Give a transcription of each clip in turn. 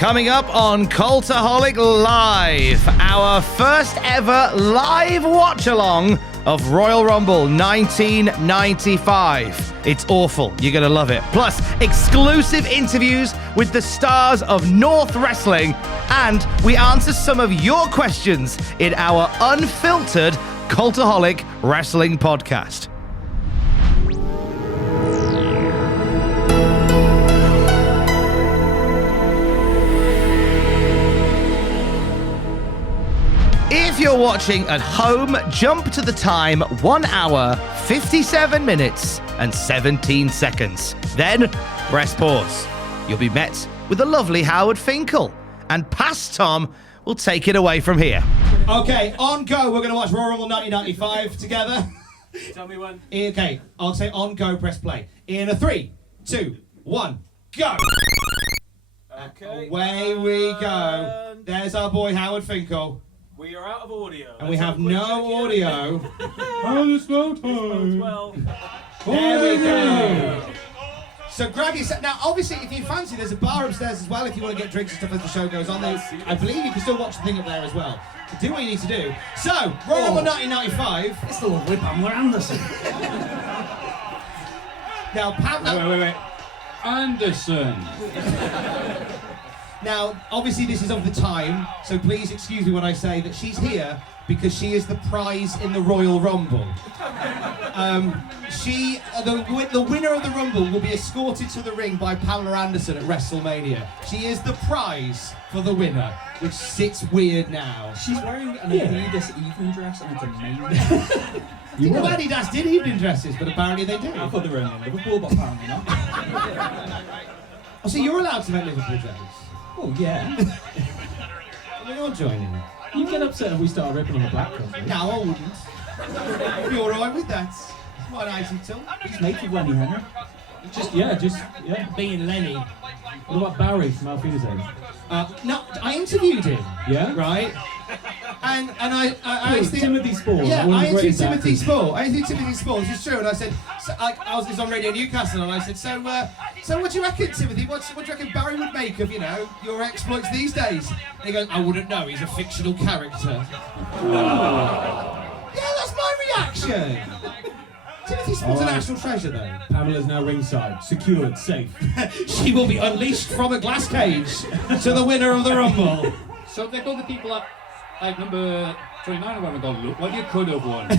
Coming up on Cultaholic Live, our first ever live watch-along of Royal Rumble 1995. It's awful. You're going to love it. Plus, exclusive interviews with the stars of North Wrestling, and we answer some of your questions in our unfiltered Cultaholic Wrestling podcast. If you're watching at home, jump to the time 1 hour, 57 minutes and 17 seconds. Then press pause. You'll be met with the lovely Howard Finkel. And past Tom will take it away from here. Okay, on go. We're going to watch Royal Rumble 1995 together. Tell me when. Okay, I'll say on go, press play. In a 3, 2, 1, go. Okay. Away we go. There's our boy Howard Finkel. We are out of audio. And we have no audio. Oh, this time. Well. There we go. So grab your set. Now, obviously, if you fancy, there's a bar upstairs as well if you want to get drinks and stuff as the show goes on. I believe you can still watch the thing up there as well. Do what you need to do. So, Royal Rumble 1995. It's the lovely Pamela Anderson. Now, Wait. Anderson. Now, obviously, this is of the time, so please excuse me when I say that she's here because she is the prize in the Royal Rumble. The winner of the Rumble will be escorted to the ring by Pamela Anderson at WrestleMania. She is the prize for the winner, which sits weird now. She's wearing an Adidas evening dress and it's amazing. You know Adidas did evening dresses, but apparently they do. I thought they were in Liverpool, but apparently not. Oh, so you're allowed to make Liverpool dresses? Oh, yeah. Well, you're joining. You get upset if we start ripping on the black country. No, I wouldn't. You're alright with that. It's not easy to. He's making Lenny Henry. Just. Being Lenny. What about Barry from Alfie's Age? No, I interviewed him. Yeah? Right? And I asked him... Timothy Spall. Yeah, I interviewed Timothy Spall. This is true. And I said, I was on Radio Newcastle, and I said, so what do you reckon, Timothy? What do you reckon Barry would make of, your exploits these days? And he goes, I wouldn't know. He's a fictional character. Yeah, that's my reaction. Timothy Spall's a national treasure, though. Pamela's now ringside, secured, safe. She will be unleashed from a glass cage to the winner of the Rumble. So they call the people up, like number 29 or whatever, go, look what you could have won.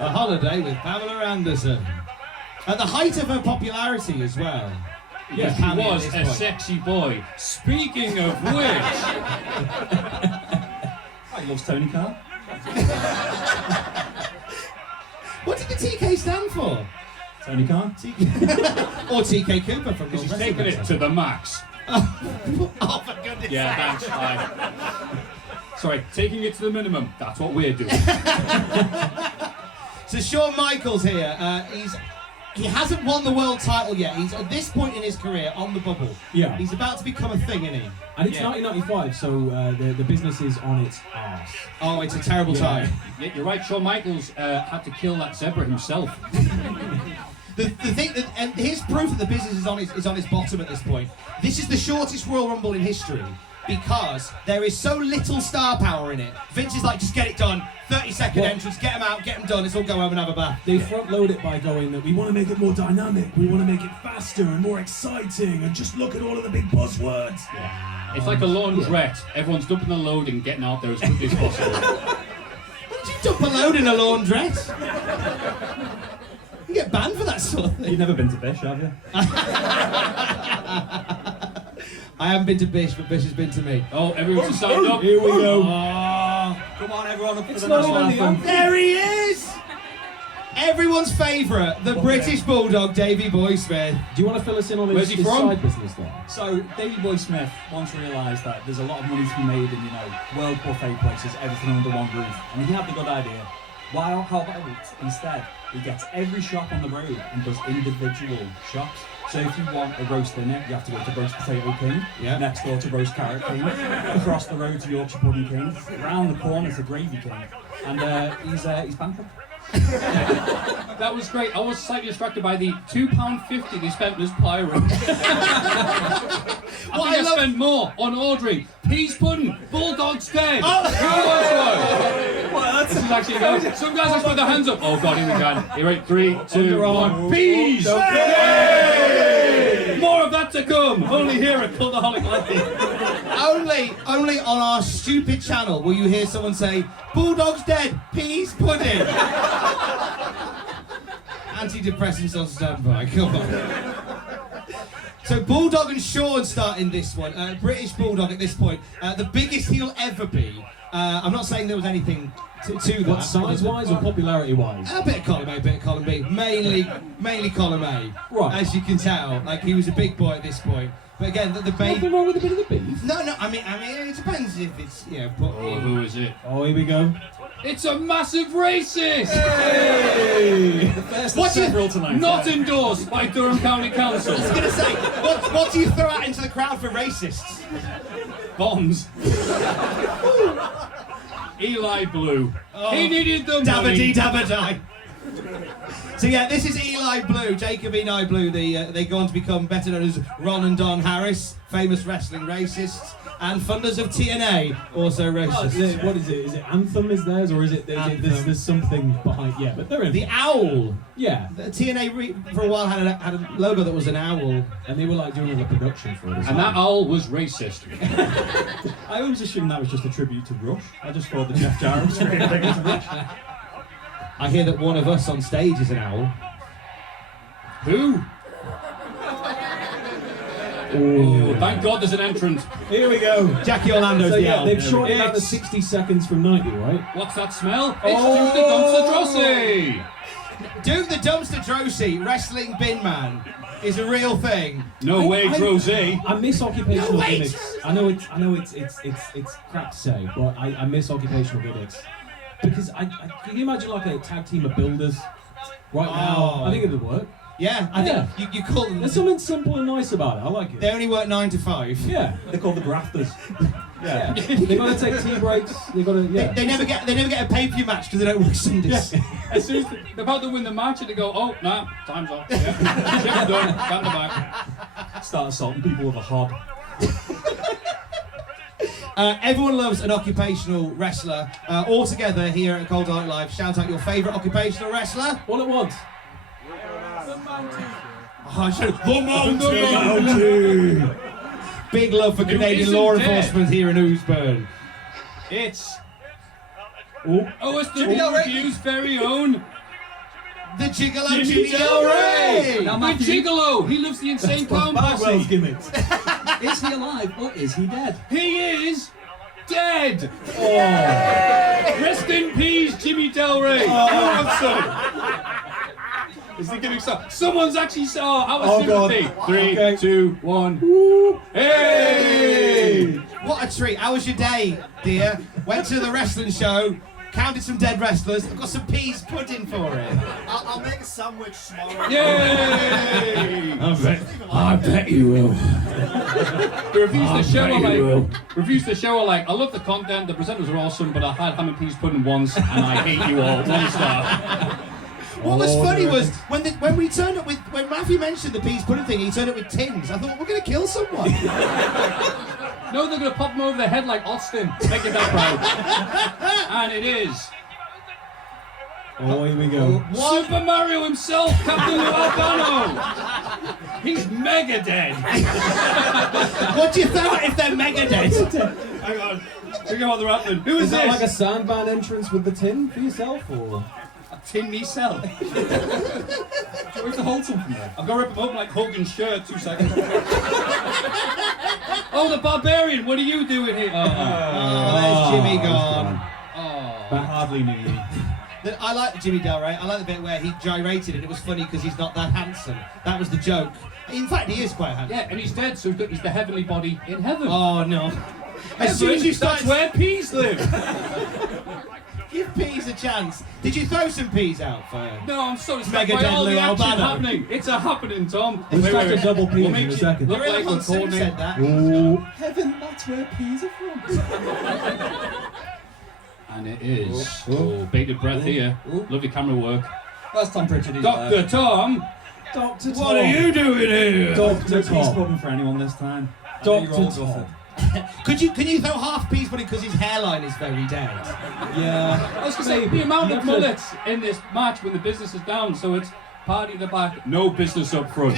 A holiday with Pamela Anderson. At the height of her popularity as well. Yes, he was a sexy boy. Speaking of which... I love Tony Khan. What did the TK stand for? Tony Khan? Or TK Cooper from North She's Wrestling. taking it to the max. Oh, for goodness Yeah, sake. that's fine. Sorry, taking it to the minimum. That's what we're doing. So Shawn Michaels here. He hasn't won the world title yet. He's at this point in his career on the bubble. Yeah. He's about to become a thing, isn't he? And it's 1995, so the business is on its arse. Oh, it's a terrible time. Yeah, you're right, Shawn Michaels had to kill that zebra himself. The thing that, and here's proof that the business is on its bottom at this point. This is the shortest Royal Rumble in history because there is so little star power in it. Vince is like, just get it done. 30-second entrance, get them out, get them done. Let's all go home and have a bath. They front load it by going that we want to make it more dynamic, we want to make it faster and more exciting, and just look at all of the big buzzwords. Yeah. It's like a laundrette. Everyone's dumping the load and getting out there as quickly as possible. Why did you dump a load in a laundrette? You get banned for that sort of thing. You've never been to Bish, have you? I haven't been to Bish, but Bish has been to me. Oh, everyone's signed up. Here we go. Come on, everyone, up for It's the not national even anthem. There he is! Everyone's favourite, the British Bulldog, Davey Boy Smith. Do you want to fill us in on Where's his he from? side business then? So, Davey Boy Smith once realised that there's a lot of money to be made in, world buffet places, everything under one roof. And he had the good idea. How about instead, he gets every shop on the road and does individual shops. So if you want a roast dinner, you have to go to Roast Potato King, next door to Roast Carrot King, across the road to Yorkshire Pudding King, round the corner to Gravy King, and he's bankrupt. That was great. I was slightly distracted by the £2.50 they spent on his pyro. spend more on ordering peas pudding, bulldog's dead. Oh. Who wants one? Well, this is actually go. Some guys have put their hands up. Oh God, here we go. Here, right, 3, 2, 1. Peas! Yay! More of that to come. Only here at Cultaholic Wrestling. Only on our stupid channel will you hear someone say, "Bulldog's dead, peas pudding." Antidepressants on standby, come on. So Bulldog and Sean starting this one. British Bulldog at this point. The biggest he'll ever be. I'm not saying there was anything to that. What, size-wise or popularity-wise? A bit of column A, a bit of column B. Mainly column A. Right. As you can tell, like he was a big boy at this point. But again, the baby. Nothing wrong with a bit of the beef. No, I mean, it depends if it's But Who is it? Oh, here we go. It's a massive racist! Hey! The first of several tonight. Not endorsed by Durham County Council. I was gonna say, what do you throw out into the crowd for racists? Bombs. Eli Blue. Oh, He needed the money. Dabba-dee-dabba-die. So yeah, this is Eli Blue, Jacob Eli Blue. They go on to become better known as Ron and Don Harris, famous wrestling racists, and funders of TNA, also racist. What is it? Is it Anthem is theirs, or is it there's something behind? Yeah, but they're in. The owl. Yeah, The TNA for a while had a logo that was an owl. and they were like doing all the production for it. As And well. that owl was racist. I always assumed that was just a tribute to Rush. I just thought the Jeff Jarrett was really big into Rush. I hear that one of us on stage is an owl. Who? Oh, thank God there's an entrance. Here we go. Jackie Orlando's So the yeah, owl. they've shortened out the It's- 60 seconds from 90, right? What's that smell? It's Oh. Duke the Dumpster Drosy. Duke the Dumpster Drosy, wrestling bin man, is a real thing. No way, Drosy. I miss occupational No, wait. gimmicks. I know it's crap to say, but I miss occupational gimmicks because can you imagine like a tag team of builders right now? Oh. I think it would work. Yeah, I think you call them. There's something simple and nice about it. I like it. They only work 9 to 5. Yeah, They're called the Grafters. yeah. They got to take tea breaks. They got to They never get a pay-per-view match because they don't work Sundays. As soon as they're about to win the match, and they go, oh, nah, time's up. Yeah. Ship's done. Down the back. Start assaulting people with a hod. Everyone loves an occupational wrestler. All together here at Cultaholic Live, shout out your favourite occupational wrestler. all at once. Oh, I should the Mountie. Big love for Canadian isn't law dead. enforcement here in Oosburn. It's Oh, OSW's very own the Gigolo Jimmy Jimmy Del Rey. Del The Rey. Gigolo. He lives the insane clown Bagwell's posse. gimmicks. Is he alive or is he dead? He is dead. Rest in peace, Jimmy Del Rey. Is the gimmick so? Someone's actually saw our sympathy. God. 3, Okay. 2, 1. Hey! What a treat. How was your day, dear? Went to the wrestling show, counted some dead wrestlers. I've got some peas pudding for it. I'll make a sandwich tomorrow. Yay! I bet you will. The reviews the show are like, I love the content, the presenters are awesome, but I had ham and peas pudding once, and I hate you all. 1 star. What was funny was when we turned up when Matthew mentioned the peas pudding thing, he turned up with tins. I thought we're gonna kill someone. No, they're gonna pop them over the head like Austin. Make it that proud. And it is Oh, here we go. Super Mario himself, Captain Lou Albano. He's mega dead. What do you think if they're mega dead? Hang on. Figure out what they're happening. Who Is is that this? like a sandband entrance with the tin for yourself, or? Tin me cell. Do you want to hold something there? I've got to rip him open like Hogan's shirt. 2 seconds. Oh, the Barbarian. What are you doing here? Oh, there's Jimmy gone. That hardly knew you. I like Jimmy Del Rey. I like the bit where he gyrated and it was funny because he's not that handsome. That was the joke. In fact, he is quite handsome. Yeah, and he's dead, so he's the heavenly body in heaven. Oh no. As soon as you start, That's where peas live. give peas a chance. Did you throw some peas out for? No, I'm sorry. It's Mega by all dead the Lou action Albano. happening. It's a happening, Tom. We'll start to double peas in make a you second. Look Gorilla like we're Monsoon coordinating. said that. Ooh. Heaven, that's where peas are from. And it is. Oh, bated breath here. Lovely camera work. That's Tom Pritchard. He's Dr. alive. Tom, Dr. what are you doing here? Dr. No peas Tom. pudding for anyone this time. You're all Dr. Tom. Can you throw half peas pudding because his hairline is very dead? Yeah. I was going to say, the amount of mullets in this match when the business is down, so it's party at the back, no business up front.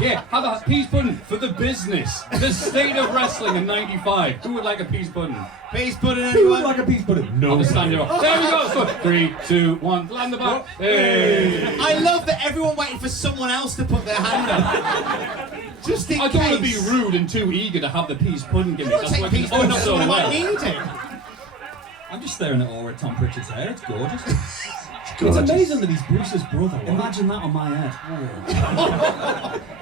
Yeah, have a peas pudding for the business. The state of wrestling in '95. Who would like a peas pudding? Peas pudding, Who would anyone? like a peas pudding? I'll just stand here. There we go. So 3, 2, 1. Land the back. Hey. I love that everyone waiting for someone else to put their hand up. Just in I case. don't want to be rude and too eager to have the peas pudding gimmick. Don't That's take working peas pudding, so someone might well. need it. I'm just staring at all at Tom Pritchard's hair. It's gorgeous. It's amazing that he's Bruce's brother. Right? Imagine that on my head.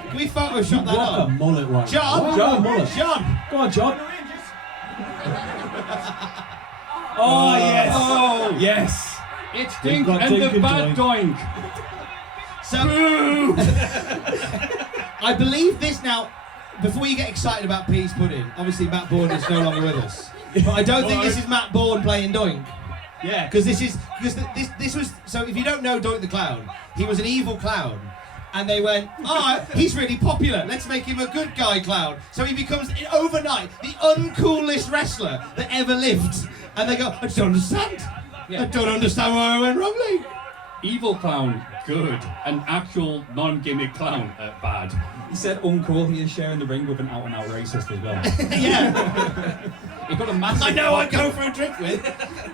Can we Photoshop that Rock a up? mullet right John? now. John, mullet. John! Go on, John. Oh, yes. Oh. Yes. It's We've Dink got and Dink the and bad doink. So, I believe this now, before you get excited about peas pudding, obviously Matt Bourne is no longer with us. But I don't think this is Matt Bourne playing Doink. Yeah. Because this was, so if you don't know Doink the Clown, he was an evil clown. And they went, he's really popular, let's make him a good guy clown. So he becomes, overnight, the uncoolest wrestler that ever lived. And they go, I just don't understand. Yeah. I don't understand why I went wrongly. Evil clown, good. An actual non-gimmick clown, bad. He said uncool. He is sharing the ring with an out-and-out racist as well. Yeah. He got a massive. I know I'd go for a drink with.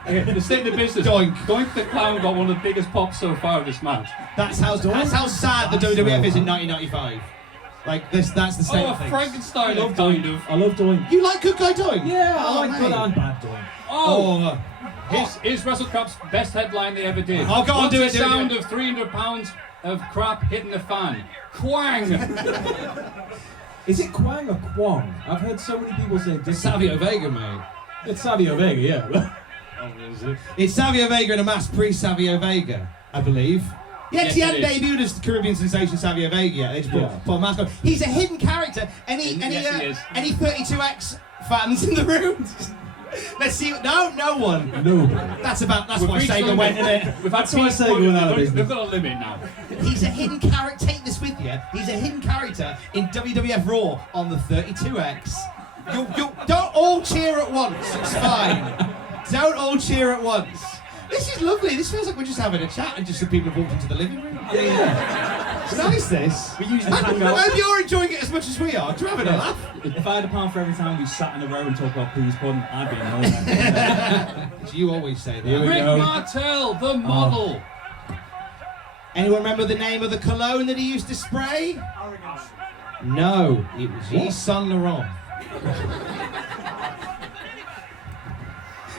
The state of the business. Doink. Doink the clown got one of the biggest pops so far of this match. That's how sad the WWF is in 1995. Like this, that's the state Oh, of things. Frankenstein, I love kind Doink. of. I love Doink. You like good guy Doink? Yeah, I like mate. good and bad Doink. Oh, his WrestleCrap's best headline they ever did. Oh, go on, What's do the it, do it, sound do it. of 300 pounds of crap hitting the fan? Quang! Is it Quang or Quang? I've heard so many people say this. Savio Vega, mate. It's Savio Vega, yeah. It's Savio Vega in a mask pre-Savio Vega, I believe. Yes, he Yes, hadn't it is. debuted as the Caribbean sensation Savio Vega yet. They just put a mask on. He's a hidden character. Any Yes, he is. 32X fans in the room? Let's see. No one. No. That's why reached Sega the went in limit. it. We've had That's why peas Sega pudding. went out of business. They've got a limit now. He's a hidden character. Take this with you. He's a hidden character in WWF Raw on the 32X. You don't all cheer at once. It's fine. Don't all cheer at once. This is lovely. This feels like we're just having a chat and just the people have walked into the living room. Yeah. It's nice, this. We usually I hang out. hope you're enjoying it as much as we are. You're having a laugh. If I had a pound for every time we sat in a row and talked about peas pudding, I'd be a millionaire. You always say Here we that. Rick go. Martel, the model. Anyone remember the name of the cologne that he used to spray? No, it was Yves Saint Laurent.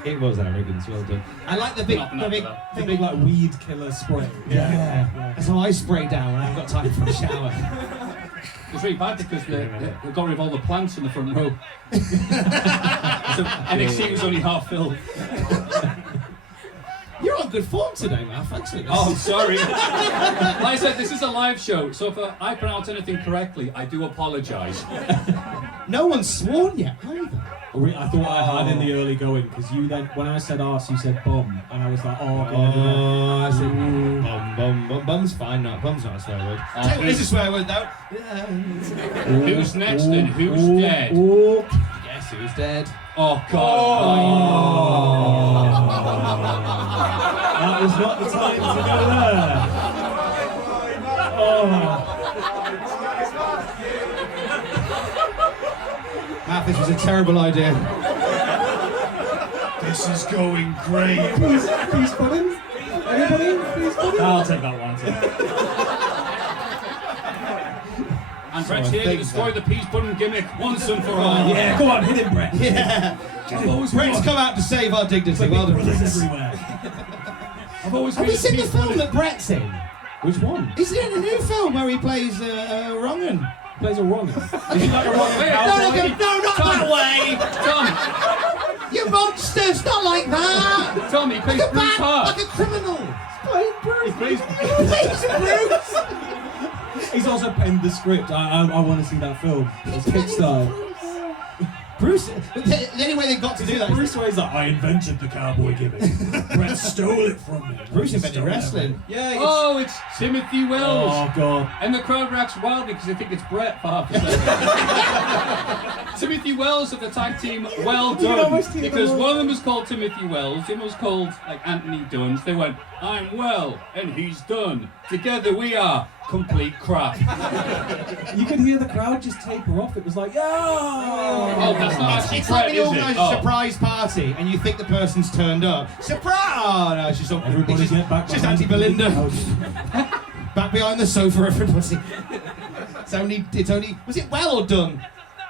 It was arrogance, well done. I like the big, The big like weed killer spray. yeah. That's how I spray down when I haven't got time for a shower. It's really bad because they got rid of all the plants in the front row. So NXT was only half filled. You're on good form today, man. Thanks for this. Oh, I'm sorry. Like I said, this is a live show, so if I pronounce anything correctly, I do apologise. No one's sworn yet either. I thought I had in the early going because you then when I said arse you said bum and I was like oh god. I said bum. Bum's fine, bum's not a swear word. Tell you what is a swear word though. Who's next and who's dead? Oh. Guess who's dead? Oh, God. That was not the time to go there. Oh. Matt, this was a terrible idea. This is going great. Peas pudding? Anybody? Peas pudding? I'll take that one. And Brett's I here to think destroy that- the peas pudding gimmick once and for all. Yeah, go on, hit him, Brett. Yeah. Brett's come out to save our dignity. Well done. Brothers everywhere. I've always Have been you seen the peas film pudding. that Brett's in? Which one? He's in a new film where he plays Wrongen. Plays a wrong. Is he like a wrong Wait, cowboy? No, not that way! Tom, You monsters, not like that! Tom, he plays Like a Bruce Hart. like a criminal! He plays. Please, Bruce! He's also penned the script. I want to see that film. It's Kickstarter. Bruce, the only way they got to do that is Bruce Wayne's like, I invented the cowboy gimmick. Brett stole it from me. Bruce invented wrestling. Yeah. It's Timothy Wells. Oh God. And the crowd reacts wildly because they think it's Brett for half a second. Timothy Wells of the tag team Well Done. Because one of them was called Timothy Wells, the other was called like Anthony Duns. They went, I'm well and he's done. Together we are complete crap. You could hear the crowd just taper off. It was like, Oh, that's not actually It's Brett, like when you is organise it? a surprise party and you think the person's turned up. Surprise! Oh, no, it's just Everybody get back just behind Auntie the Belinda. couch. Back behind the sofa, everybody. It's only. Was it well or done?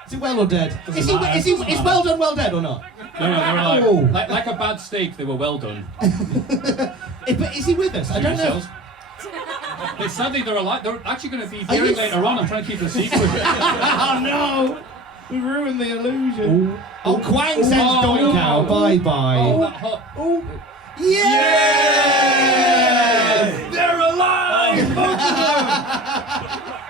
Is it well or dead? Is well done, well dead or not? No, they were like a bad steak, they were well done. But is he with us? I don't know. But sadly, they're alive. They're actually going to be here later on. I'm trying to keep it a secret. Oh no! We ruined the illusion. Oh, Quang sends Doink out. Bye bye. Oh, that hot. Yeah! They're alive!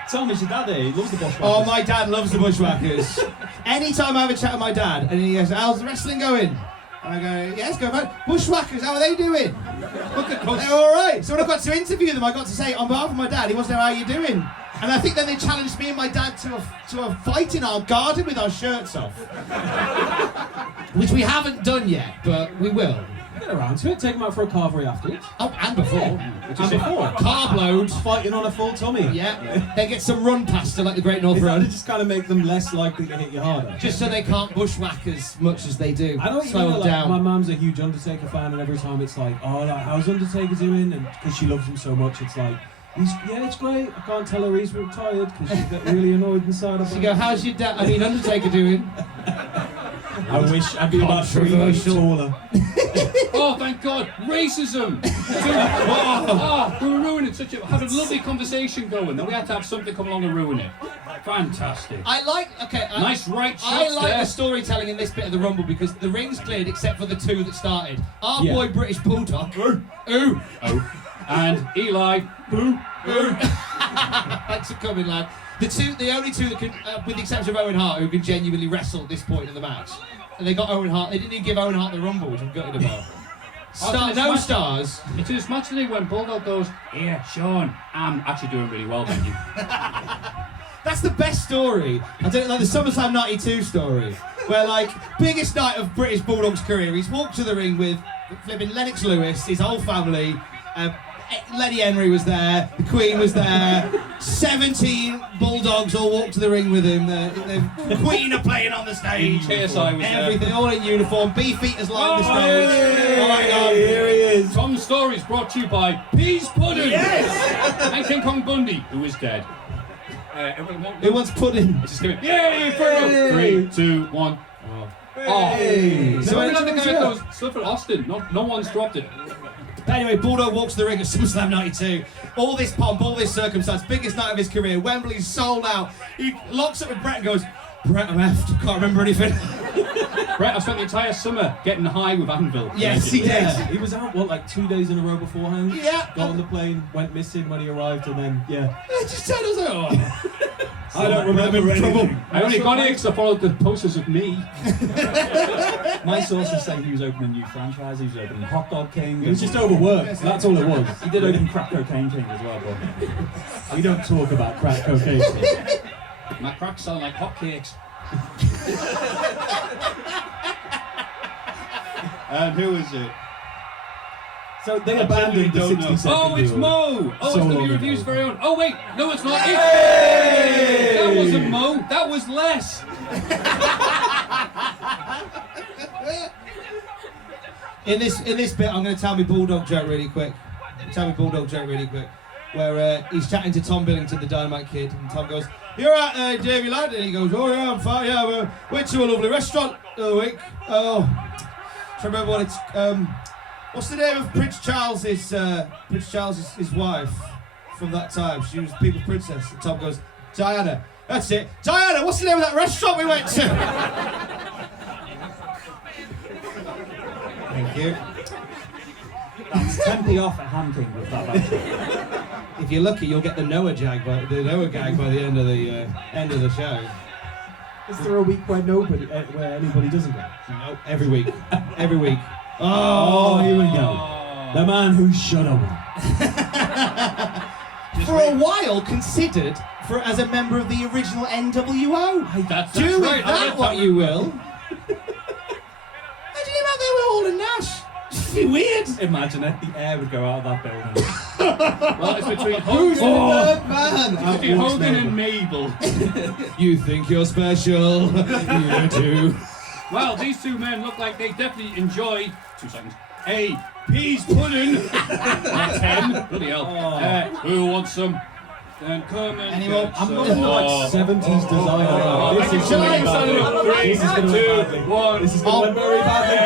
Tell me, your daddy, he loves the Bushwhackers. Oh, my dad loves the Bushwhackers. Anytime I have a chat with my dad and he goes, how's the wrestling going? And I go, yes, go fine. Bushwhackers, how are they doing? Look at they're all right. So when I got to interview them, I got to say, on behalf of my dad, he wants to know how you're doing. And I think then they challenged me and my dad to a fight in our garden with our shirts off. Which we haven't done yet, but we will. Get around to it, take them out for a carvery afterwards. Oh, and before. And before. Carb loads. Fighting on a full tummy. Yeah. Then get some run pasta like the Great North Is that Run. to just kind of make them less likely to hit you harder? Just so they can't bushwhack as much as they do. I don't Slow know, them down. my mum's a huge Undertaker fan, and every time it's like, oh, like, how's Undertaker doing? And because she loves him so much, it's like, it's great. I can't tell her he's retired because she get really annoyed inside of So her. you go, how's your dad? I mean, Undertaker doing? I wish I'd be about 3 feet taller. Oh, thank God! Racism! We were ruining had a lovely conversation going, then we had to have something come along and ruin it. Fantastic. Nice right shots I like there. the storytelling in this bit of the Rumble because the ring's cleared except for the two that started. Our Yeah. boy British Bulldog, ooh, And Eli, thanks for coming, lad. The only two that can, with the exception of Owen Hart, who can genuinely wrestle at this point in the match. And they got Owen Hart. They didn't even give Owen Hart the Rumble, which I'm gutted about. No stars. It's his match today when Bulldog goes, here, Sean, I'm actually doing really well, thank you. That's the best story. I don't like the SummerSlam '92 story, where like biggest night of British Bulldog's career. He's walked to the ring with flipping Lennox Lewis, his whole family. Lenny Henry was there, the Queen was there, 17 Bulldogs all walked to the ring with him. The Queen are playing on the stage. KSI was everything, there. all in uniform. Beefeaters lined the stage. Oh my God, here he is. Tom's story is brought to you by Peas Pudding. Yes! And King Kong Bundy, who is dead. Who wants pudding? Just give it. Yay! For 3, 2, 1. Hey. So like the guy goes, stuff at Austin. No one's dropped it. But anyway, Bulldog walks to the ring at SummerSlam '92. All this pomp, all this circumstance, biggest night of his career. Wembley's sold out. He locks up with Brett and goes, Brett, I'm effed. Can't remember anything. Brett, I spent the entire summer getting high with Anvil. Yes, he did. Yeah, he was out, like 2 days in a row beforehand? Yeah. Got on the plane, went missing when he arrived, and then, Just turned us out. I don't remember anything. I only got it because I followed the posters of me. My sources say he was opening a new franchise, he was opening Hot Dog King. It was just overworked, that's all it was. He did open Crack Cocaine King as well, but We don't talk about crack cocaine. My cracks sound like hotcakes. And who is it? So they abandoned the 60-second Oh, it's deal. Mo! Oh, So it's long the Review's ago. very own. Oh, wait, no, it's not. Hey! That wasn't Mo, that was Les. In this bit, I'm going to tell me Bulldog joke really quick. Where he's chatting to Tom Billington, the Dynamite Kid, and Tom goes, "You're right there, Davey lad," and he goes, "Oh yeah, I'm fine. Yeah, we went to a lovely restaurant the other week. Oh, trying to remember what it's. What's the name of Prince Charles' his wife from that time? She was People's Princess." And Tom goes, "Diana. That's it. Diana. What's the name of that restaurant we went to?" Thank you. that's 10p off at Ham King with that voucher. If you're lucky, you'll get the Noah gag by the end of the show. Is there a week where where anybody doesn't go? No, every week. Every week. Oh, here we go. The man who should have won. For a while considered as a member of the original NWO. That's Do with right. that what you will. Imagine if they were all in Nash. It'd be weird. Imagine it, the air would go out of that building. Well, it's between Who's the Hogan, third man? between Hogan and Mabel. You think you're special. You do. Well, these two men look like they definitely enjoy. 2 seconds. A peas pudding. That's 10. Bloody hell. Who wants some? Then come and Anyone? get I'm some not more. 70s designer. This is going to Shall I be start it bad. up? 3, This is going to be 2, badly. 1. This is going to be very badly.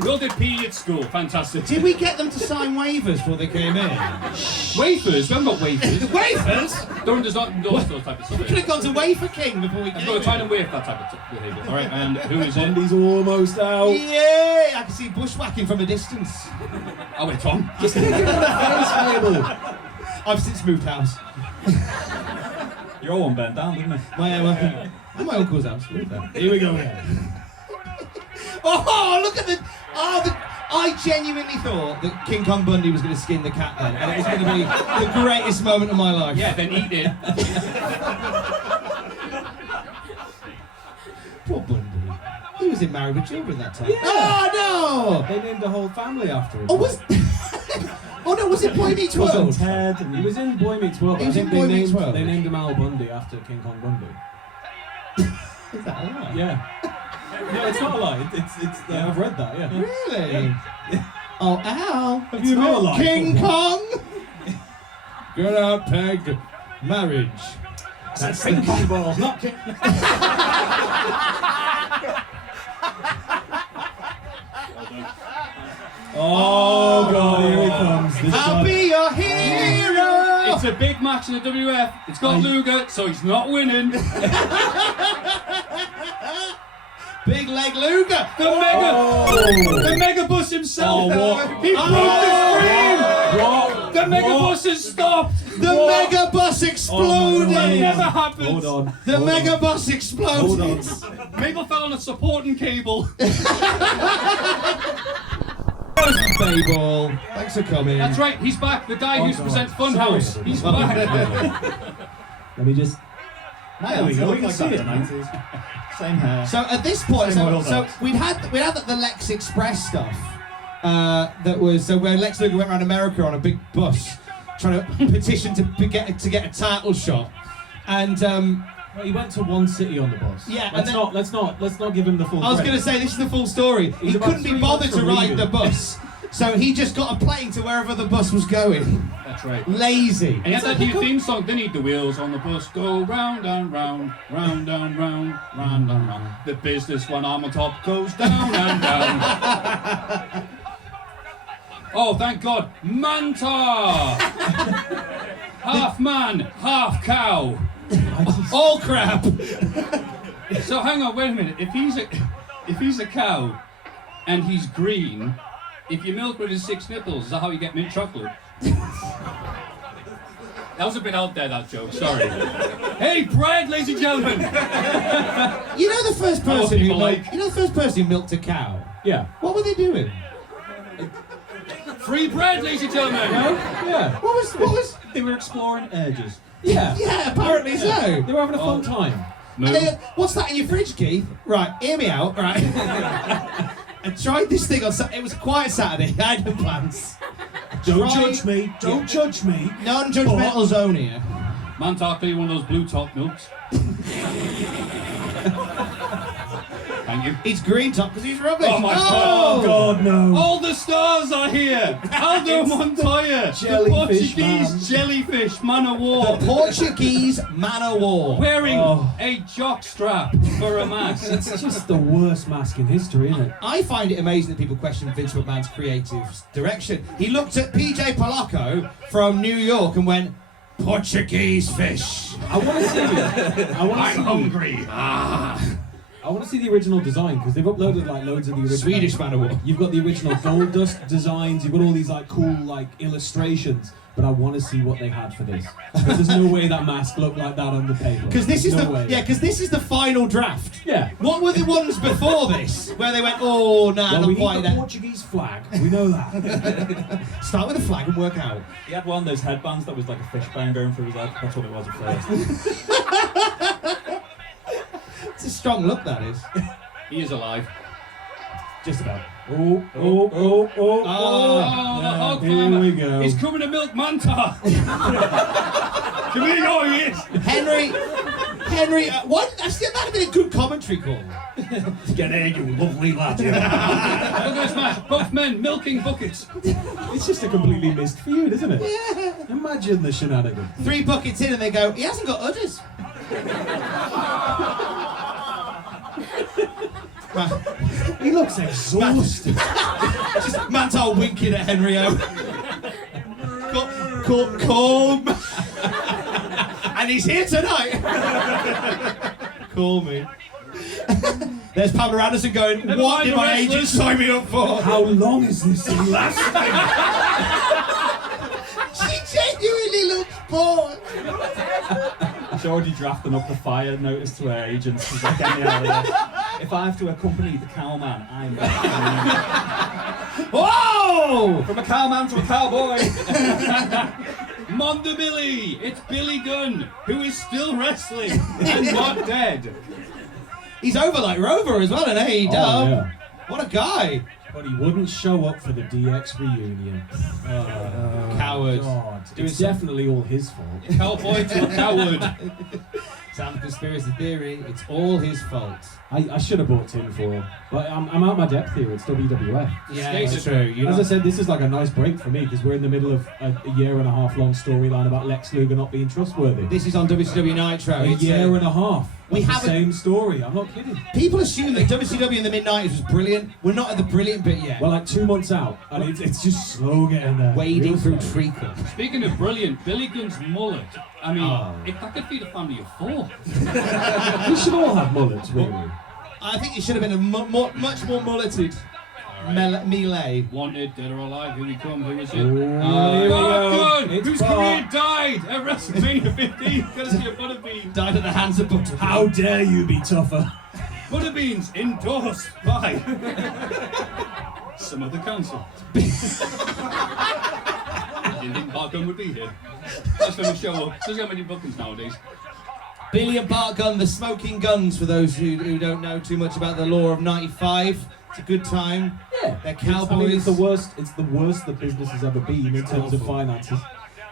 Will did PE at school. Fantastic. Did we get them to sign waivers before they came in? Wafers? We haven't got wafers. Waivers? Don't does not endorse those type of stuff. We could have gone to Wafer King before we I'm came going to try in. and wave that type of behaviour. Alright, and who is in? Bundy's almost out. Yeah, I can see bushwhacking from a distance. Oh, wait, Tom. Just kick him in the face, Mabel. I've since moved house. You're all one bent down, didn't it? My uncle's house. Here we go again. Oh, look at I genuinely thought that King Kong Bundy was going to skin the cat then, and it was going to be the greatest moment of my life. Yeah, then eat it. Poor Bundy. He was in Married with Children that time. Yeah. Oh, no! They named the whole family after him. Oh, was... oh, no, was it Boy Meets He was World? on Ted. And he was in Boy Meets World. He was I in think Boy Meets World. They named him Al Bundy after King Kong Bundy. Is that a lie? Yeah. No, it's not a lie. I've read that, yeah. Really? Oh, Al. Have you met King Kong? Get out, Peg. Marriage. That's King Kong ball. Not King... Oh, God, here he comes. This I'll guy. be your hero! It's a big match in the WF. It's got Luger, so he's not winning. Big leg Luger! The mega bus himself. He broke the screen. The mega bus has stopped. The mega bus exploded! That never happens. Hold on. The mega bus exploded! Mabel fell on a supporting cable. Babel, thanks for coming. That's right, he's back. The guy who God. presents Funhouse. Sorry. He's back. Let me just... There we go, we can see it. Same hair. So at this point, Same oil so duct. we had the Lex Express stuff. That was where Lex Luger went around America on a big bus, trying to petition to get a title shot, and Well, he went to one city on the bus. Yeah, let's and not give him the full. I was credit. going to say this is the full story. He He's about couldn't be 3 bothered months to from ride leaving. the bus, so he just got a plane to wherever the bus was going. That's right. Lazy. And he had that new theme song, didn't he? The wheels on the bus go round and round, round and round, round and round. The business one arm on top goes down and down. Oh, thank God. Manta! Half man, half cow. All crap. So hang on, wait a minute. If he's a cow and he's green, if you milk with his 6 nipples, is that how you get mint chocolate? That was a bit out there, that joke, sorry. Hey, bread, ladies and gentlemen! You know the first What person who people milked, like. you know the first person who milked a cow. Yeah. What were they doing? Free bread, ladies and gentlemen! Yeah. What was? They were exploring urges. Yeah. Yeah, apparently so. They were having a fun time. Moo. And they, what's that in your fridge, Keith? Right, hear me out, right? I tried this thing on Saturday. It was a quiet Saturday. I had no plans. Don't judge me. Don't judge me. Non-judgmental zone here. Manta, clearly one of those blue top milks. Thank you. It's green top because he's rubbish. Oh my Oh God, no. All the stars are here! Aldo Montoya! The Jellyfish Portuguese man. jellyfish man of war! The Portuguese man of war. Wearing Oh. a jock strap for a mask. It's just the worst mask in history, isn't it? I find it amazing that people question Vince McMahon's creative direction. He looked at PJ Polacco from New York and went, Portuguese fish. I want to see it. I want to see hungry. I want to see the original design because they've uploaded like loads of the original. Swedish man of war. You've got the original gold dust designs. You've got all these like cool like illustrations. But I want to see what they had for this. There's no way that mask looked like that on the paper. Because this is way. because this is the final draft. Yeah. What were the ones before this where they went, oh no, Well, not we quite need the that. Portuguese flag. We know that. Start with the flag and work out. He had one of those headbands that was like a fishbone going through his head. That's what it was at first. It's a strong look, that is. He is alive. Just about. Oh, the hog Here farmer. we go. He's coming to milk Manta. Come here, oh, he is. Henry, what? Actually, that'd have been a good commentary call. Get in, you lovely lad. Look at this match. Both men milking buckets. It's just a completely missed feud, isn't it? Yeah. Imagine the shenanigans. 3 buckets in and they go, he hasn't got udders. He looks exhausted. Just Mantar winking at Henry O. Calm. And he's here tonight. Call me. There's Pamela Anderson going, Never what mind did the my wrestlers." agent sign me up for? How long is this thing lasting? She genuinely looks bored. She's already drafting up the fire notice to her agents. She's like, get me out of here. If I have to accompany the cowman, I'm Whoa! from a cowman to a cowboy. Monda Billy. It's Billy Gunn, who is still wrestling and not dead. He's over like Rover as well in AEW. Oh, yeah. What a guy. But he wouldn't show up for the DX reunion. Coward. God. Doing It's some- definitely all his fault. Cowboy to a coward. Sound conspiracy theory, it's all his fault. I should have bought tin for him. But I'm out my depth here. It's WWF. Yeah, Skater. that's true. As I said, this is like a nice break for me because we're in the middle of a year and a half long storyline about Lex Luger not being trustworthy. This is on WCW Nitro. A It's, year and a half. we It's the haven't- same story. I'm not kidding. People assume that WCW in the mid-90s was brilliant. We're not at the brilliant bit yet. Well, like 2 months out, and it's just slow getting there. Wading Real through slow. treacle. Speaking of brilliant, Billy Gunn's mullet. I mean, Oh. that could feed a family of 4. We should all have mullets, really. I think it should have been a much more mulleted melee. Wanted, dead or alive, here we come, who is it? Here we go. Gunn, It's whose Bart. career died at WrestleMania 15. Gonna see a Butterbean. Died at the hands of Butterbean. How dare you be tougher? Butterbeans endorsed by some other council. Didn't think Bart Gunn would be here. That's when we show up. Doesn't get many bookings nowadays. Billy and Bart Gunn, the Smoking Guns, for those who don't know too much about the law of 95. It's a good time. Yeah, They're I mean, cowboys. it's the worst. It's the worst the business has ever been in terms of finances.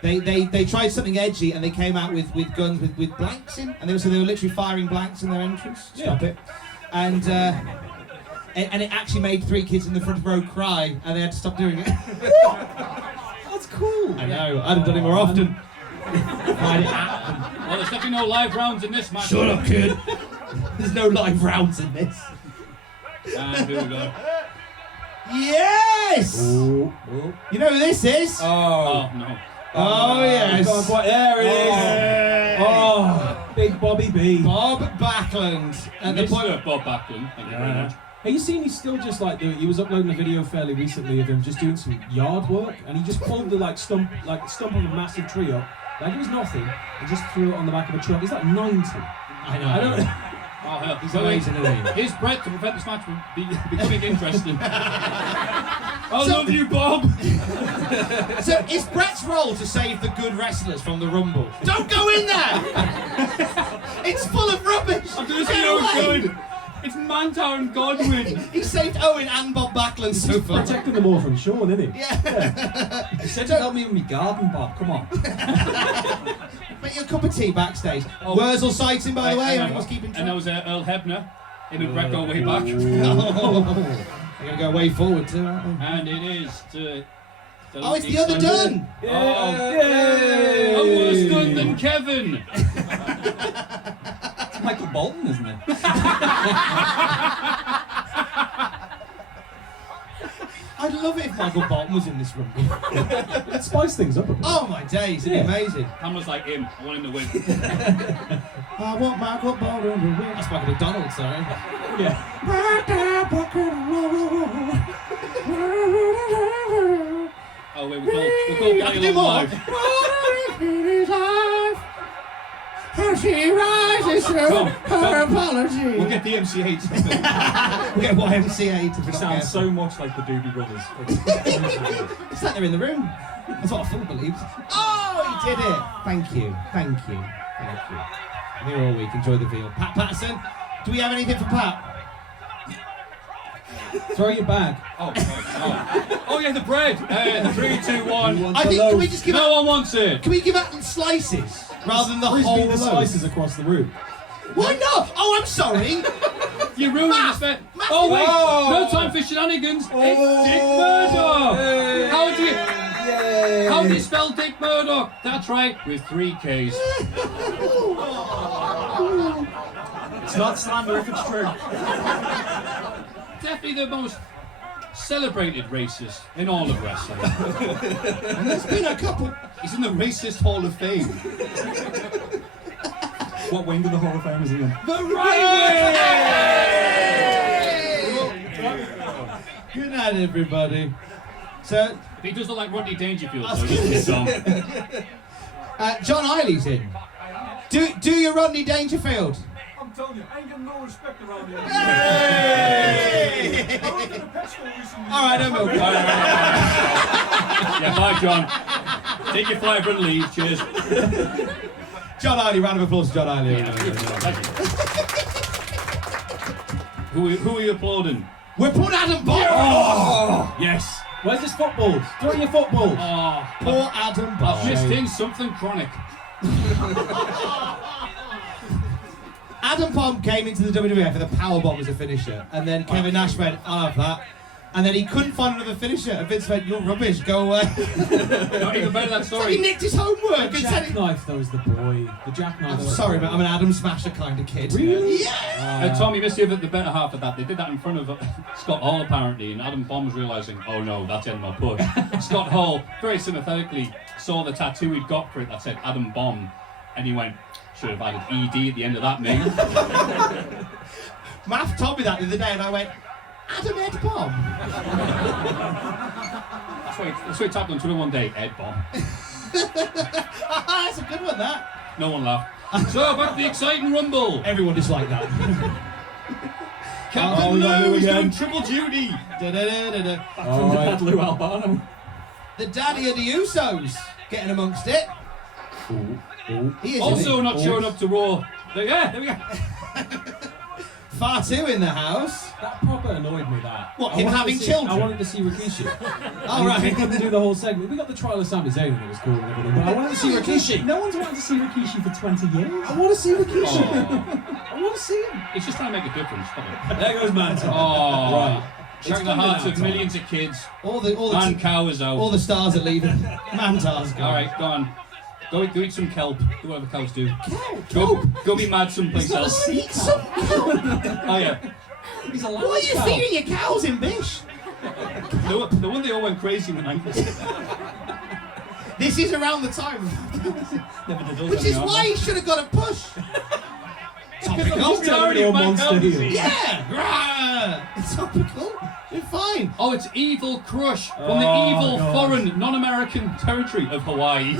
They tried something edgy and they came out with guns with blanks in, and they were literally firing blanks in their entrance. Stop it. And it actually made 3 kids in the front row cry, and they had to stop doing it. That's cool. I know. I'd have done it more often. Find it happen. Well, there's definitely no live rounds in this match. Shut up, kid. There's no live rounds in this. And here we go. Yes. Oh, You know who this is? Oh, no. Oh yes. there it is. Oh, big Bobby B. Bob Backlund. At the point. Mr. Bob Backlund. Thank you very much. Have you seen he's still just like doing? He was uploading a video fairly recently of him just doing some yard work, and he just pulled the stump of a massive tree up, like it was nothing, and just threw it on the back of a truck. Is that 90? I know. I don't. Oh, hell. He's amazing, isn't he? His breath to prevent this match from becoming interesting. I love you, Bob. So it's Brett's role to save the good wrestlers from the Rumble. Don't go in there! It's full of rubbish! I'm doing Get no away! good. It's Mantar and Godwin. He saved Owen and Bob Backlund so far. Protecting them all from Sean, isn't he? Yeah. You said to help me with my garden, Bob. Come on. Make you a cup of tea backstage. Oh. Wurzel sighting, by the way. And Everyone's keeping there track. was Earl Hebner. Him and Brett go way back. They're going to go way forward too, aren't they? And it is to... Oh, it's the other Dunn! A worse Dunn than Kevin. It's Michael Bolton, isn't it? I'd love it if Michael Bolton was in this room. Let's spice things up a bit. Oh my days, it'd be amazing. Cameron's like him. I want him to win. I want Michael Bolton to win. That's Michael McDonald, sorry. Yeah. Oh wait, we'll call Gary Long live. She rises through her apology. We'll get the MCA to We'll get YMCA to It be sounds so much like the Doobie Brothers. It's like they're in the room. That's what a fool believes. Oh, he did it. Thank you. Thank you. Thank you. I'm here all week. Enjoy the veal. Pat Patterson, do we have anything for Pat? Throw your bag. Oh yeah, the bread. 3, 2, 1. I think, can we just give No out, one wants it. can we give out slices rather than the Frisbee whole the loaf? slices across the room. Why not? Oh, I'm sorry. You ruined this bet. Oh wait, no time for shenanigans. It's Dick Murdoch. How do you spell Dick Murdoch? That's right, with 3 Ks. It's not slander if it's true. Definitely the most celebrated racist in all of wrestling. And there's been a couple. He's in the Racist Hall of Fame. What wing of the Hall of Fame is he in? The right way! Good night, everybody. So, He does look like Rodney Dangerfield, so he's on. John Eiley's in. Do your Rodney Dangerfield. I'm telling you, I ain't getting no respect around here. Hey! I was in a pet store recently. All right, I'm okay. Yeah, bye, John. Take your flyer and leave. Cheers. John Eiley, round of applause to John Eiley. Who are you applauding? We're putting Adam Bomb. Oh, yes. Where's his football? Throw your football. Oh, Poor Adam Bomb. I've missed in something chronic. Adam Bomb came into the WWF with a powerbomb as a finisher, and then Kevin Nash went, I'll have that. And then he couldn't find another finisher, and Vince went, you're rubbish, go away. Not even better that So story. he nicked his homework. The and said it- jackknife, though, is the boy. The jackknife. I'm sorry, but I'm an Adam Smasher kind of kid. Really? Yeah! Tommy missed the better half of that. They did that in front of Scott Hall apparently, and Adam Bomb was realising, oh no, that's in my push. Scott Hall very sympathetically saw the tattoo he'd got for it that said Adam Bomb, and he went, should have added ED at the end of that, mate. Matt told me that the other day, and I went, Adam Ed Bomb. That's why he tapped on Twitter one day, Ed Bomb. That's a good one, that. No one laughed. So, back to the exciting Rumble. Everyone disliked that. Captain Lou's doing triple duty. Da-da-da-da-da. From the bad Lou Albano. The daddy of the Usos getting amongst it. He is, Also isn't he? not showing up to Raw. There we go. Far too in the house. That proper annoyed me, that. What, I him wanted having to see, children? I wanted to see Rikishi. Oh, right. He couldn't do the whole segment. We got the trial of Sami Zayn and it was cool and everything, but I wanted to see Rikishi. No one's wanted to see Rikishi for 20 years. I want to see Rikishi. Oh, I want to see him. it's just trying to make a difference. Stop it. There goes Manton. Oh, Right. shaking the coming hearts now, of Tom. millions of kids. All the And cow is out. all the stars are leaving. Mantar's gone. All right, go on. Go eat some kelp. Do whatever cows do. Kelp? Go be mad someplace else. Eat some kelp. Oh yeah. He's a What are you feeding your cows in Bish? The one they all went crazy when I This is around the time. never did those Which is anymore. why he should have got a push. Topical. He's already a monster here. Yeah! Rah! It's topical. We're fine. Oh, it's Evil Crush from the Oh, evil God. foreign non-American territory of Hawaii.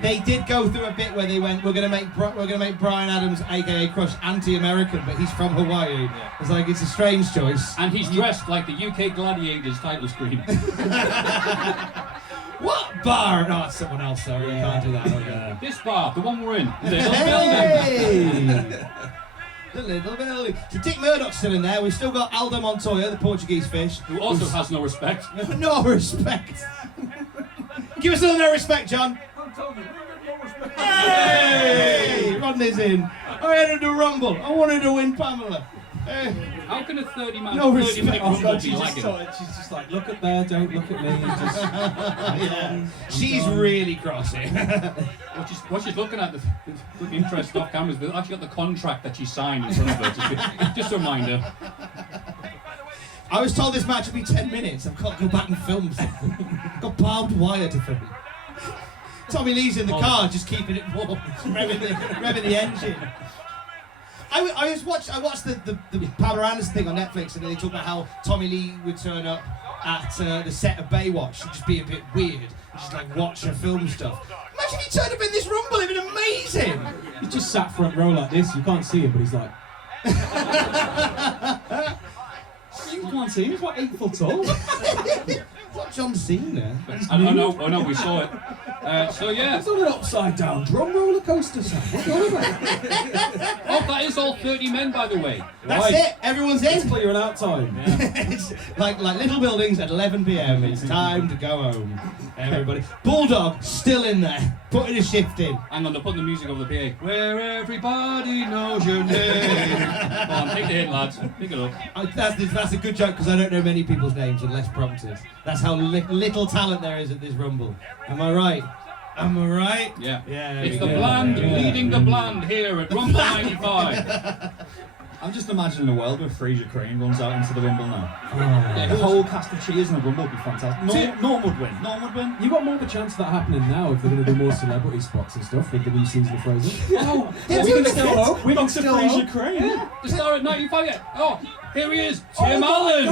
They did go through a bit where they went, we're gonna make Brian Adams, aka Crush, anti-American, but he's from Hawaii. It's like it's a strange choice. And he's dressed like the UK Gladiators title screen. What bar? No, it's someone else. Sorry, you can't do that. Okay. This bar, the one we're in, little building. Hey! The little building. So Dick Murdoch's still in there. We've still got Aldo Montoya, the Portuguese fish. Who also has no respect. No respect. Give us a little no respect, John. I'm telling you, we ain't getting no respect. Hey! Rodney's in. I entered the Rumble. I wanted to win Pamela. Hey. How can a 30-minute No minute respect. Rumble be She's lagging? just like, look at there, don't look at me. Just, Yeah. She's really cross here. What she's looking at, the interest off cameras, they've actually got the contract that she signed in front of her. Just a reminder. I was told this match would be 10 minutes. I've got to go back and film something. Got barbed wire to film. Tommy Lee's in the car, just keeping it warm, revving the engine. I watched the Pamela Anderson thing on Netflix, and they talk about how Tommy Lee would turn up at the set of Baywatch and just be a bit weird, and just like watch her film stuff. Imagine if he turned up in this Rumble, it'd been amazing. He just sat front row like this. You can't see him, but he's like. You can't see him. He's like 8 foot tall. It's not John Cena. I know, we saw it. So yeah. It's on an upside down drum roller coaster, Sam. What's going on? Oh, that is all 30 men, by the way. That's it. Everyone's It's in. clearing out time. It's like little buildings at 11 p.m. It's time to go home. Everybody. Bulldog still in there, putting a shift in. Hang on, they're putting the music over the PA. Where everybody knows your name. Come on, take the hit, lads. Pick it up. That's a good joke because I don't know many people's names unless prompted. That's how little talent there is at this Rumble. Am I right? Am I right? Yeah. Yeah. It's the bland leading the bland here at Rumble 95. I'm just imagining a world where Fraser Crane runs out into the Rumble now. Yeah, The whole cast of cheers in the Rumble would be fantastic. Norm would win. Norm would win. You got more of a chance of that happening now if they're going to do more celebrity spots and stuff with the new season of Fraser. Oh, Yeah, we can still hope. We can still Fraser hope. Crane. yeah. The star at 95 yet. Oh, here he is, Tim Allen.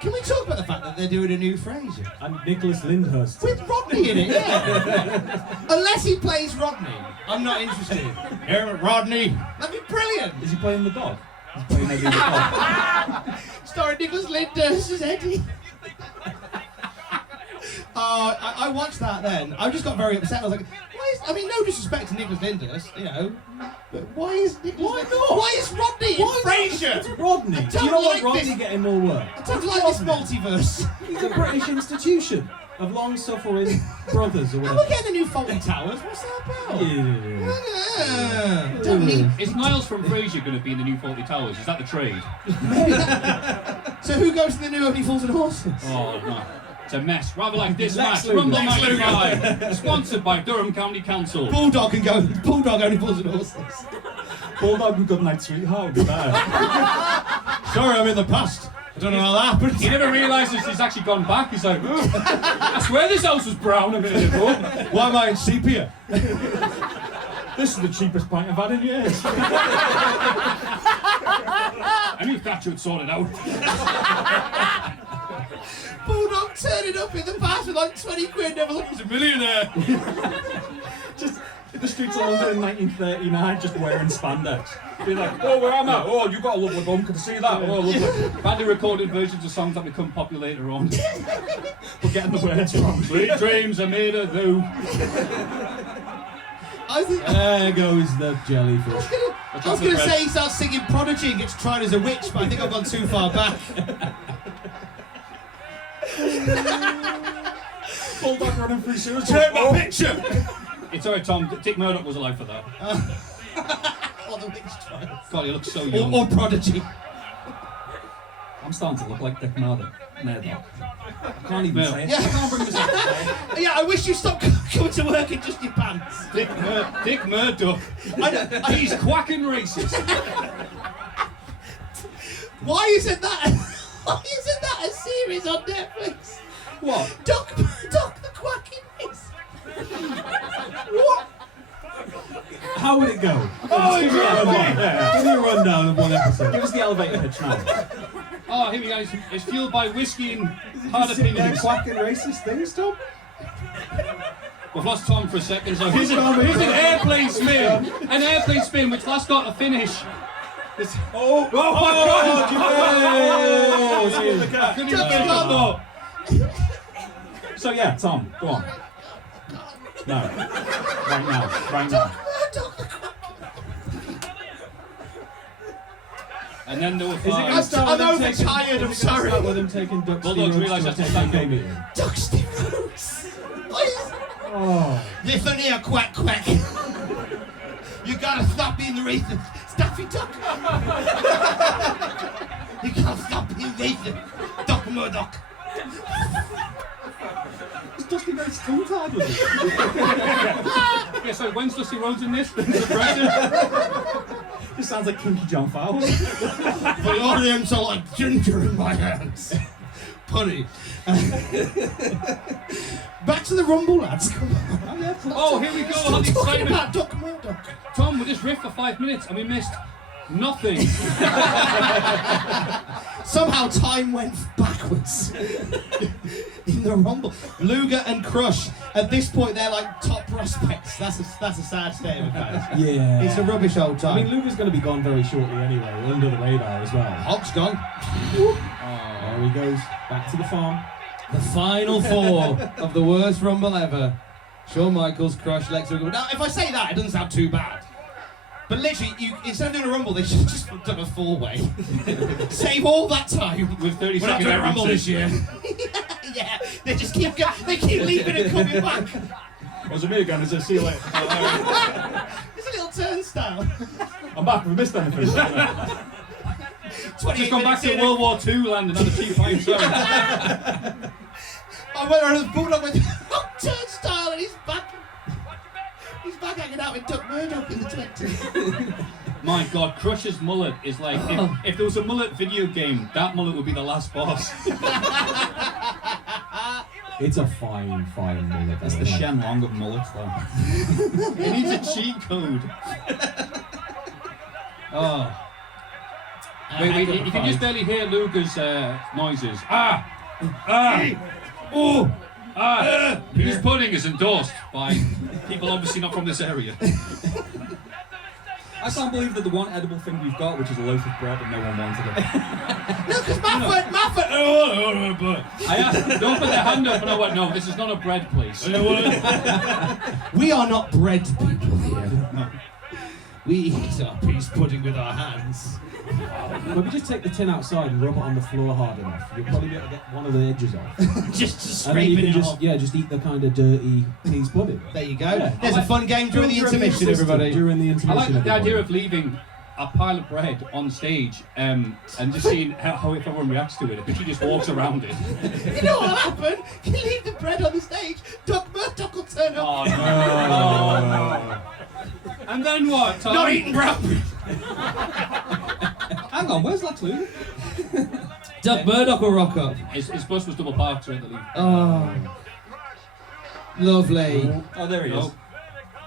Can we talk about the fact that they're doing a new Frasier? And Nicholas Lyndhurst. With Rodney in it, yeah. Unless he plays Rodney, I'm not interested. Here, Rodney. That'd be brilliant. Is he playing the dog? He's playing Eddie the dog. Starring Nicholas Lyndhurst as Eddie. I watched that then. I just got very upset. I was like, no disrespect to Nicholas Lyndhurst, but why is Nicholas Why is Rodney in Frasier? It's Rodney. I Do don't you know like what Rodney this. getting more work? I don't like this multiverse. He's a British institution of long-suffering brothers or And we're whatever. getting the new Faulty Towers. What's that about? Yeah. Don't need. Is Niles from Frasier going to be in the new 40 Towers? Is that the trade? So who goes to the new Only Fools and Horses? Oh, no. It's a mess. Rather like this Lex match, Luger. Rumble Lex Luger. 95. Sponsored by Durham County Council. Bulldog can go. Bulldog Only Fools and Horses. Bulldog and Goodnight Sweetheart would be better. Sorry, I'm in the past. I don't know how that happened. He never realises he's actually gone back. He's like, "Ooh, I swear this house was brown a minute ago. Why am I in sepia? This is the cheapest pint I've had in years. I knew Thatcher would sort it out. Bulldog turning up in the past with like 20 quid, never thought he was a millionaire. Just in the streets of London in 1939, just wearing spandex. Be like, oh, where am I? Oh, you got a lovely bum. Can I see that? Oh, lovely. Badly recorded versions of songs that become popular later on. We're getting the words wrong. Sweet dreams are made of thou. There goes the jellyfish. I was going to say he starts singing Prodigy and gets tried as a witch, but I think I've gone too far back. Bulldog running through sewers. Take my picture! It's alright, Tom. Dick Murdoch was alive for that. Or the witch trials. God, he looks so young. Or Prodigy. I'm starting to look like Dick Murdoch. I can't even say it. Yeah. I can't bring myself to say it. Yeah, I wish you stopped coming to work in just your pants. Dick Murdoch. He's quacking racist. Why isn't that a series on Netflix? What? Doc the Quacking Race. What? How would it go? Oh, Give me a rundown of one episode. Give us the elevator pitch now. Oh, here we go. It's fueled by whiskey and hard Sit there opinions. quacking racist things, Tom? We've lost Tom for a second, so here's an airplane spin. An airplane spin, which last got a finish. Oh, Couldn't even get it Tom. though. So yeah, Tom, go on. No. Right now. Doc the Quacking. And then there were Is it five. gonna start with I'm them taking- overtired, I'm is it gonna sorry. start with them taking duck Bulldogs steroids realise to that's a not 10K meeting? Doc Steroids. Please. Oh. Listen here, quack quack. You gotta stop being racist. Stuffy Duck. You gotta stop being racist. Doc Murdoch. It's Dusty Rhodes tongue-tied with it. Yeah, so when's Dusty Rhodes in this? There's a pressure. Just sounds like Kinky John Fowles. But all of them are like ginger in my hands. Punny. Back to the Rumble, lads. Come on. Oh, here we go. Stop On the talking excitement. about Doc Murdoch. Tom, we just riffed for 5 minutes and we missed nothing. Somehow time went backwards in the Rumble. Luger and Crush, at this point, they're like top prospects. That's a sad state of affairs. Yeah. It's a rubbish old time. I mean, Luger's going to be gone very shortly anyway, under the radar as well. Hog's gone. There he goes, back to the farm. The final four of the worst Rumble ever. Shawn Michaels, Crush, Lex Luger. Now, if I say that, it doesn't sound too bad. But literally, instead of doing a Rumble, they should have just done a four-way. Save all that time. With 30 We're not seconds doing a Rumble this year. entrances. Yeah, they just keep leaving and coming back. Was it me again? Is it see you later? It's a little turnstile. I'm back. We missed anything. 28 Just gone back minutes to in. World War II land and had a cheap fight. Sorry. I went around the Bulldog with turnstile and he's back. He's back hanging out with Doc Murdoch in the 20s. My God, Crush's mullet is like, if there was a mullet video game, that mullet would be the last boss. It's a fine mullet. That's the Shenlong of mullets, though. It needs a cheat code. Oh. Wait, you can just barely hear Luger's noises. His pudding is endorsed by people obviously not from this area. I can't believe that the one edible thing we've got, which is a loaf of bread, and no one wanted it. No, because Mafford. I asked, don't put their hand up, and I went, no, this is not a bread place. We are not bread people here. We eat our peace pudding with our hands. Maybe just take the tin outside and rub it on the floor hard enough. You'll probably be able to get one of the edges off. just And then you scraping can it off. just eat the kind of dirty peas pudding. There you go. Yeah. There's a fun game during the intermission, everybody. During the I intermission. like the idea everybody. of leaving a pile of bread on stage and just seeing how if everyone reacts to it. If she just walks around it. You know what'll happen? You leave the bread on the stage, Doc Murdoch will turn up. Oh, no. And then what, Tom? Not eating bread. Hang on, where's Lex Luger? Doc Murdoch will rock up. His bus was double parked, so he had to leave. Oh. Lovely. Oh, there he is. Oh.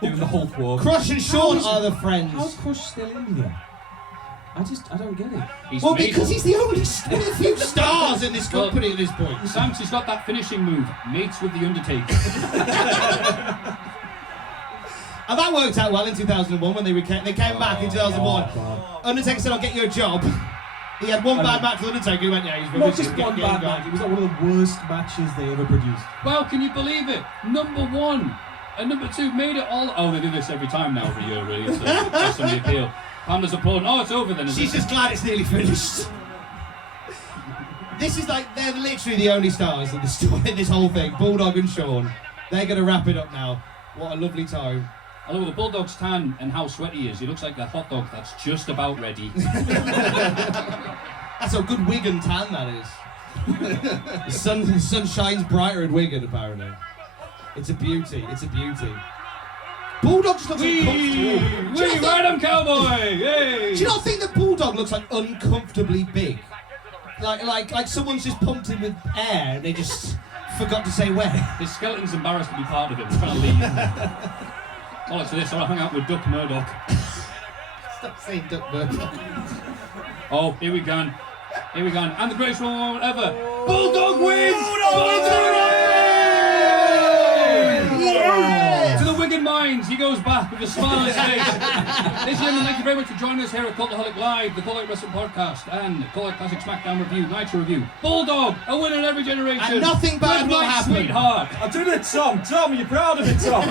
Doing the Hulk walk. Crush and Shawn are the friends. How's Crush still in here? I don't get it. He's Well, made because it. he's the only one of the few stars in this company at this point. Sam's, he's got that finishing move, mates with the Undertaker. And that worked out well in 2001 when they came back in 2001. God. Undertaker said, I'll get you a job. He had one bad match with Undertaker, he went, yeah, he's Not rubbish. just one bad match, it was like one of the worst matches they ever produced. Well, can you believe it? Number one and number two made it all. Oh, they do this every time now, every year, really. So that's on the appeal. Pamela's applauding. Oh, it's over then. Is She's it? just glad it's nearly finished. This is like, they're literally the only stars in this whole thing. Bulldog and Shawn. They're going to wrap it up now. What a lovely time. I love the Bulldog's tan and how sweaty he is. He looks like a hot dog that's just about ready. That's a good Wigan tan, that is. The sun shines brighter in Wigan, apparently. It's a beauty, it's a beauty. Bulldog just looks uncomfortable. We ride him, cowboy! Yay! Do you not think that Bulldog looks like uncomfortably big? Like someone's just pumped him with air and they just forgot to say where. His skeleton's embarrassed to be part of it. He's trying to leave. Oh, to this, I'll hang out with Doc Murdoch. Stop saying Doc Murdoch. Oh, here we go. Here we go. And the greatest moment ever. Bulldog wins! Yeah! To the Wigan Mines, he goes back with a smile on his face. Ladies and gentlemen, thank you very much for joining us here at Cultaholic Live, the Cultaholic Wrestling Podcast, and Cultaholic Classic SmackDown Review, Nitro Review. Bulldog, a winner in every generation. And nothing bad will happen. Sweetheart. I did it, Tom. Tom, are you proud of it, Tom?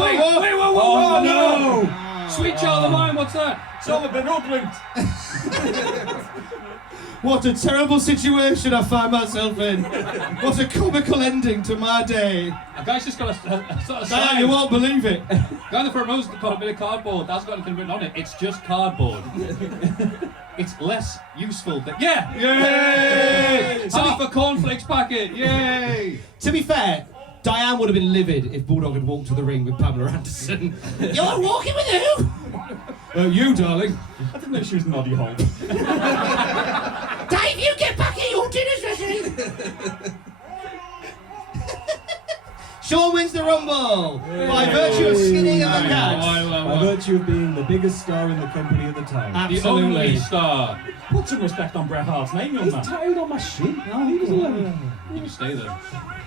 Wait, whoa, Oh, no! Sweet child of mine, what's that? Tom, I've been hoodwinked. What a terrible situation I find myself in. What a comical ending to my day. A guy's just got a sort of Diane, sign. you won't believe it. Guy in the front row's got a bit of cardboard. That's got anything written on it. It's just cardboard. It's less useful than... Yeah! Yay! Half a cornflakes packet. Yay! To be fair, Diane would have been livid if Bulldog had walked to the ring with Pamela Anderson. You're walking with who? You, darling. I didn't know she was Noddy Hole. Dave, you get back here, your dinner's ready. Sean wins the Rumble by virtue of skinning of the cat. By virtue of being the biggest star in the company at the time. Absolutely. The only star. Put some respect on Bret Hart's name, young He's man. tired on my shit. No, he was alone. You can stay there.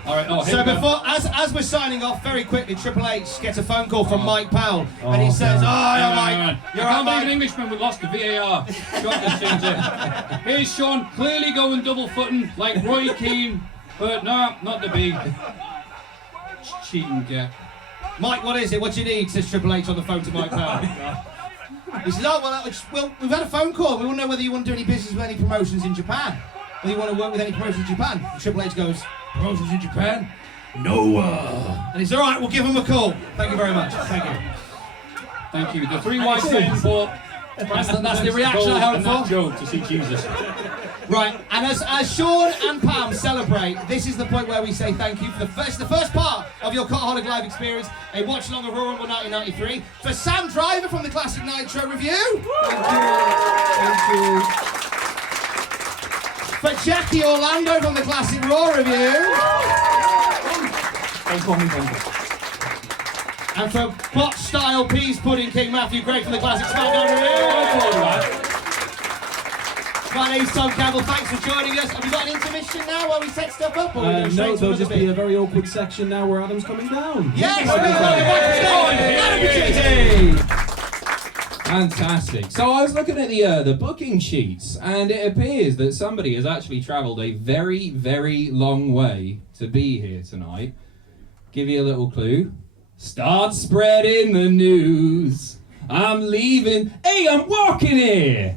All right. Oh, So before, as we're signing off, very quickly, Triple H gets a phone call from Mike Powell, and he says, "Oh, Mike, you're I on can't believe an Mike." Englishman would lost the VAR. Got to change it. Here's Sean clearly going double footing like Roy Keane, but no, not the B. Cheating get. Mike, what is it? What do you need? Says Triple H on the phone to Mike Powell. He says, "Oh, well, we've had a phone call. We want to know whether you want to do any business with any promotions in Japan. Whether you want to work with any promotions in Japan." And Triple H goes, "Promotions in Japan? No." And he's all right. We'll give him a call. Thank you very much. Thank you. Thank you. The three white men bought. That's the reaction I hope for. Joe to see Jesus. Right, and as Sean and Pam celebrate, this is the point where we say thank you for the first part of your Cultaholic Live experience, a watch-along of Royal Rumble 1993. For Sam Driver from the Classic Nitro Review. Thank you. For Jackie Orlando from the Classic Raw Review. Don't call me Bungle. And for Bot Style Peas Pudding King Matthew Gray from the Classic SmackDown Review. My name's Tom Campbell, thanks for joining us. Have we got an intermission now while we set stuff up? Or No, there'll just be a very awkward section now where Adam's coming down. Yes! Fantastic. So I was looking at the booking sheets, and it appears that somebody has actually travelled a very, very long way to be here tonight. Give you a little clue. Start spreading the news. I'm leaving. Hey, I'm walking here.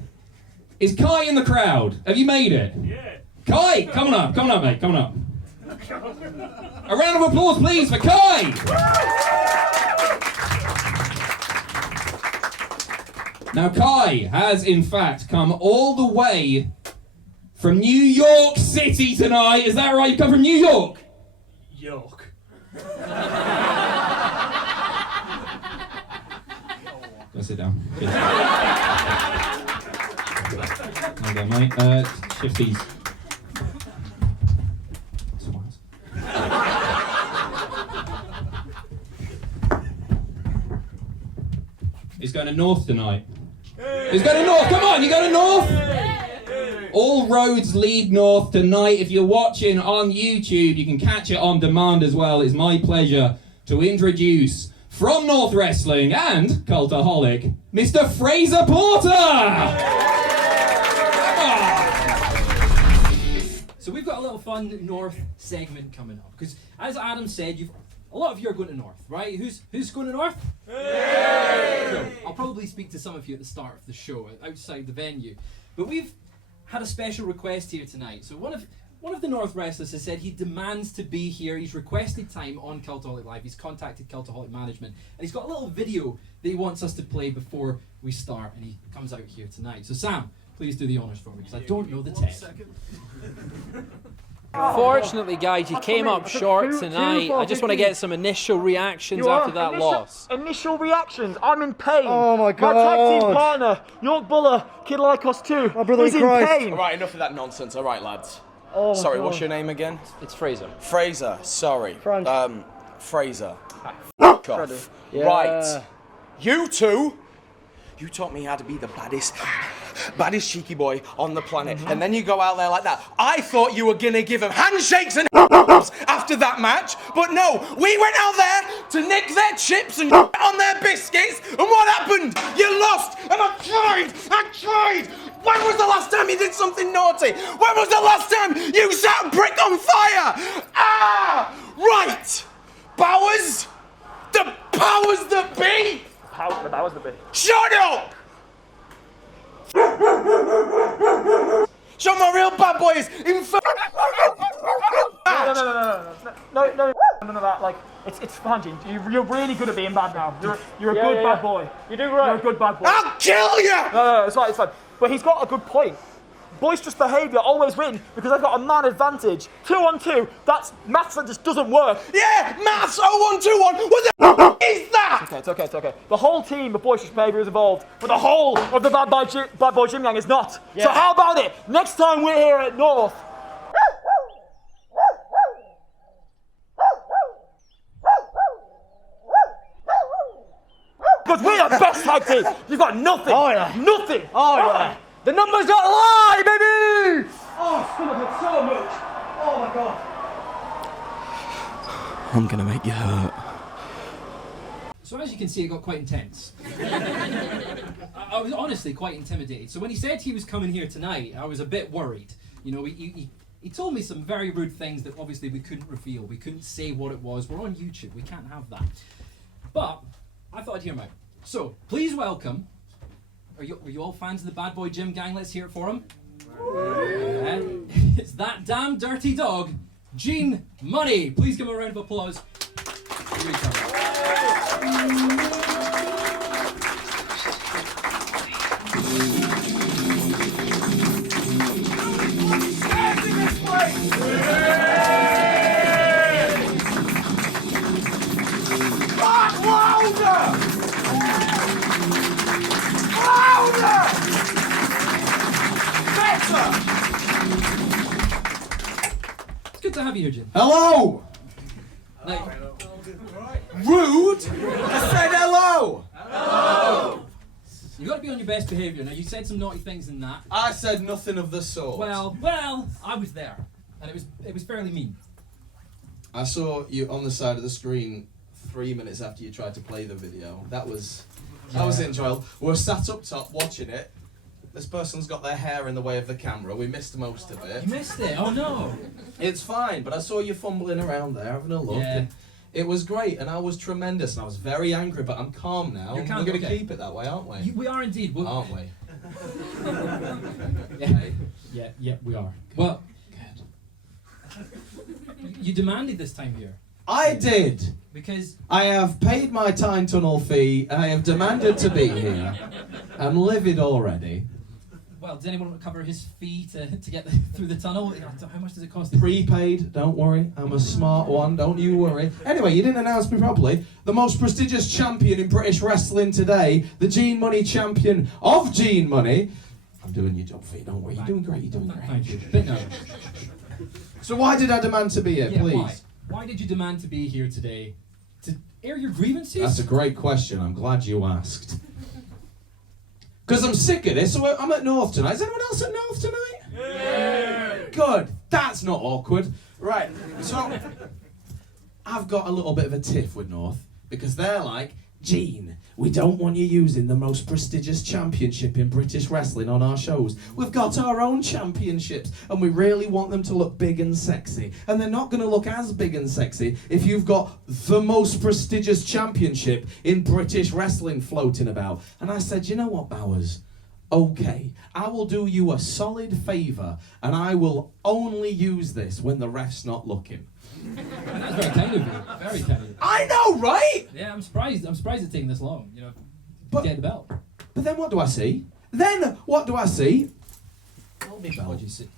Is Kai in the crowd? Have you made it? Yeah. Kai, come on up, mate, come on up. A round of applause, please, for Kai. Now, Kai has, in fact, come all the way from New York City tonight. Is that right? You come from New York? York. Go sit down. There you go, mate. Shift these. He's going to North tonight. He's going to North. Come on, you go to North? All roads lead north tonight. If you're watching on YouTube, you can catch it on demand as well. It's my pleasure to introduce from North Wrestling and Cultaholic, Mr. Fraser Porter! So we've got a little fun North segment coming up, because as Adam said, a lot of you are going to North, right? Who's going to North? Cool. I'll probably speak to some of you at the start of the show, outside the venue. But we've had a special request here tonight. So one of the North wrestlers has said he demands to be here. He's requested time on Cultaholic Live. He's contacted Cultaholic Management, and he's got a little video that he wants us to play before we start, and he comes out here tonight. So Sam, please do the honours for me, because I don't know the text. Fortunately, guys, you came up short tonight. I just want to get some initial reactions after that loss. Initial reactions? I'm in pain. Oh my God. My tag team partner, York Buller, Kid Like Us too, is in pain. Alright, enough of that nonsense. Alright, lads. Oh sorry, God. What's your name again? It's Fraser. Fraser, sorry. Frank. Fraser. Off. Yeah. Right. You two, you taught me how to be the baddest cheeky boy on the planet. And then you go out there like that. I thought you were gonna give them handshakes and after that match, but no, we went out there to nick their chips and on their biscuits, and what happened? You lost, and I tried. When was the last time you did something naughty? When was the last time you set a brick on fire? Right. Powers? The powers that be? The powers that be. Shut up! Show my real bad boy is in No, none of that. Like, it's fun, Gene. You're really good at being bad now. You're a good bad boy. You do right. You're a good bad boy. I'll kill you! No, it's fine. But he's got a good point. Boisterous behaviour always win because I've got a man advantage. 2-on-2, that's maths that just doesn't work. Yeah, maths 0121. What the is that? It's okay. The whole team of boisterous behaviour is involved, but the whole of the bad boy gym gang is not. Yeah. So how about it? Next time we're here at North. Because we're the best tag team. You've got nothing. Oh, yeah. Nothing. Oh, yeah. The numbers don't lie, baby. Oh, stomach hurts so much. Oh my God. I'm gonna make you hurt. So as you can see, it got quite intense. I was honestly quite intimidated. So when he said he was coming here tonight, I was a bit worried. You know, he told me some very rude things that obviously we couldn't reveal. We couldn't say what it was. We're on YouTube. We can't have that. But I thought I'd hear him out. So please welcome. Are you all fans of the Bad Boy Gym gang? Let's hear it for him. Yeah. It's that damn dirty dog, Gene Money. Please give him a round of applause. Here he comes. It's good to have you here, Jim. Hello! Like, Rude? I said hello! Hello! You got to be on your best behaviour. Now, you said some naughty things in that. I said nothing of the sort. Well, I was there, and it was fairly mean. I saw you on the side of the screen 3 minutes after you tried to play the video. That was enjoyable. We're sat up top watching it. This person's got their hair in the way of the camera. We missed most of it. You missed it? Oh no! It's fine, but I saw you fumbling around there, having a look. Yeah. And it was great, and I was tremendous, and I was very angry, but I'm calm now. You're calm, We're going to okay. keep it that way, aren't we? We are indeed. Aren't we? Yeah, we are. Well, you demanded this time here. I did. Because I have paid my time tunnel fee, and I have demanded to be here. I'm livid already. Well, does anyone want to cover his fee to get through the tunnel? How much does it cost? Prepaid, don't worry. I'm a smart one, don't you worry. Anyway, you didn't announce me properly. The most prestigious champion in British wrestling today, the Gene Money champion of Gene Money. I'm doing your job for you, don't worry. You're doing great, you're doing great. Thank you. But no. So why did I demand to be here, please? Why did you demand to be here today? To air your grievances? That's a great question. I'm glad you asked. Because I'm sick of this, so I'm at North tonight. Is anyone else at North tonight? Yeah. Good. That's not awkward. Right, so I've got a little bit of a tiff with North, because they're like, Gene, we don't want you using the most prestigious championship in British wrestling on our shows. We've got our own championships, and we really want them to look big and sexy. And they're not going to look as big and sexy if you've got the most prestigious championship in British wrestling floating about. And I said, you know what, Bowers? Okay, I will do you a solid favour, and I will only use this when the ref's not looking. That's very kind of you. Very kind of you. I know, right? Yeah, I'm surprised it's taking this long, you know, But- to get the belt. But then what do I see? Then Hold me belt. What do you see?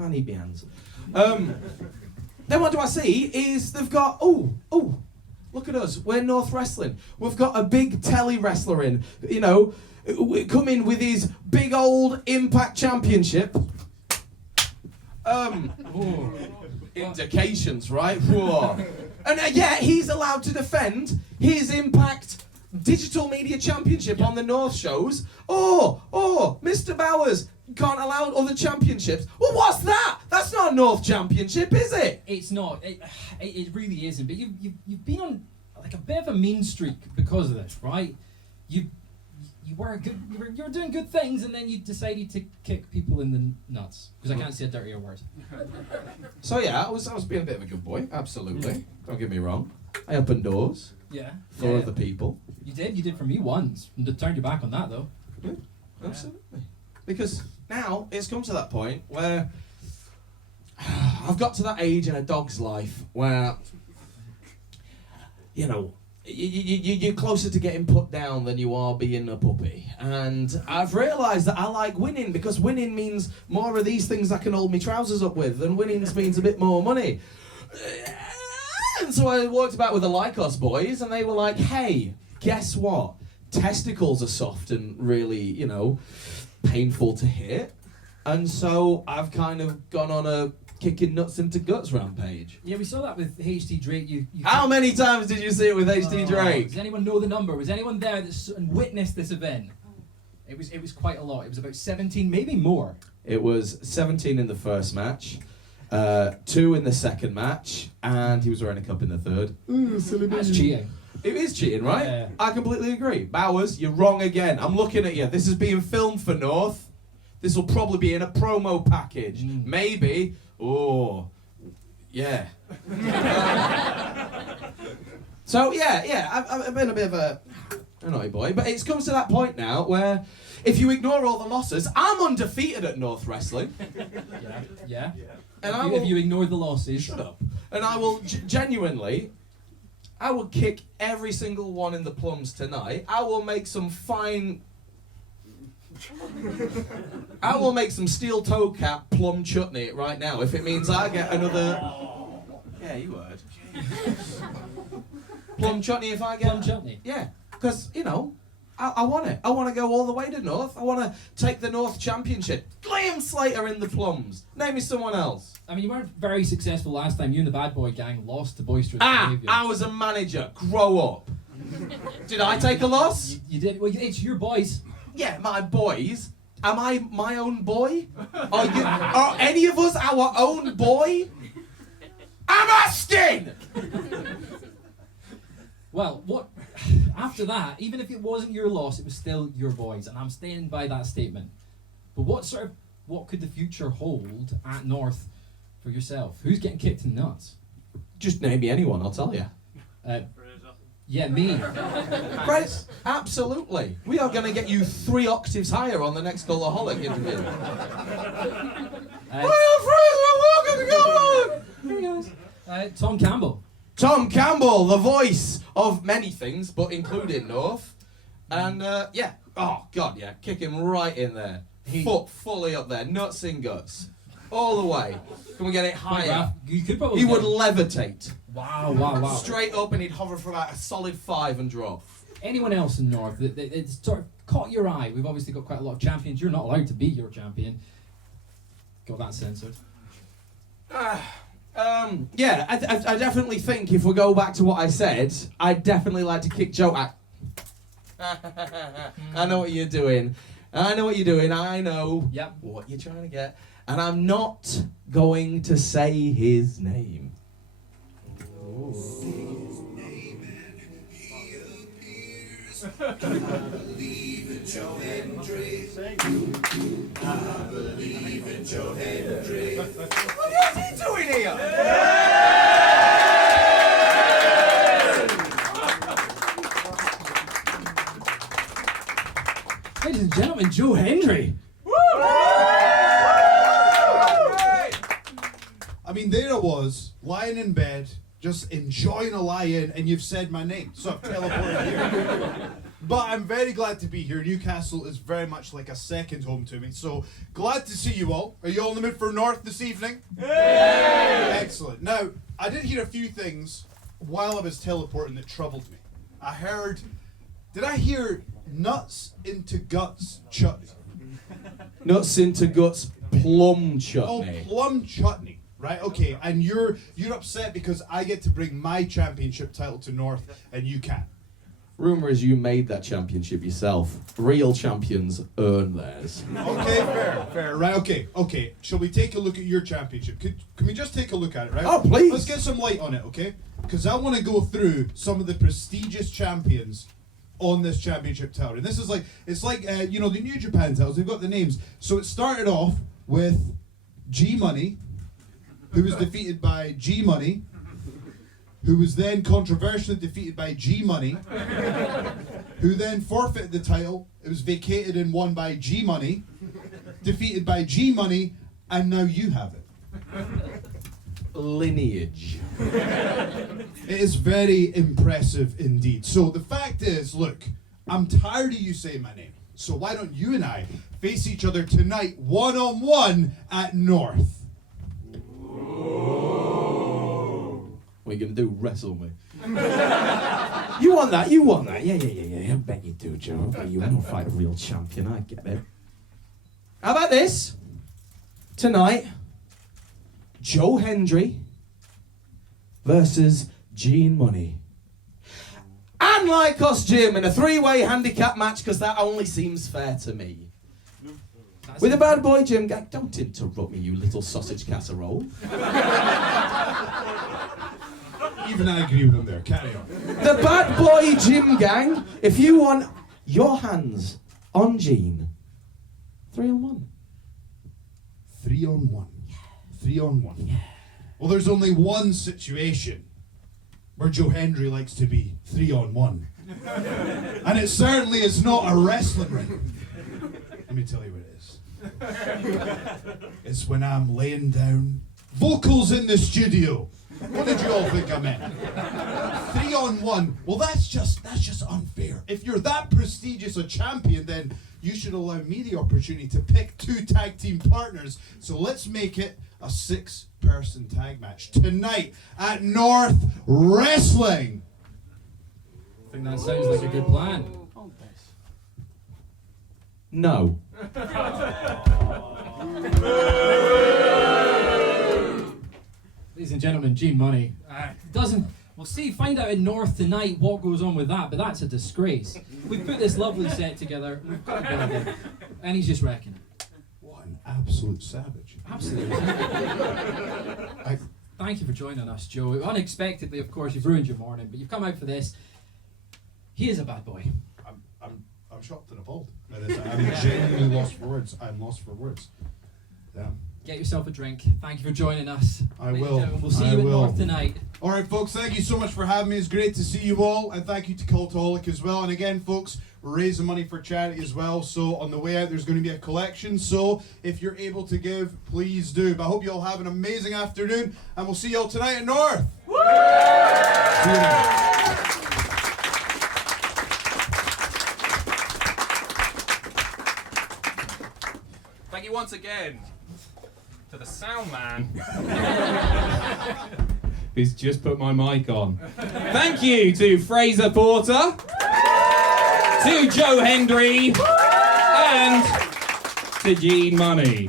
I need my hands. Then what do I see is they've got, look at us, we're North Wrestling. We've got a big telly wrestler in, you know, come in with his big old Impact Championship. Indications, right? Whoa. And yet he's allowed to defend his Impact Digital Media Championship on the North shows. Mr. Bowers can't allow other championships. Well, what's that? That's not a North Championship, is it? It's not. It really isn't. But you've been on like a bit of a mean streak because of this, right? You were good. You were doing good things, and then you decided to kick people in the nuts because I can't say a dirtier word. So yeah, I was being a bit of a good boy. Absolutely. Don't get me wrong. I opened doors. Yeah. For other people. You did for me once. And turned your back on that though. Yeah, absolutely. Because now it's come to that point where I've got to that age in a dog's life where, you know, you're closer to getting put down than you are being a puppy. And I've realised that I like winning because winning means more of these things I can hold my trousers up with, and winning means a bit more money. And so I walked about with the Lycos boys, and they were like, hey, guess what? Testicles are soft and really, you know, painful to hit. And so I've kind of gone on a kicking nuts into guts rampage. Yeah, we saw that with HT Drake. How many times did you see it with HT Drake? Does anyone know the number? Was anyone there that witnessed this event? It was quite a lot. It was about 17, maybe more. It was 17 in the first match, 2 in the second match, and he was wearing a cup in the third. That's cheating. It is cheating, right? Yeah. I completely agree. Bowers, you're wrong again. I'm looking at you. This is being filmed for North. This will probably be in a promo package. Maybe. Oh, yeah. So, yeah, I've been a bit of a naughty boy. But it's come to that point now where if you ignore all the losses, I'm undefeated at North Wrestling. Yeah. And if you ignore the losses. Shut up. And I will genuinely... I will kick every single one in the plums tonight. I will make some fine... I will make some steel toe cap plum chutney right now if it means I get another... Yeah, you heard. Plum chutney if I get... Plum chutney? Yeah, because, you know, I want it. I want to go all the way to North. I want to take the North Championship. Liam Slater in the plums. Name me someone else. I mean, you weren't very successful last time. You and the Bad Boy Gang lost to Boisterous Behaviour. I was a manager. Grow up. Did I take a loss? You did. Well, it's your boys. Yeah, my boys. Am I my own boy? Are any of us our own boy? I'm asking! Well, what? After that, even if it wasn't your loss, it was still your boys, and I'm standing by that statement. But what could the future hold at North for yourself? Who's getting kicked in the nuts? Just name me anyone, I'll tell you. Yeah, me. Right, absolutely. We are going to get you 3 octaves higher on the next Cultaholic interview. Tom Campbell. Tom Campbell, the voice of many things, but including North. And, yeah, oh, God, yeah, kick him right in there. Foot fully up there, nuts and guts. All the way. Can we get it higher? You could probably he would levitate. Wow. Straight up, and he'd hover for about a solid 5 and drop. Anyone else in North that sort of caught your eye? We've obviously got quite a lot of champions. You're not allowed to be your champion. Got that censored. Yeah, I definitely think if we go back to what I said, I'd definitely like to kick Joe out. I know what you're doing. I know what you're doing. I know what you're trying to get. And I'm not going to say his name. I believe in Joe Hendry. I believe in Joe Hendry. What is he doing here? Ladies and gentlemen, Joe Hendry. I mean, there I was, lying in bed, just enjoying a lie-in, and you've said my name, so I've teleported here. But I'm very glad to be here. Newcastle is very much like a second home to me, so glad to see you all. Are you all in the mood for North this evening? Yay! Excellent. Now, I did hear a few things while I was teleporting that troubled me. Did I hear nuts into guts chutney? Nuts into guts plum chutney. Oh, plum chutney. Right, okay, and you're upset because I get to bring my championship title to North and you can't. Rumour is you made that championship yourself. Real champions earn theirs. Okay, fair, right, okay. Shall we take a look at your championship? Can we just take a look at it, right? Oh, please. Let's get some light on it, okay? Because I want to go through some of the prestigious champions on this championship title. And this is it's like the New Japan titles, they've got the names. So it started off with G-Money, who was defeated by G-Money, who was then controversially defeated by G-Money, who then forfeited the title. It was vacated and won by G-Money, defeated by G-Money, and now you have it. Lineage. It is very impressive indeed. So the fact is, look, I'm tired of you saying my name. So why don't you and I face each other tonight, one-on-one at North? What are you going to do, wrestle me? You want that, Yeah, I bet you do, Joe. I bet you want to fight a real champion, I get it. How about this? tonight, Joe Hendry versus Gene Money. And like us, Jim, in a three-way handicap match, because that only seems fair to me. With a bad boy Jim gang. Don't interrupt me, you little sausage casserole. Even I agree with him there. Carry on. The bad boy Jim gang, if you want your hands on Gene, 3-on-1. 3-on-1. 3-on-1. Yeah. Well, there's only one situation where Joe Hendry likes to be 3-on-1. And it certainly is not a wrestling ring. Let me tell you what it is. It's when I'm laying down vocals in the studio. What did you all think I meant? 3-on-1. Well, that's just unfair. If you're that prestigious a champion, then you should allow me the opportunity to pick 2 tag team partners. So let's make it a 6-person tag match tonight at North Wrestling. I think that sounds like a good plan. No. Ladies and gentlemen, Gene Money we'll see, find out in North tonight what goes on with that, but that's a disgrace. We've put this lovely set together, we've got a build it, and he's just wrecking it. What an absolute savage. Absolutely. Thank you for joining us, Joe. Unexpectedly, of course, you've ruined your morning, but you've come out for this. He is a bad boy. I'm shocked and appalled. I'm genuinely lost for words. I'm lost for words. Damn. Get yourself a drink. Thank you for joining us. I will. We'll see you at North tonight. All right, folks, thank you so much for having me. It's great to see you all, and thank you to Cultaholic as well. And again, folks, we're raising money for charity as well. So on the way out, there's going to be a collection. So if you're able to give, please do. But I hope you all have an amazing afternoon, and we'll see you all tonight at North. Woo! See you then. Thank you once again to the sound man who's just put my mic on. Thank you to Fraser Porter, to Joe Hendry, and to Gene Money.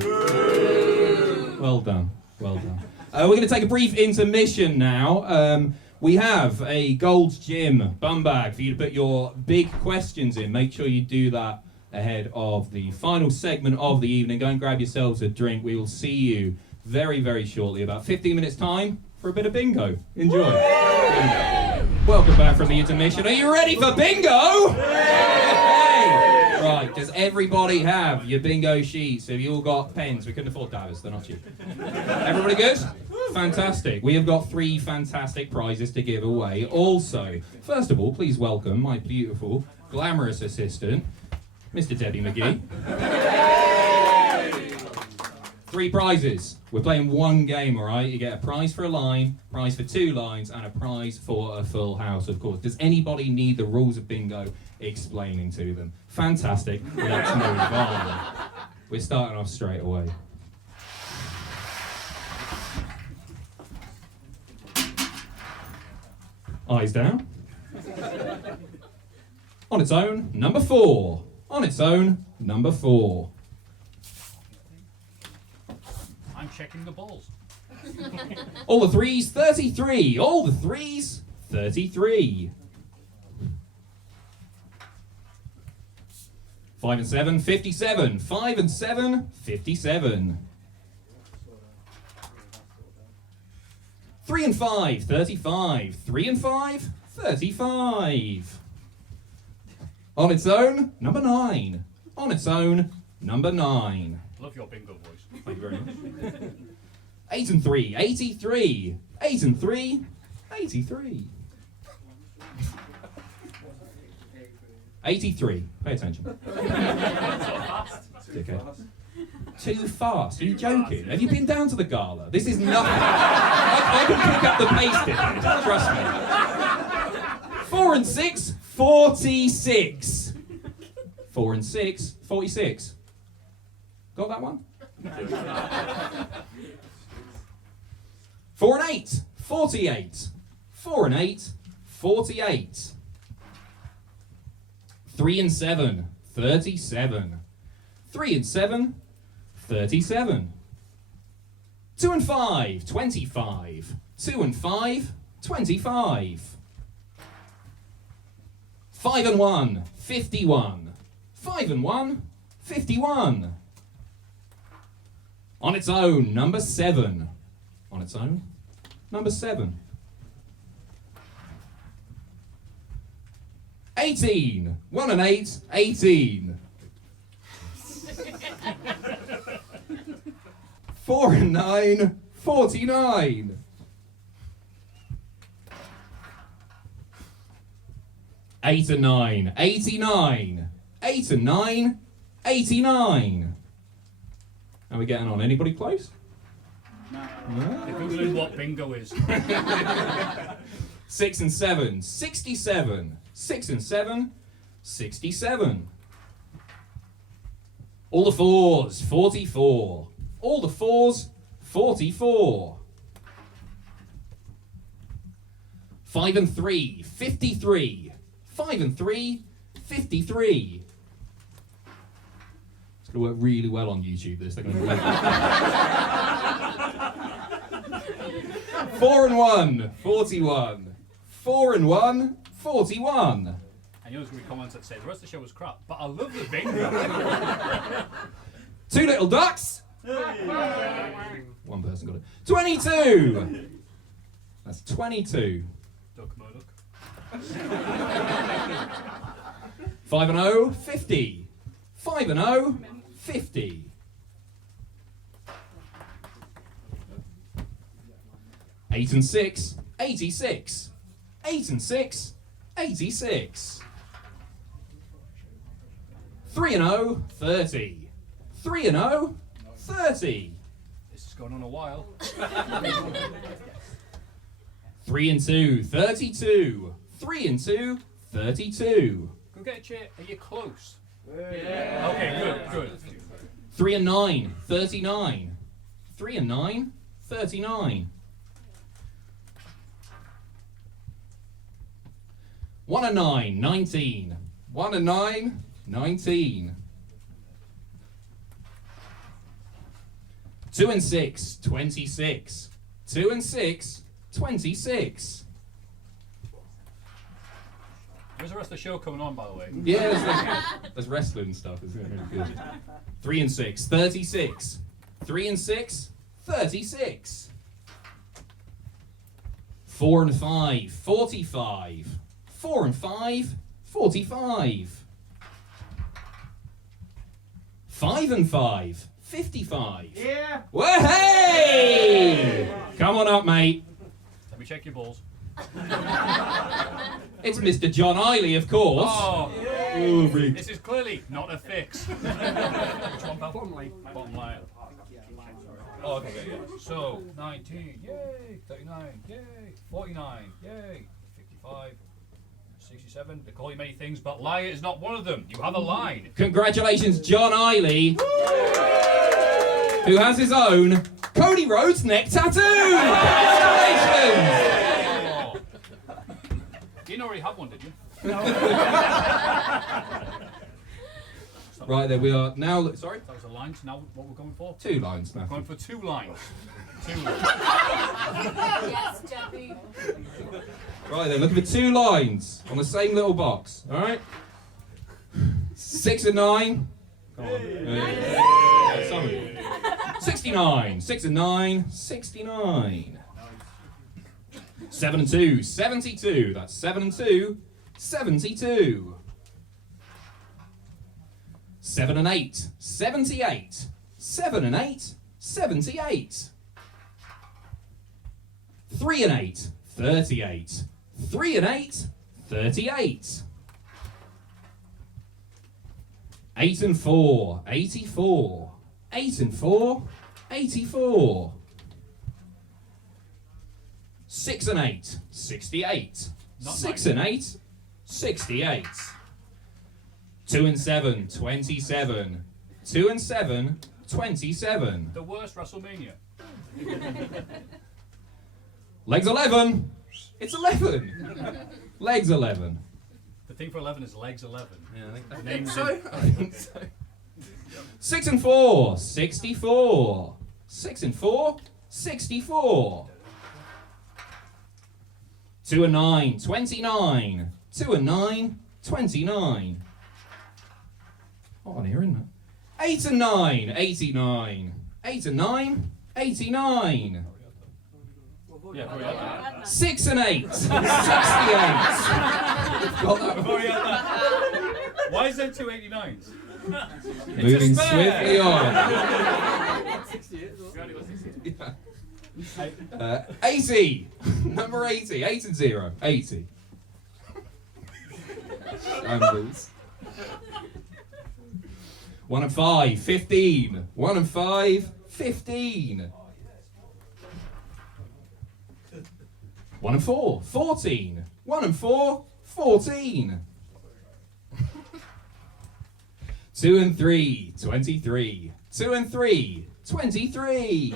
Well done, well done. We're going to take a brief intermission now. We have a gold gym bum bag for you to put your big questions in. Make sure you do that ahead of the final segment of the evening. Go and grab yourselves a drink. We will see you very, very shortly, about 15 minutes time, for a bit of bingo. Enjoy. Bingo. Welcome back from the intermission. Are you ready for bingo? Hey! Right, does everybody have your bingo sheets? Have you all got pens? We couldn't afford Davos, they're not cheap. Everybody good? Fantastic. We have got 3 fantastic prizes to give away. Also, first of all, please welcome my beautiful, glamorous assistant, Mr. Debbie McGee. 3 prizes. We're playing 1 game, all right? You get a prize for a line, prize for 2 lines, and a prize for a full house, of course. Does anybody need the rules of bingo explaining to them? Fantastic. Let's move on. We're starting off straight away. Eyes down. On its own, number 4. On its own, number 4. I'm checking the balls. All the 3s, 33. All the 3s, 33. 5 and 7, 57. 5 and 7, 57. 3 and 5, 35. 3 and 5, 35. On its own, number 9. On its own, number 9. Love your bingo voice. Thank you very much. 8 and 3, 83. 8 and 3, 83. 83. Pay attention. Dickhead. Too fast. Are you joking? Have you been down to the gala? This is nothing. I can pick up the pace, dickhead. Trust me. 4 and 6, 46. 4 and 6, 46. Got that one? 4 and 8, 48. 4 and 8, 48. 3 and 7, 37. 3 and 7, 37. 2 and 5, 25. 2 and 5, 25. 5 and 1, 51. 5 and 1, 51. On its own, number 7. On its own, number 7. 18. 1 and 8, 18. 4 and 9, 49. 8 and 9, 89. 8 and 9, 89. How are we getting on? Anybody close? No. They're googling what bingo is. 6 and 7, 67. 6 and 7, 67. All the 4s, 44. All the 4s, 44. 5 and 3, 53. 5 and 3, 53. It's going to work really well on YouTube, this. They're going to 4 and 1, 41. 4 and 1, 41. And yours will be comments that say the rest of the show was crap, but I love the bingo. 2 little ducks. One person got it. 22. That's 22. Duck Murdoch. 5 and 0, 50. 5 and 0, 50. 8 and 6, 86. 8 and 6, 86. 3 and 0, 30. 3 and 0, 30. This is going on a while. 3 and 2, 32. 3 and 2, 32. Go get a chair. Are you close? Yeah. Okay, good. 3 and 9, 39. 3 and 9, 39. 1 and 9, 19. 1 and 9, 19. 2 and 6, 26. 2 and 6, 26. Where's the rest of the show coming on, by the way? Yeah, there's wrestling stuff, isn't it? Really good. 3 and 6, 36. 3 and 6, 36. 4 and 5, 45. 4 and 5, 45. 5 and 5, 55. Yeah. Well, hey! Come on up, mate. Let me check your balls. It's Mr. John Eiley, of course. Oh, Ooh, rigged. this is clearly not a fix. Which one, pal? Bottom line. Oh, okay, yeah. So, 19, yay. 39, yay. 49, yay. 55, 67. They call you many things, but liar is not one of them. You have a line. Congratulations, John Eiley, who has his own Cody Rhodes neck tattoo. Congratulations! You didn't already have one, did you? No. Right, there we are. Now, sorry? That was a line, so now what we're going for? 2 lines, Matthew. Going for 2 lines. 2 lines. Yes, Jeffy. Right, then, looking for 2 lines on the same little box. All right? 6 and 9. Come on. Yeah, some of you. 69. 6 and 9. 69. 7 and 2. 72. That's 7 and 2. 72. 7 and 8. 78. 7 and 8. 78. 3 and 8. 38. 3 and 8. 38. 8 and 4. 84. 8 and 4. 84. 6 and 8. 68. 6 and 8. 68. 2 and 7. 27. 2 and 7. 27. The worst WrestleMania. Legs 11. It's 11. Legs 11. The thing for 11 is legs 11. Yeah, I think Names so. in- I think so. 6 and 4. 64. 6 and 4. 64. 2 and 9, 29. 2 and 9, 29. Hot on here, isn't it? 8 and 9, 89. 8 and 9, 89. 6 and 8, 68. Got that. Why is there 2 89s? Moving swiftly on. 80. Number 80. 8 and 0. 80. Shambles. 1 and 5. 15. 1 and 5. 15. 1 and 4. 14. 1 and 4. 14. 2 and 3. 23. 2 and 3. 23.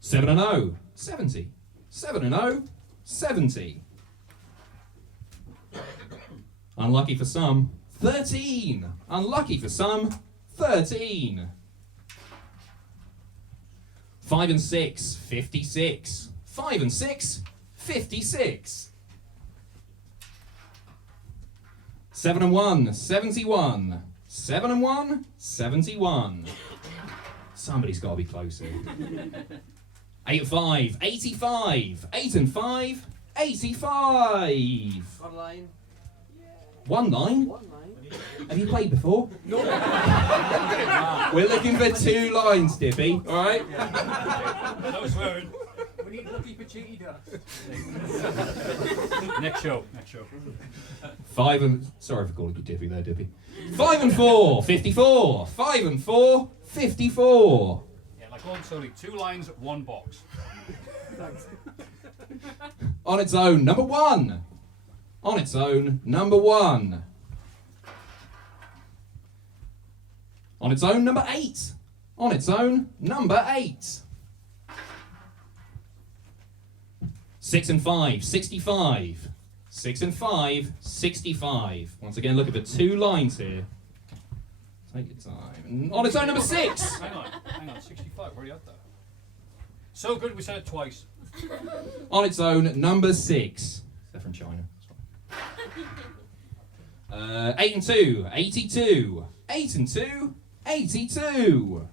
7 and 0. 70. 7 and 0. 70. Unlucky for some. 13. Unlucky for some. 13. 5 and 6. 56. 5 and 6. 56. 7 and 1. 71. 7 and 1. 71. Somebody's got to be closer. 8 and 5. 85. 8 and 5. 85. One line. One line? Have you played before? No. We're looking for 2 lines, Dippy. All right? No swearing. We need lucky for cheaty ducks. Next show. 5 and... Sorry for calling you Dippy there, Dippy. 5 and 4, 54. 5 and 4, 54. Yeah, like old Sony. 2 lines, 1 box. On its own, number 1. On its own, number 1. On its own, number 8. On its own, number 8. 6 and 5, 65. 6 and 5, 65. Once again, look at the 2 lines here. Take your time. On its own, number 6. Hang on. 65. Where are you at there? So good, we said it twice. On its own, number 6. They're from China. 8 and 2, 82. 8 and 2, 82.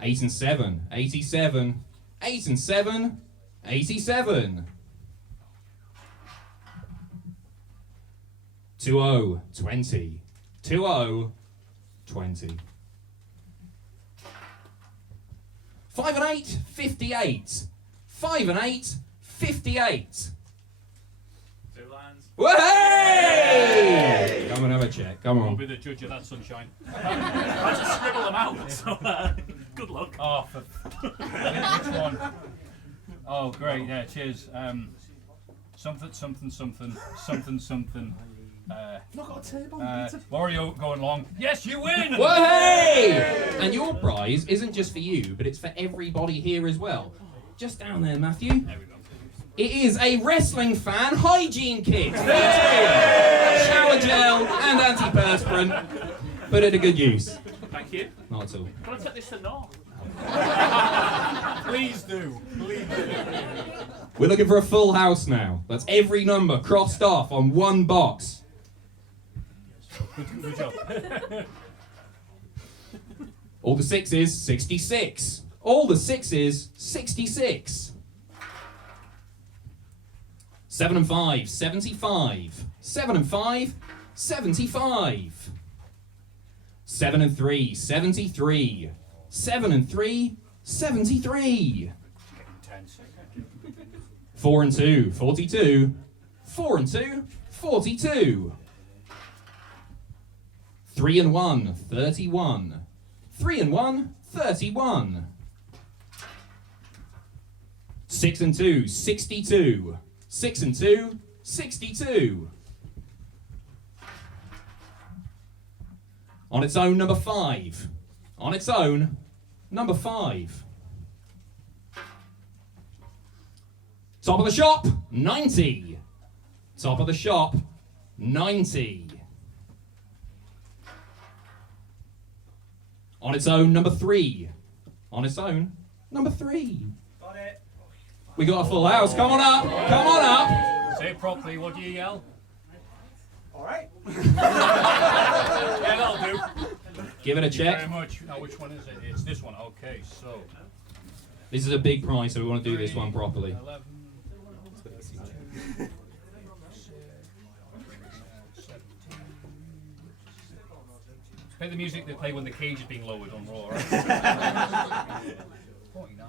8 and 7, 87. 8 and 7, 87. 2-0, 20. 2-0, 20. 5 and 8, 58. 5 and 8, 58. 2 lines. Hey! Come on, have a check. Come I'll on. be the judge of that, sunshine. I just scribble them out. So, good luck. Oh, which one? Oh, great. Yeah, cheers. Something. I've not got a table. Wario going long. Yes, you win! Hey! And your prize isn't just for you, but it's for everybody here as well. Just down there, Matthew. There we go. It is a wrestling fan hygiene kit featuring shower gel and antiperspirant. Put it to good use. Thank you. Not at all. Can I take this to North? Please do. We're looking for a full house now. That's every number crossed off on 1 box. Good job. All the 6s, 66. All the 6s, 66. 7 and 5, 75. 7 and 5, 75. 7 and 3, 73. 7 and 3, 73. 4 and 2, 42. 4 and 2, 42. 3 and 1, 31. 3 and 1, 31. 6 and 2, 62. 6 and 2, 62. On its own, number 5. On its own, number 5. Top of the shop, 90. Top of the shop, On its own, number 3. On its own, number 3. Got it. We got a full house. Come on up. Come on up. Say it properly. What do you yell? All right. Yeah, that'll do. Give it a Thank you check. very much. Now, which one is it? It's this one. Okay, so. This is a big prize, so we want to do this one properly. 11, play the music they play when the cage is being lowered on Raw, right? 49.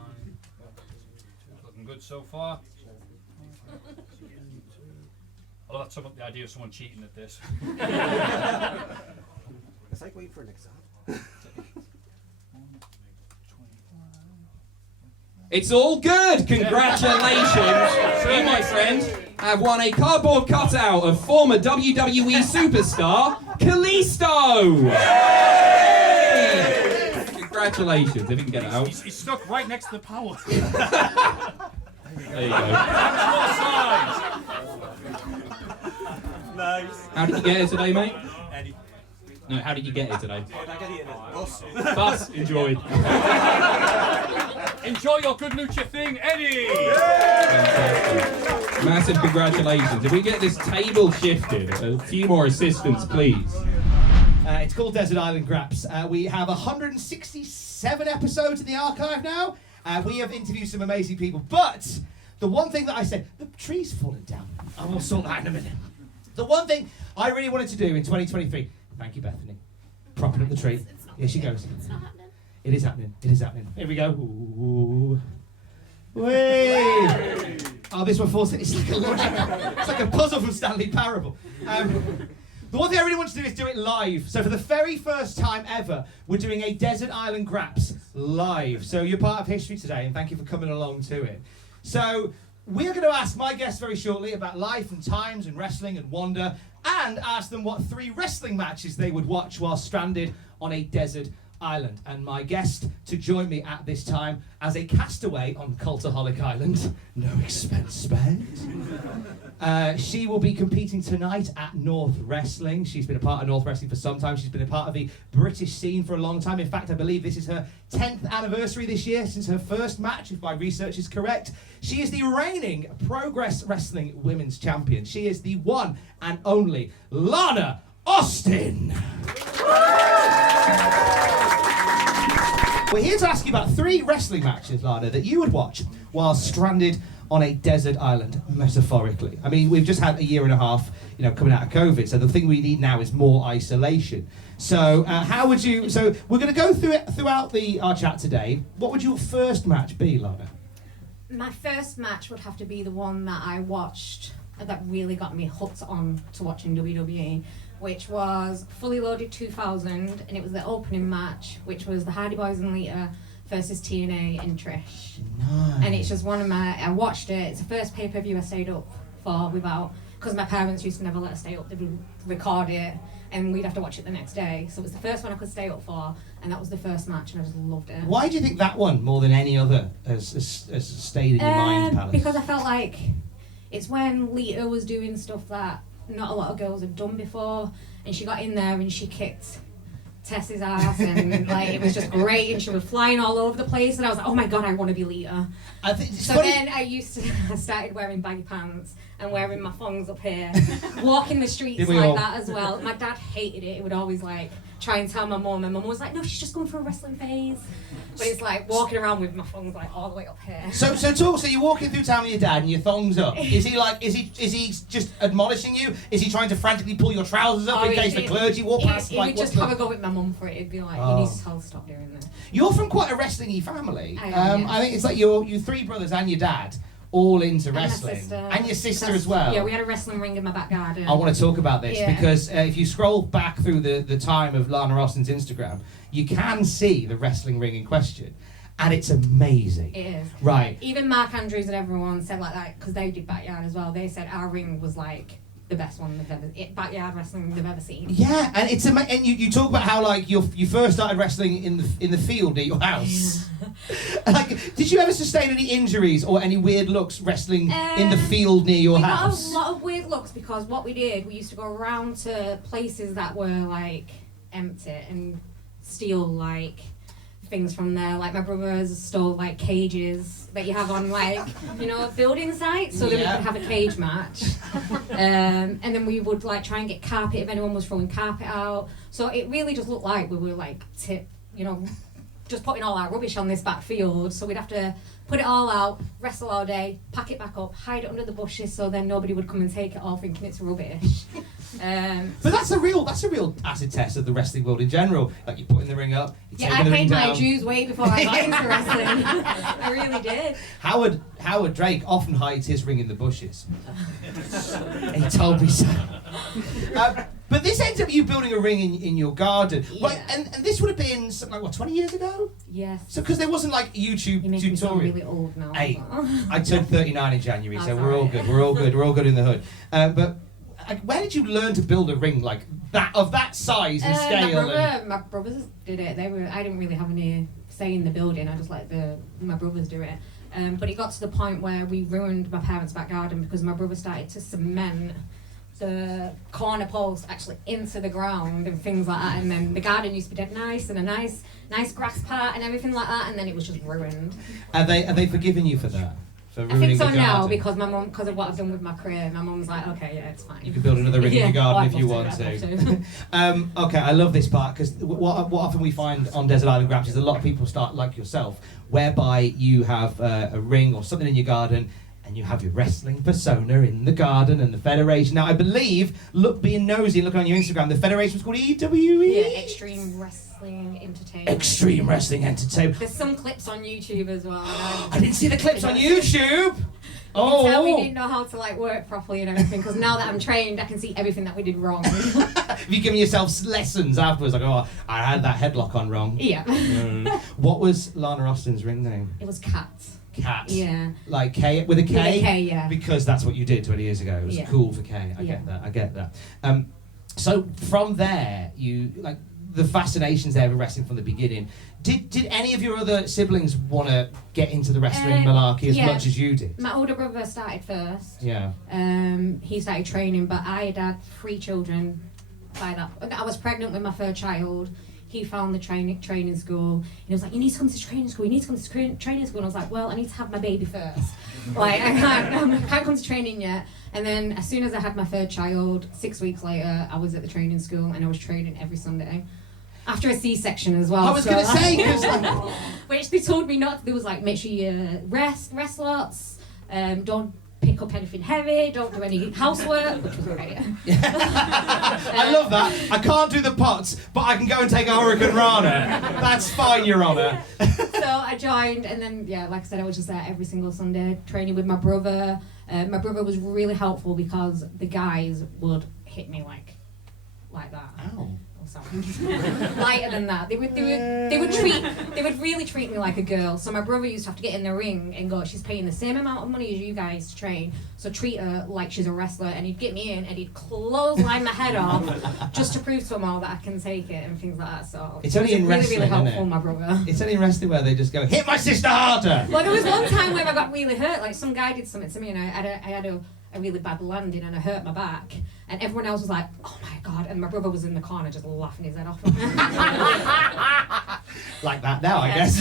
Looking good so far. Although that's the idea of someone cheating at this. It's like waiting for an exam. It's all good. Congratulations. You, my friend, have won a cardboard cutout of former WWE superstar Kalisto. Yay! Congratulations. If you can get it out. He's stuck right next to the power. There you go. Nice. How did you get here today, mate? Eddie. No, how did you get here today? I got it in a bus. Bus. Enjoyed. Enjoy your good lucha thing, Eddie! Fantastic. Massive congratulations. If we get this table shifted, a few more assistants, please. It's called Desert Island Graps. We have 167 episodes in the archive now. We have interviewed some amazing people, but the one thing that I said, the tree's falling down. I will sort that in a minute. The one thing I really wanted to do in 2023, thank you, Bethany, propping up the tree. Here she goes. It's not happening. It is happening. It is happening. Here we go. Ooh. Whee! Oh, this one falls. It's like a logic. It's like a puzzle from Stanley Parable. The one thing I really want to do is do it live. So for the very first time ever, we're doing a Desert Island Graps live. So you're part of history today, and thank you for coming along to it. So we're going to ask my guests very shortly about life and times and wrestling and wonder, and ask them what 3 wrestling matches they would watch while stranded on a desert island. And my guest to join me at this time as a castaway on Cultaholic Island, no expense spared. She will be competing tonight at North Wrestling. She's been a part of North Wrestling for some time. She's been a part of the British scene for a long time. In fact, I believe this is her 10th anniversary this year since her first match, if my research is correct. She is the reigning Progress Wrestling Women's Champion. She is the one and only Lana Austin. We're here to ask you about 3 wrestling matches, Lana, that you would watch while stranded on a desert island, metaphorically. I mean, we've just had a year and a half, coming out of COVID, so the thing we need now is more isolation. So, how would you... So, we're going to go through it throughout our chat today. What would your first match be, Lana? My first match would have to be the one that I watched that really got me hooked on to watching WWE, which was Fully Loaded 2000, and it was the opening match, which was the Hardy Boys and Lita versus TNA and Trish. Nice. And it's just I watched it. It's the first pay-per-view I stayed up for because my parents used to never let us stay up. They would record it, and we'd have to watch it the next day. So it was the first one I could stay up for, and that was the first match, and I just loved it. Why do you think that one, more than any other, has stayed in your mind, Palace? Because I felt like it's when Lita was doing stuff that not a lot of girls have done before, and she got in there and she kicked Tess's ass, and it was just great, and she was flying all over the place, and I was like, oh my god, I want to be Lita. Then I started wearing baggy pants and wearing my thongs up here, walking the streets like that as well. My dad hated it. He would always try and tell my mum, and mum was like, no, she's just going through a wrestling phase. But it's walking around with my thongs all the way up here. So you're walking through town with your dad and your thongs up. Is he just admonishing you? Is he trying to frantically pull your trousers up in case the clergy walk past? He would just have a go with my mum for it. He'd be like, you need to stop doing this. You're from quite a wrestling-y family. I am, yes. I think it's like your 3 brothers and your dad all into wrestling. And your sister as well. Yeah, we had a wrestling ring in my back garden. I want to talk about this because if you scroll back through the time of Lana Austin's Instagram, you can see the wrestling ring in question. And it's amazing. It is. Right. Even Mark Andrews and everyone said that, because they did Backyard as well. They said our ring was the best one backyard wrestling they've ever seen. Yeah, and it's and you talk about how you first started wrestling in the field near your house. Yeah. Did you ever sustain any injuries or any weird looks wrestling in the field near your house? We got a lot of weird looks because what we did, we used to go around to places that were empty and steal like things from there. Like my brothers stole like cages that you have on like, you know, building sites, so that we could have a cage match. And then we would like try and get carpet if anyone was throwing carpet out. So it really just looked like we were like just putting all our rubbish on this back field. So we'd have to put it all out, wrestle all day, pack it back up, hide it under the bushes, so then nobody would come and take it all thinking it's rubbish. But that's a real acid test of the wrestling world in general. Like you putting the ring up, you're I taking the ring paid my down. dues way before I got into wrestling. I really did. Howard Drake often hides his ring in the bushes. He told me so. But this ends up you building a ring in your garden. Yeah. Right, and this would have been something like, what, 20 years ago? Yes. So, because there wasn't like a YouTube You make me sound tutorial. really old now. Hey, I turned 39 in January, so That's we're all alright. good. We're all good. We're all good in the hood. But where did you learn to build a ring like that, of that size and scale? My brothers did it. I didn't really have any say in the building. I just let my brothers do it. But it got to the point where we ruined my parents' back garden because my brother started to cement the corner posts actually into the ground and things like that, and then the garden used to be dead nice and a nice grass part and everything like that, and then it was just ruined. Are they forgiving you for that? For I ruining think so the now garden? because my mum, because of what I've done with my career, my mum's like, okay, yeah, it's fine. You can build another ring in your garden if you want I'd to. love to. Okay, I love this part because what often we find on Desert Island Graps is a lot of people start like yourself, whereby you have a ring or something in your garden and you have your wrestling persona in the garden and the federation. Now, I believe, being nosy and looking on your Instagram, the federation's called EWE? Yeah, Extreme Wrestling Entertainment. Extreme Wrestling Entertainment. There's some clips on YouTube as well. I didn't see the clips on YouTube. Oh. Tell we didn't know how to like work properly and everything, because now that I'm trained, I can see everything that we did wrong. Have you given yourself lessons afterwards? Like, oh, I had that headlock on wrong. Yeah. What was Lana Austin's ring name? It was Cat. Cat. Yeah. Like K with a K? With a K, yeah. Because that's what you did 20 years ago. It was cool for K. I get that. So from there, you like the fascinations there with wrestling from the beginning. Did any of your other siblings want to get into the wrestling malarkey as much as you did? My older brother started first. Yeah. He started training, but I had 3 children by that. I was pregnant with my 3rd child. He found the training school, and he was like, "You need to come to training school. You need to come to training school." And I was like, "Well, I need to have my baby first. Like, I can't come to training yet." And then, as soon as I had my 3rd child, 6 weeks later, I was at the training school, and I was training every Sunday. After a C-section as well. I was going to say, because which they told me not to. There was like, make sure you rest lots, don't pick up anything heavy, don't do any housework, which was great. I love that. I can't do the pots, but I can go and take a Hurricane Rana. That's fine, Your Honour. So I joined, and then, like I said, I was just there every single Sunday, training with my brother. My brother was really helpful because the guys would hit me like that. Ow. Lighter than that. They would really treat me like a girl. So my brother used to have to get in the ring and go, "She's paying the same amount of money as you guys to train, so treat her like she's a wrestler." And he'd get me in and he'd clothesline my head off just to prove to them all that I can take it and things like that. So it's only in wrestling, really helpful, isn't it? my brother. It's only in wrestling where they just go, "Hit my sister harder." Well, there was one time where I got really hurt. Like some guy did something to me, and I had a really bad landing, and I hurt my back. And everyone else was like, "Oh my god!" And my brother was in the corner just laughing his head off. Like that now, I guess.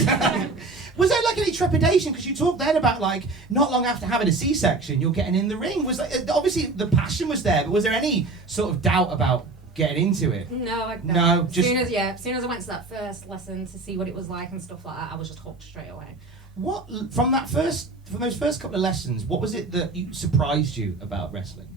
Was there like any trepidation? Because you talked then about like not long after having a C-section, you're getting in the ring. Was like, obviously the passion was there, but was there any sort of doubt about getting into it? No. No, just as soon as I went to that first lesson to see what it was like and stuff like that, I was just hooked straight away. What from those first couple of lessons, what was it that surprised you about wrestling?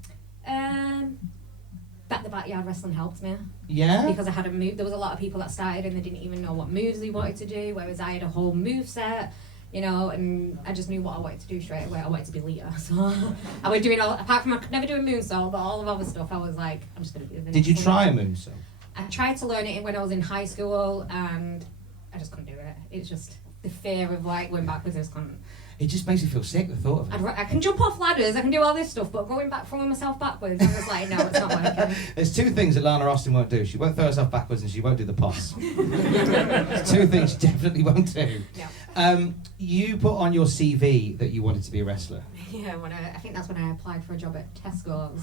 That the backyard wrestling helped me. Yeah? Because I had a move. There was a lot of people that started and they didn't even know what moves they wanted to do, whereas I had a whole move set, and I just knew what I wanted to do straight away. I wanted to be Lita. So I was doing apart from I could never do a moonsault, but all of other stuff I was like, I'm just going to do the Did you try a moonsault? I tried to learn it when I was in high school and I just couldn't do it. It's just the fear of like going backwards, I just couldn't. It just makes me feel sick, the thought of it. I can jump off ladders, I can do all this stuff, but throwing myself backwards, I was like, no, it's not working. There's 2 things that Lana Austin won't do. She won't throw herself backwards and she won't do the pots. There's 2 things she definitely won't do. Yeah. You put on your CV that you wanted to be a wrestler. Yeah, I think that's when I applied for a job at Tesco's.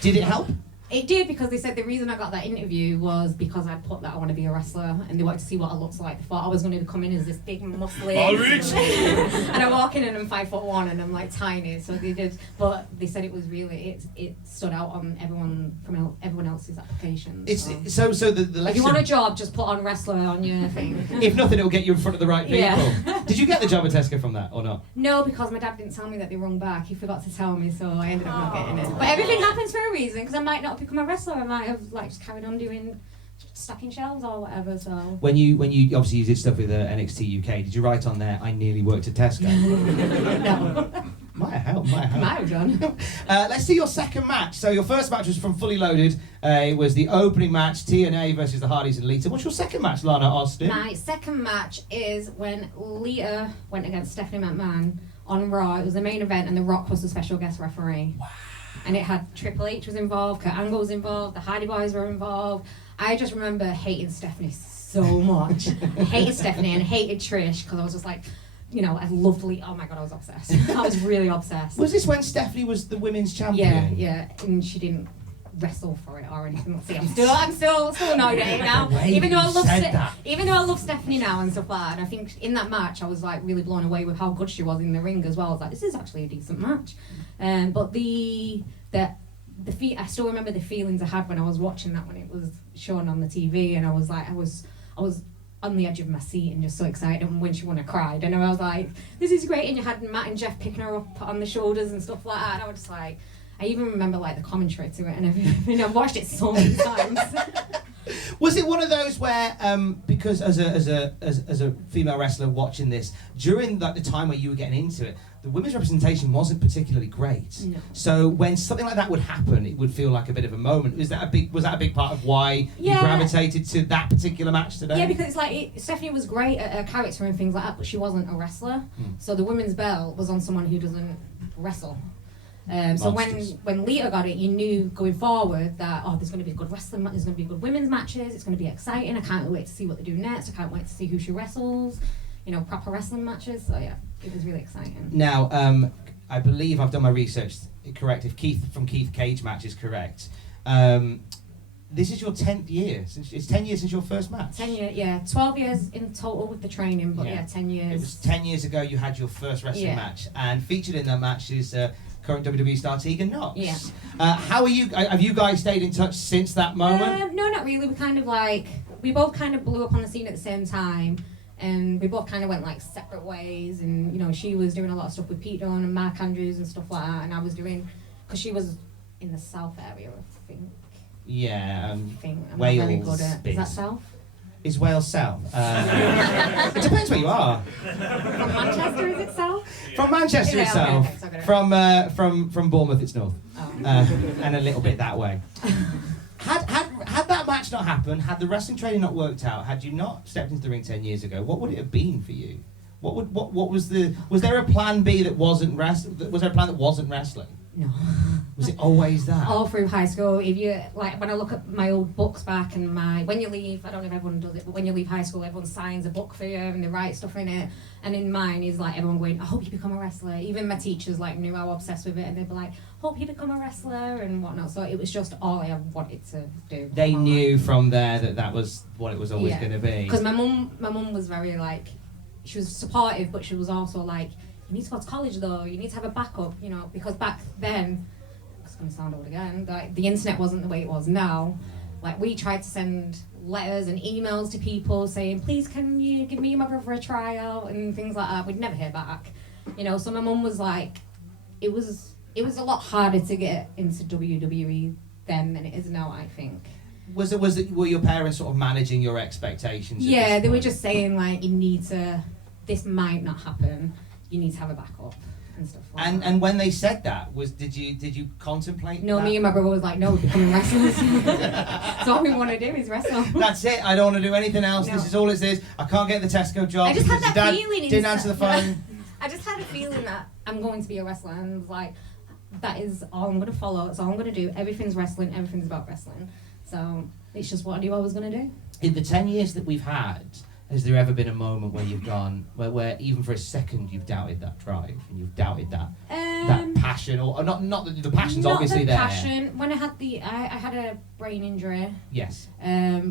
Did it help? It did, because they said the reason I got that interview was because I put that I want to be a wrestler, and they wanted to see what I looked like. They thought I was going to come in as this big muscly, and I walk in and I'm 5'1" and I'm like tiny. So they did, but they said it was really it stood out on everyone else's applications. So the if lesson, you want a job, just put on wrestler on your thing. if nothing, it'll get you in front of the right people. Yeah. Did you get the job at Tesco from that or not? No, because my dad didn't tell me that they rung back. He forgot to tell me, so I ended up not getting it. But everything happens for a reason, because I might not become a wrestler. I might have like just carried on doing stacking shelves or whatever. So When you obviously you did stuff with NXT UK, did you write on there, I nearly worked at Tesco? no. Might have done. Let's see your second match. So your first match was from Fully Loaded. It was the opening match, TNA versus the Hardys and Lita. What's your second match, Lana Austin? My second match is when Lita went against Stephanie McMahon on Raw. It was the main event, and The Rock was the special guest referee. Wow. And it had Triple H was involved, Kurt Angle was involved, the Hardy Boys were involved. I just remember hating Stephanie so much. I hated Stephanie and hated Trish, because I was just like, you know, I loved Lita. Oh my god, I was obsessed. I was really obsessed. Was this when Stephanie was the women's champion? Yeah, and she didn't wrestle for it or anything. See, I'm still annoyed at it now. Even though I love Stephanie now and stuff like that. And I think in that match I was like really blown away with how good she was in the ring as well. I was like, this is actually a decent match. But I still remember the feelings I had when I was watching that when it was shown on the TV, and I was like, I was on the edge of my seat and just so excited, and when she won I cried, and I was like, this is great. And you had Matt and Jeff picking her up on the shoulders and stuff like that, and I was just like, I even remember like the commentary to it and everything. I've watched it so many times. Was it one of those where, because as a female wrestler watching this, during like the time where you were getting into it, the women's representation wasn't particularly great. No. So when something like that would happen, it would feel like a bit of a moment. Was that a big part of why you gravitated to that particular match today? Yeah, because it's like Stephanie was great at her character and things like that, but she wasn't a wrestler. So the women's belt was on someone who doesn't wrestle. So when Lita got it, you knew going forward that there's going to be a good wrestling, there's going to be good women's matches, it's going to be exciting. I can't wait to see what they do next. I can't wait to see who she wrestles. You know, proper wrestling matches. So yeah, it was really exciting. Now, I believe I've done my research correct. If Keith Cage match is correct, this is your 10th year. It's 10 years since your first match. 10 years, yeah. 12 years in total with the training, but yeah 10 years. It was 10 years ago you had your first wrestling match, and featured in that match is current WWE star Tegan Knox. Yeah. How are you? Have you guys stayed in touch since that moment? No, not really. We both kind of blew up on the scene at the same time, and we both kind of went like separate ways. And you know, she was doing a lot of stuff with Pete Dunne and Mark Andrews and stuff like that, and I was doing, because she was in the South area, I think. Yeah. I'm Wales. not very good at. Is that South? Is Wales South? It depends where you are. From Manchester, is it South? From Manchester Yeah, it's okay, south. okay, From Bournemouth it's north. Oh. And a little bit that way. Had that match not happened, had the wrestling training not worked out, had you not stepped into the ring 10 years ago, what would it have been for you? Was there a plan B that wasn't was there a plan that wasn't wrestling? No. Was it always that? All through high school, if you like, when I look at my old books back and when you leave, I don't know if everyone does it, but when you leave high school, everyone signs a book for you and they write stuff in it. And in mine is like everyone going, I hope you become a wrestler. Even my teachers like knew I was obsessed with it, and they'd be like, hope you become a wrestler and whatnot. So it was just all I wanted to do. They knew from there that was what it was always going to be. Because my mum was very like, she was supportive, but she was also like, you need to go to college though, you need to have a backup, you know, because back then, it's going to sound old again, like the internet wasn't the way it was now. Like we tried to send letters and emails to people saying, please can you give me your mother for a tryout and things like that. We'd never hear back, you know. So my mum was like, it was a lot harder to get into WWE then than it is now, I think. Were your parents sort of managing your expectations? Yeah, they were just saying like, this might not happen. You need to have a backup and stuff like that. And when they said that, did you contemplate? No, that? me and my brother was like, no, we're becoming wrestlers. So all we want to do is wrestle. That's it. I don't want to do anything else. No. This is all it is. I can't get the Tesco job. I just had that feeling. Didn't answer the phone. I just had a feeling that I'm going to be a wrestler, and I was like, that is all I'm going to follow. It's all I'm going to do. Everything's wrestling. Everything's about wrestling. So it's just what I knew I was going to do. In the 10 years that we've had, has there ever been a moment where you've gone, where even for a second you've doubted that drive and you've doubted that passion, or not the passion's Not obviously the there. passion. When I had a brain injury. Yes.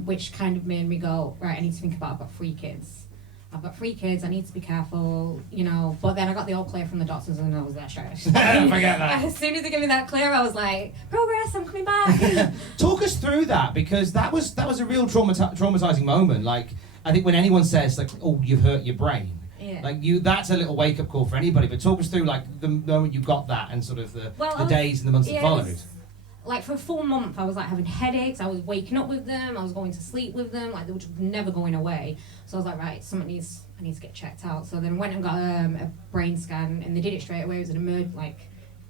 Which kind of made me go, right, I need to think about, I've got 3 kids. I need to be careful, you know. But then I got the all clear from the doctors and I was there straight. Forget that. As soon as they gave me that clear, I was like, progress, I'm coming back. Talk us through that, because that was a real traumatizing moment. Like, I think when anyone says like, oh, you've hurt your brain, Yeah. like that's a little wake up call for anybody. But talk us through like the moment you got that and sort of the days and the months that followed. Like for a full month, I was like having headaches. I was waking up with them. I was going to sleep with them. Like they were just never going away. So I was like, right, I need to get checked out. So then went and got a brain scan, and they did it straight away. It was an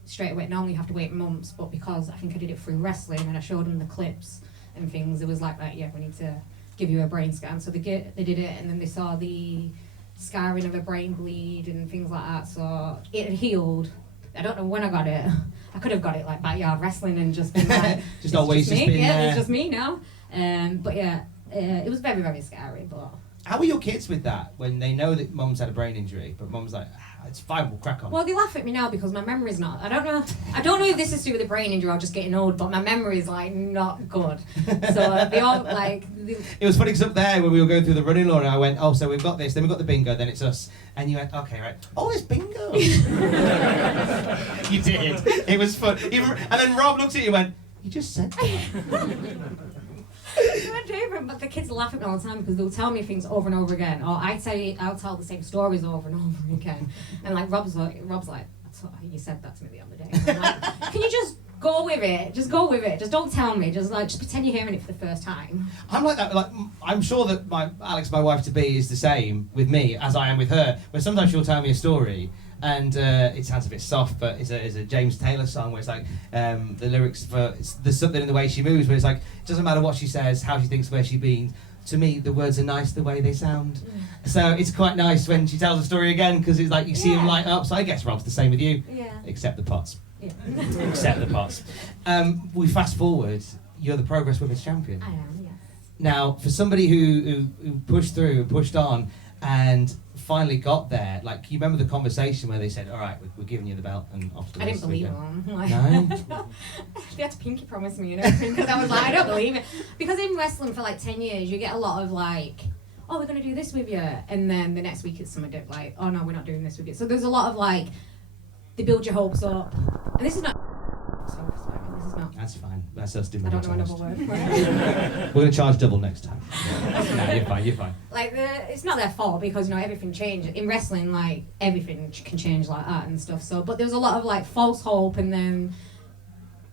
straight away. Normally you have to wait months, but because I think I did it through wrestling and I showed them the clips and things, it was like, right, yeah, we need to give you a brain scan. So they did it, and then they saw the scarring of a brain bleed and things like that. So it had healed. I don't know when I got it. I could have got it like backyard wrestling and just been like, just always just me. Been It's just me now. But yeah, it was very, very scary. But how are your kids with that when they know that mum's had a brain injury, but mum's like, it's fine, we'll crack on? Well, they laugh at me now because my memory's not. I don't know if this is to do with the brain injury or just getting old, but my memory's like not good. So they all like. It was funny because up there when we were going through the running law, and I went, oh, so we've got this, then we've got the bingo, then it's us, and you went, okay, right. Oh, it's bingo. You did. It was fun. And then Rob looked at you and went, you just said that. But the kids laugh at me all the time because they'll tell me things over and over again, or I'll tell the same stories over and over again. And like Rob's like, you said that to me the other day. And I'm like, can you just go with it? Just go with it. Just don't tell me. Just pretend you're hearing it for the first time. I'm like that. Like I'm sure that Alex, my wife to be, is the same with me as I am with her. Where sometimes she'll tell me a story. And it sounds a bit soft, but it's a James Taylor song where it's like the lyrics for there's something in the way she moves where it's like it doesn't matter what she says, how she thinks, where she's been. To me, the words are nice the way they sound. So it's quite nice when she tells a story again because it's like you see him light up. So I guess Rob's the same with you, except the pots. Yeah. Except the pots. We fast forward. You're the Progress Women's Champion. I am. Yes. Now, for somebody who pushed through, pushed on, and finally got there, like you remember the conversation where they said, all right, we're giving you the belt and off to the I didn't believe them. No? They had to pinky promise me and everything because I was like, I don't believe it. Because in wrestling for like 10 years, you get a lot of like, oh, we're going to do this with you. And then the next week it's something like, oh no, we're not doing this with you. So there's a lot of like, they build your hopes up. And this is not... That's fine. That's us doing. I don't know another word. We're going to charge double next time. No, you're fine. Like, it's not their fault because, you know, everything changes. In wrestling, like, everything can change like that and stuff. So, but there's a lot of, like, false hope, and then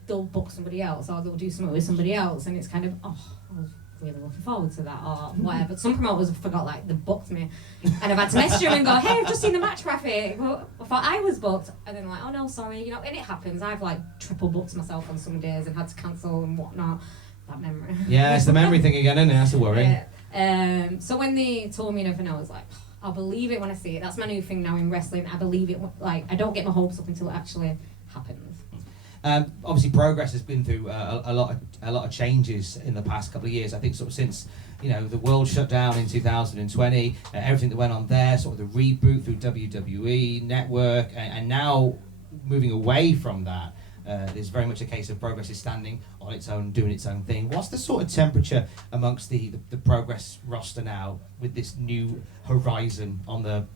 they'll book somebody else or they'll do something with somebody else, and it's kind of, oh, I was really looking forward to that or whatever. Some promoters forgot, like, they booked me. And I've had to message them and go, hey, I've just seen the match graphic. Well, I thought I was booked. And then like, oh no, sorry, you know, and it happens. I've like triple booked myself on some days and had to cancel and whatnot. That memory. Yeah, it's the memory thing again, isn't it? That's a worry. Yeah. So when they told me and everything, I was like, I'll believe it when I see it. That's my new thing now in wrestling. I believe it. Like, I don't get my hopes up until it actually happens. Obviously, Progress has been through a lot of changes in the past couple of years. I think sort of since the world shut down in 2020, everything that went on there, sort of the reboot through WWE Network, and now moving away from that, there's very much a case of Progress is standing on its own, doing its own thing. What's the sort of temperature amongst the Progress roster now with this new horizon on the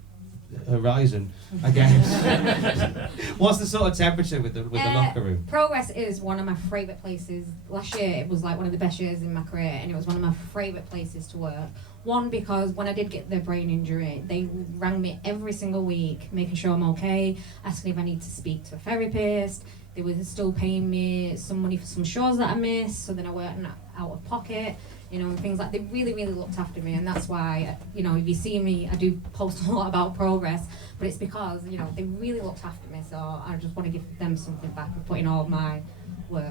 horizon, I guess? What's the sort of temperature with the locker room? Progress is one of my favourite places. Last year it was like one of the best years in my career, and it was one of my favourite places to work. One, because when I did get the brain injury, they rang me every single week, making sure I'm okay, asking if I need to speak to a therapist. They were still paying me some money for some shows that I missed, so then I weren't out of pocket. And things like, they really, really looked after me, and that's why, if you see me, I do post a lot about Progress, but it's because, they really looked after me, so I just want to give them something back for putting all my work,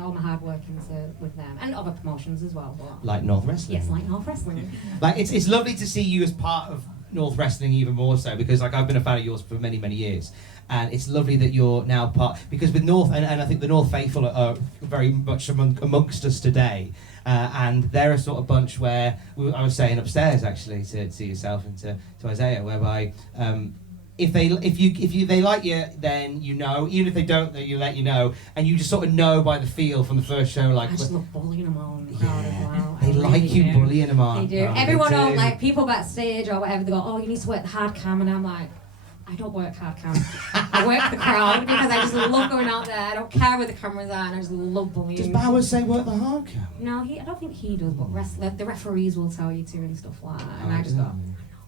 all my hard work into with them, and other promotions as well. But like North Wrestling? Yes, like North Wrestling. Like, it's lovely to see you as part of North Wrestling even more so, because like I've been a fan of yours for many, many years. And it's lovely that you're now part, because with North, and I think the North faithful are very much amongst us today. And they're a sort of bunch where, I was saying upstairs actually to yourself and to Isaiah, whereby if they like you, then you know. Even if they don't, then you let you know, and you just sort of know by the feel from the first show. Like, I just love bullying them all in the crowd as well. They like you bullying them on. They do. Oh, Everyone they do. on, like, people backstage or whatever, they go, oh, you need to work the hard cam, and I'm like, I don't work hard cam. I work the crowd because I just love going out there. I don't care where the cameras are, and I just love bullying. Does Bowers say work the hard cam? No, I don't think he does, but the referees will tell you to and stuff like that, and I just go.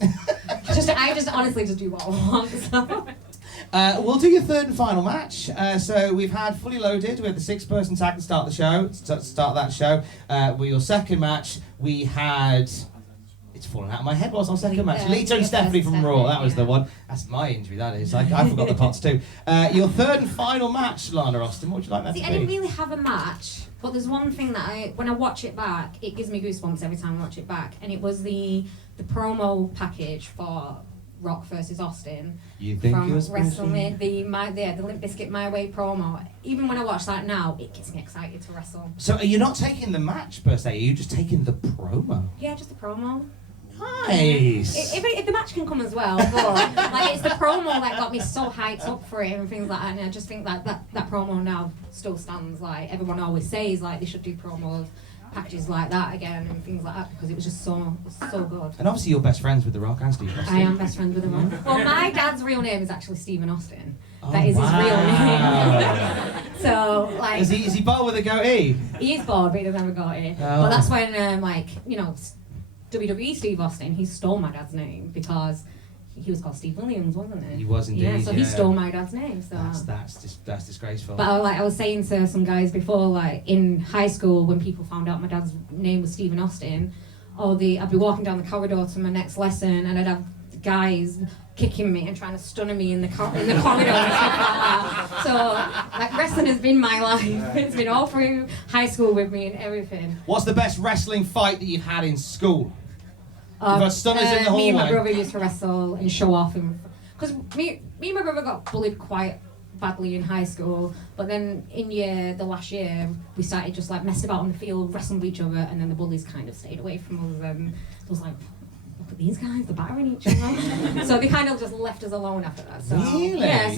I just honestly just do what I want. So. We'll do your third and final match. So we've had Fully Loaded. We had the 6-person tag to start the show. Start that show. With your second match, we had. It's fallen out of my head. What was our second match? Lita and Stephanie from Raw. That was the one. That's my injury. That is. I forgot the parts too. Your third and final match, Lana Austin. What would you like that to be? I didn't really have a match, but there's one thing that when I watch it back, it gives me goosebumps every time I watch it back, and it was the promo package for Rock versus Austin. You think from it was WrestleMania, the Limp Bizkit My Way promo. Even when I watch that now, it gets me excited to wrestle. So are you not taking the match per se? Are you just taking the promo? Yeah, just the promo. Nice. If the match can come as well, but like it's the promo that got me so hyped up for it and things like that. And I just think that promo now still stands. Like everyone always says, like they should do promos packages like that again and things like that because it was just so good. And obviously you're best friends with The Rock and Steve Austin. I am best friends with The Rock. Well, my dad's real name is actually Stephen Austin. That is wow. his real name. So like. Is he bald with a goatee? He is bald, but he doesn't have a goatee. Oh. But that's when WWE Steve Austin, he stole my dad's name because he was called Steve Williams, wasn't he? He was indeed. Yeah, so he stole my dad's name. So That's disgraceful. But I was saying to some guys before, like in high school, when people found out my dad's name was Stephen Austin, I'd be walking down the corridor to my next lesson, and I'd have guys kicking me and trying to stun me in the corridor and stuff like that. So like wrestling has been my life. It's been all through high school with me and everything. What's the best wrestling fight that you've had in school? You've got stunners in the hallway. Me and my brother used to wrestle and show off, because me and my brother got bullied quite badly in high school, but then the last year we started just like messing about on the field, wrestling with each other, and then the bullies kind of stayed away from us, and it was like, look at these guys, they're battering each other. So they kind of just left us alone after that. So, really? Yeah.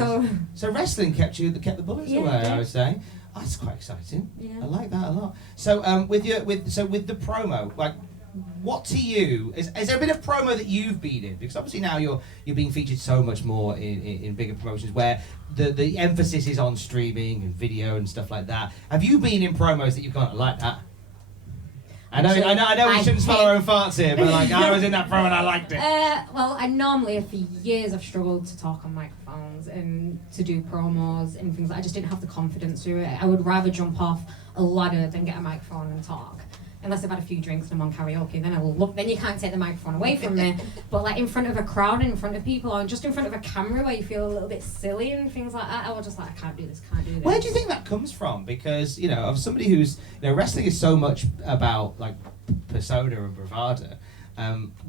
So wrestling kept the bullies away. I would say. Oh, that's quite exciting. Yeah. I like that a lot. So with the promo, like. What to you has there been a promo that you've been in? Because obviously now you're being featured so much more in bigger promotions where the emphasis is on streaming and video and stuff like that. Have you been in promos that you've gone like that? I know we shouldn't smell our own farts here, but like I was in that promo and I liked it. Well, I normally for years I've struggled to talk on microphones and to do promos and things. I just didn't have the confidence to do it. I would rather jump off a ladder than get a microphone and talk. Unless I've had a few drinks and I'm on karaoke, then I will look. Then you can't take the microphone away from me. But like in front of a crowd, and in front of people, or just in front of a camera where you feel a little bit silly and things like that, I was just like, I can't do this. Where do you think that comes from? Because of somebody who's wrestling is so much about like persona and bravado.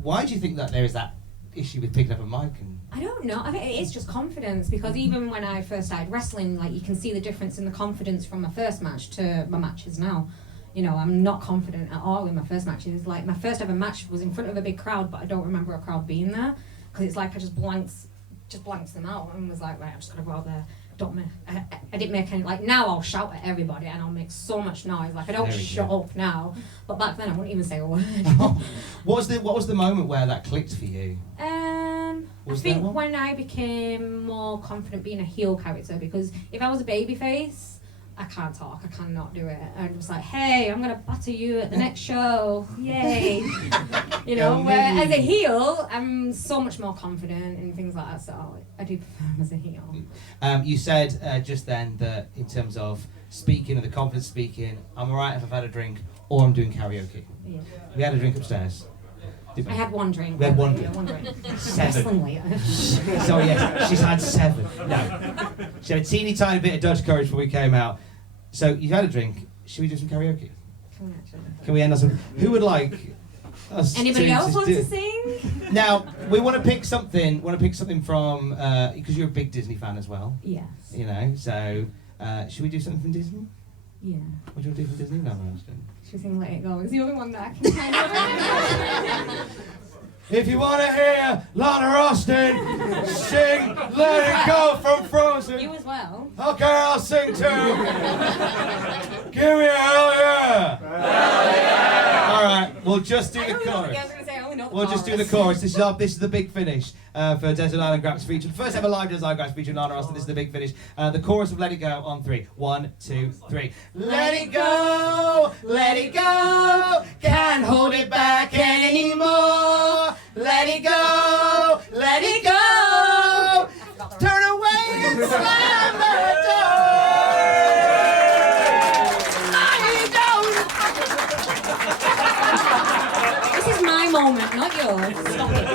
Why do you think that there is that issue with picking up a mic? I don't know. I think it is just confidence, because even when I first started wrestling, like you can see the difference in the confidence from my first match to my matches now. I'm not confident at all in my first matches. Like, my first ever match was in front of a big crowd, but I don't remember a crowd being there. Because it's like I just blanked them out and was like, right, I'm just going to go out there. I didn't make any, like, now I'll shout at everybody and I'll make so much noise. Like, I don't shut up now. But back then I wouldn't even say a word. What was the moment where that clicked for you? I think when I became more confident being a heel character, because if I was a babyface, I can't talk, I cannot do it. And I'm just like, hey, I'm going to batter you at the next show, yay. Where as a heel, I'm so much more confident and things like that, so I do perform as a heel. You said just then that in terms of speaking and the confidence speaking, I'm alright if I've had a drink or I'm doing karaoke. Yeah. We had a drink upstairs. I had one drink. We had one drink. 7. Later. So yes, she's had 7. No. She had a teeny tiny bit of Dutch courage before we came out. So you've had a drink. Should we do some karaoke? Can we end on some? Who would like us? Anybody else want to sing? Now we want to pick something. from because you're a big Disney fan as well. Yes. So should we do something from Disney? Yeah. What do you want to do from Disney? No, Should we sing Let It Go? It's the only one that I can kind of. If you want to hear Lana Austin sing Let It Go from Frozen. You as well. Okay, I'll sing too. Give me a hell yeah. Hell yeah. All right, we'll just do the chorus. We'll just do the chorus. This is the big finish for Desert Island Graps feature. The first ever live Desert Island Graps featuring Lana Austin. This is the big finish. The chorus of Let It Go on 3. 1, 2, 3. Let it go, can't hold it back anymore. Let it go, turn away and slam the door. This is my moment, not yours. Stop it.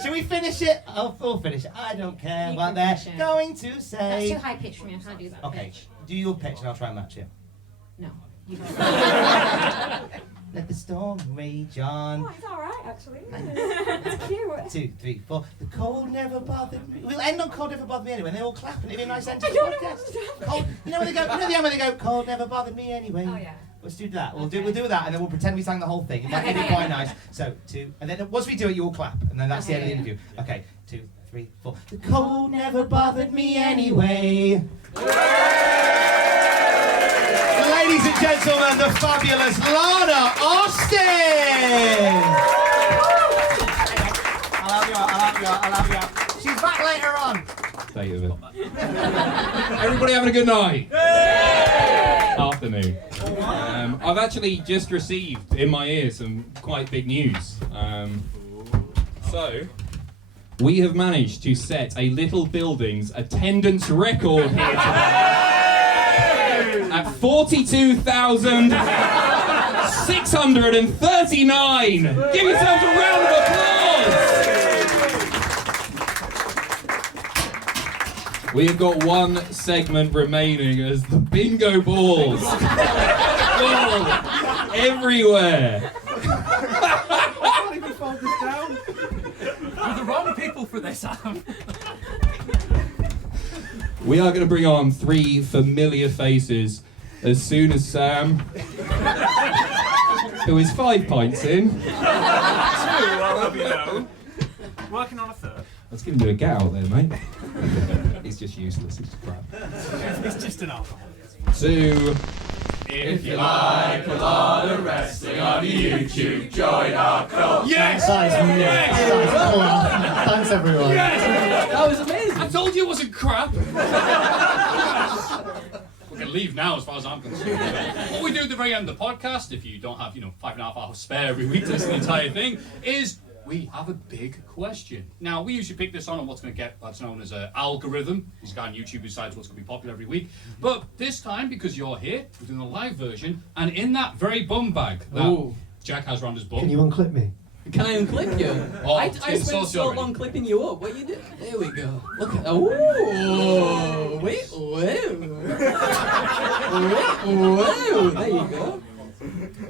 Should we finish it? We'll finish it. I don't care what they're going to say. That's too high pitched for me. I can't do that. Okay, do your pitch and I'll try and match it. No. You Let the storm rage on. Oh, it's alright, actually. It's cute. 2, 3, 4. The cold never bothered me. We'll end on cold never bothered me anyway. And they all clap and it'll be a nice end to the podcast. Cold, you know where they go? You know the end where they go? Cold never bothered me anyway. Oh yeah. Let's do that. We'll do that, and then we'll pretend we sang the whole thing. It might be quite nice. So 2, and then once we do it, you all clap, and then that's the end of the interview. Okay, 2, 3, 4. The cold never bothered me anyway. Ladies and gentlemen, the fabulous Lana Austin. I love you. She's back later on. State of it. Everybody having a good night? Afternoon. I've actually just received in my ear some quite big news. So, we have managed to set a Little Buildings attendance record here today at 42,639. Give yourselves a round of applause. We have got one segment remaining as the bingo balls fall everywhere. I can't even fold this down. You're the wrong people for this, Adam. We are going to bring on 3 familiar faces as soon as Sam, who is 5 pints in. 2, I'll have you know. Working on a 3rd. Let's give him a get out there, mate. He's just useless. He's crap. It's just an alcohol. 2. If you like a lot of wrestling on YouTube, join our cult. Yes! Thanks, everyone. Yes! That was amazing. I told you it wasn't crap. We can leave now, as far as I'm concerned. What we do at the very end of the podcast, if you don't have, 5.5 hours spare every week to listen to the entire thing, is we have a big question. Now, we usually pick this on what's going to get what's known as an algorithm. There's a guy on YouTube who decides what's going to be popular every week. But this time, because you're here, we're doing a live version, and in that very bum bag that Jack has around his bum. Can you unclip me? Can I unclip you? Oh, I spent so long clipping you up. What you do? There we go. Look at whoa. Wait, whoa. Whoa. There you go.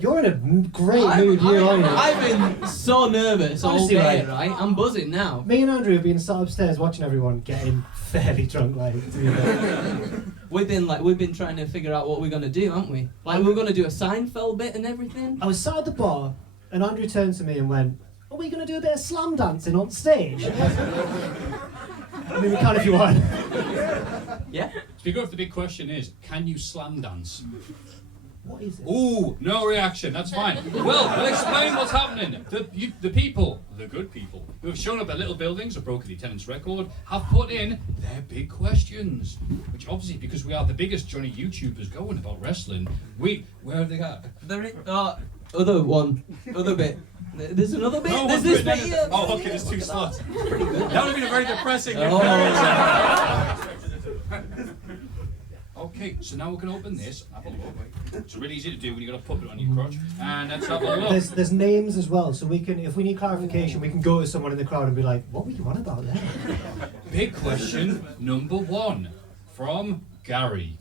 You're in a great mood here, aren't you? I've been so nervous all day, right? I'm buzzing now. Me and Andrew have been sat upstairs watching everyone getting fairly drunk, We've been trying to figure out what we're gonna do, haven't we? Like we're gonna do a Seinfeld bit and everything. I was sat at the bar, and Andrew turned to me and went, "Are we going to do a bit of slam dancing on stage?" I mean, we can if you want. Yeah. Speaking of, the big question is, can you slam dance? What is it? Ooh, no reaction, that's fine. Well, I'll explain what's happening. The people, the good people, who have shown up at Little Buildings or broken the attendance record, have put in their big questions. Which obviously, because we are the biggest Johnny YouTubers going about wrestling, where have they got? Other bit. There's another bit. No, there's this bit here. Oh, okay, there's 2 slots. That would have been a very depressing. Okay, so now we can open this. Have a look. It's really easy to do when you got a puppet on your crotch. And let's have a look. There's names as well, so we can, if we need clarification, we can go to someone in the crowd and be like, "What were you on about there?" Big question number 1 from Gary.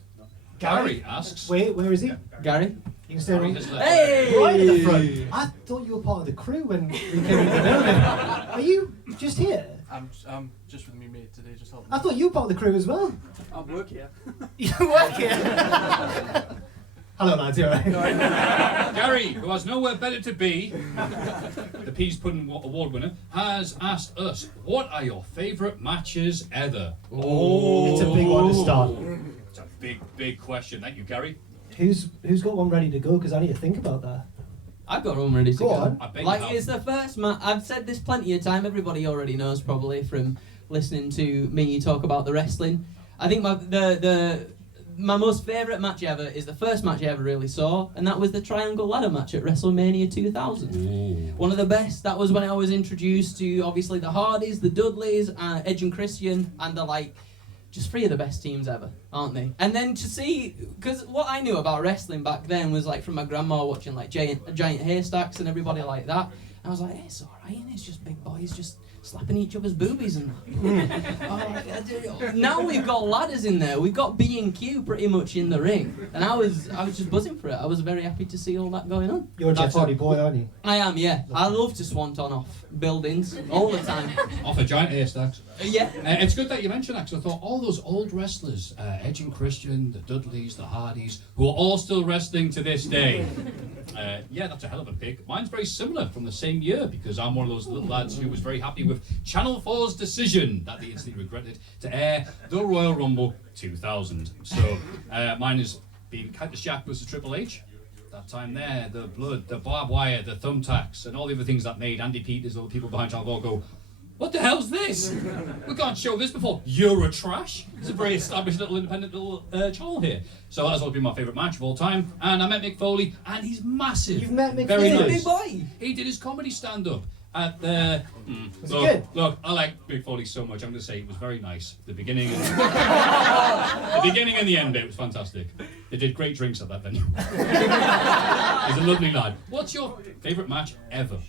Gary asks. Wait, where is he? Gary? You can stay on. Hey! Right at the front. I thought you were part of the crew when we came in the building. Are you just here? I'm just with me mate today, just helping. I thought you were part of the crew as well. I work here. You work here? Hello, lads. You alright? Gary, who has nowhere better to be, the Peas Pudding Award winner, has asked us, what are your favourite matches ever? Oh, it's a big one to start. It's a big question. Thank you, Gary. Who's got one ready to go? Because I need to think about that. I've got one ready to go. On. Like, it's the first match. I've said this plenty of time. Everybody already knows probably from listening to me talk about the wrestling. I think my most favourite match ever is the first match I ever really saw, and that was the Triangle Ladder match at WrestleMania 2000. Ooh. One of the best. That was when I was introduced to, obviously, the Hardys, the Dudleys, Edge and Christian, and they're like, just three of the best teams ever, aren't they? And then to see, because what I knew about wrestling back then was like from my grandma watching like giant haystacks and everybody like that. And I was like, hey, it's alright, it's just big boys just slapping each other's boobies and that. Now we've got ladders in there. We've got B&Q pretty much in the ring. And I was just buzzing for it. I was very happy to see all that going on. You're a Jeff Hardy boy, aren't you? I am, yeah. I love to swanton off buildings all the time. Off a giant haystacks. Yeah. It's good that you mentioned that, because I thought all those old wrestlers, Edge and Christian, the Dudleys, the Hardys, who are all still wrestling to this day. Yeah, that's a hell of a pick. Mine's very similar, from the same year, because I'm one of those little lads who was very happy with Channel 4's decision that they instantly regretted to air the Royal Rumble 2000. So mine is being Cactus Jack versus Triple H. That time there, the blood, the barbed wire, the thumbtacks, and all the other things that made Andy Peters, all the people behind Channel 4 go, what the hell's this? We can't show this before. Eurotrash. It's a very established little independent little channel here. So that's always been my favourite match of all time. And I met Mick Foley, and he's massive. You've met Mick Very Foley? nice. Big boy. He did his comedy stand-up at the... Look, I like Mick Foley so much. I'm going to say it was very nice. The beginning and the beginning and the end bit was fantastic. They did great drinks at that venue. He's a lovely lad. What's your favourite match ever?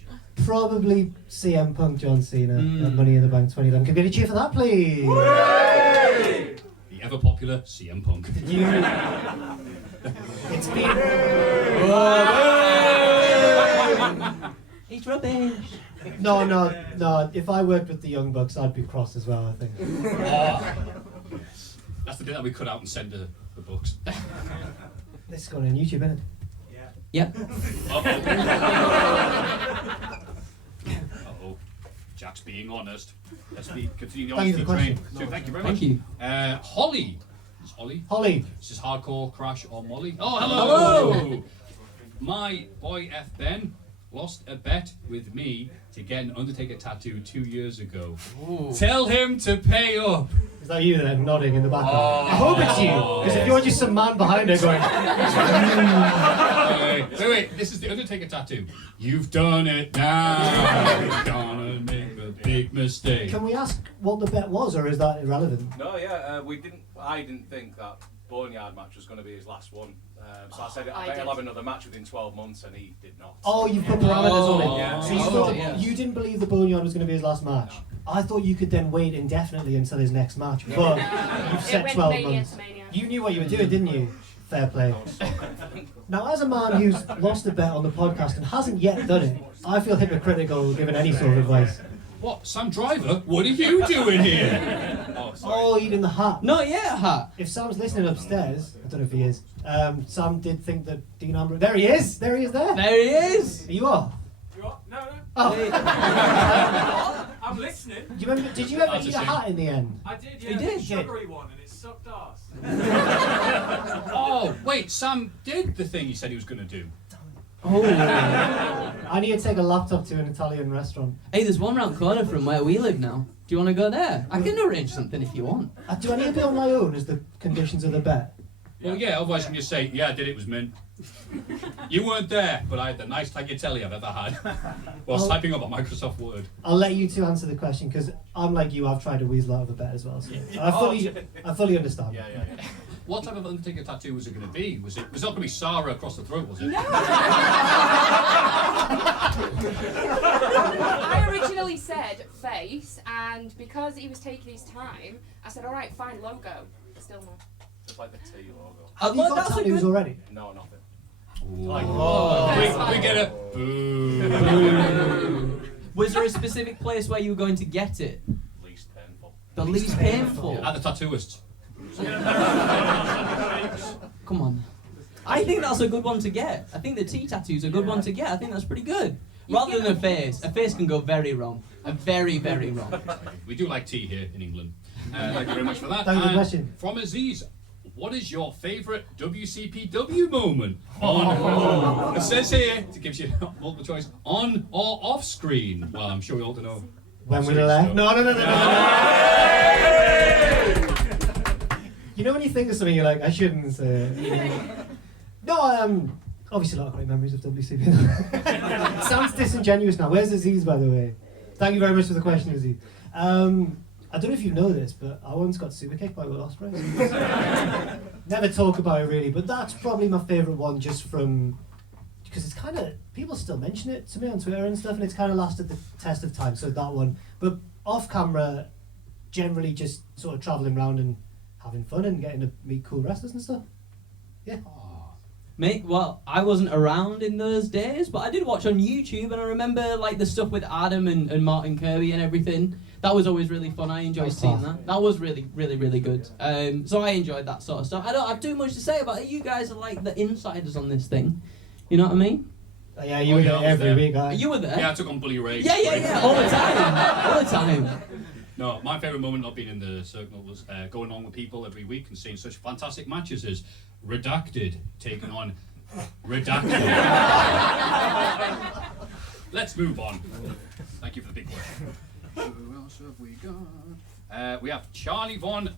Probably CM Punk, John Cena at Money in the Bank 2011. Can we get a cheer for that, please? The ever popular CM Punk. It's been... He's rubbish. No. If I worked with the Young Bucks, I'd be cross as well, I think. That's the bit that we cut out and send to the books. This is going on YouTube, isn't it? Yep. Uh-oh. Jack's being honest. Let's continue the Thank you honesty for the train. question. So thank you very Thank much. you. Holly. Is Holly? Holly. This is Hardcore Crash or Molly. Oh, hello! Hello! My boy F. Ben lost a bet with me to get an Undertaker tattoo 2 years ago. Ooh. Tell him to pay up. Is that you then, nodding in the background? I hope it's you, because if you're just some man behind her going... Wait, this is the Undertaker tattoo. You've done it now. You're gonna make a big mistake. Can we ask what the bet was, or is that irrelevant? No, yeah, I didn't think that Boneyard match was going to be his last one. So I said I bet he'll have another match within 12 months, and he did not. Oh, you've put parameters on it. Yeah. So you thought you didn't believe the Boneyard was going to be his last match. I thought you could then wait indefinitely until his next match, but you've set 12 months. You knew what you were doing, didn't you? Fair play. Now, as a man who's lost a bet on the podcast and hasn't yet done it, I feel hypocritical giving any sort of advice. What, Sam Driver? What are you doing here? Oh, eating the hat. Not yet a hat. If Sam's listening upstairs, I don't know if he is, Sam did think that Dean Ambrose... There he is! There he is there! There he is! Are you off? You are? No. Oh. I'm listening. Do you remember, did you ever eat a hat in the end? I did, yeah. You did? A sugary one, and it sucked ass. Oh, wait, Sam did the thing he said he was going to do. Oh. I need to take a laptop to an Italian restaurant. Hey, there's one round corner from where we live now. Do you want to go there? I can arrange something if you want. Do I need to be on my own as the conditions of the bet? Well, yeah, otherwise you can just say, yeah, I did, it was mint. You weren't there, but I had the nice tagliatelle I've ever had whilst typing up on Microsoft Word. I'll let you two answer the question, because I'm like you, I've tried to weasel out of a bet as well. So I fully understand. Yeah. What type of Undertaker tattoo was it going to be? Was it not going to be Sarah across the throat, was it? No! I originally said face, and because he was taking his time, I said, alright, fine, logo. Still no. It's like the T logo. Have you got tattoos already? No, nothing. We get a boo. Was there a specific place where you were going to get it? Least painful. The least painful? At the tattooist's. Come on. I think that's a good one to get. I think the T tattoo's a good one to get. I think that's pretty good. Rather than a face. A face can go very wrong. Very, very wrong. We do like tea here in England. Thank you very much for that. Thank you for the question. From Aziz, what is your favourite WCPW moment? It says here, it gives you multiple choice, on or off screen. Well, I'm sure we all know. When we left? No. You know when you think of something, you're like, I shouldn't say it. No, obviously a lot of great memories of WCPW. Sounds disingenuous now. Where's Aziz, by the way? Thank you very much for the question, Aziz. I don't know if you know this, but I once got super kicked by Will Ospreay. Never talk about it really, but that's probably my favourite one just from... Because it's kind of... People still mention it to me on Twitter and stuff, and it's kind of lasted the test of time, so that one. But off camera, generally just sort of travelling around and having fun and getting to meet cool wrestlers and stuff. Yeah. Mate, well, I wasn't around in those days, but I did watch on YouTube, and I remember like the stuff with Adam and Martin Kirby and everything. That was always really fun. I enjoyed seeing that. That was really, really, really good. So I enjoyed that sort of stuff. I don't have too much to say about it. You guys are like the insiders on this thing. You know what I mean? Yeah, you were there every week, guys. You were there? Yeah, I took on Bully Ray. Yeah, all the time. All the time. No, my favourite moment not being in the circle was going on with people every week and seeing such fantastic matches as Redacted taking on Redacted. Let's move on. Thank you for the big question. Who else have we got? We have Charlie Von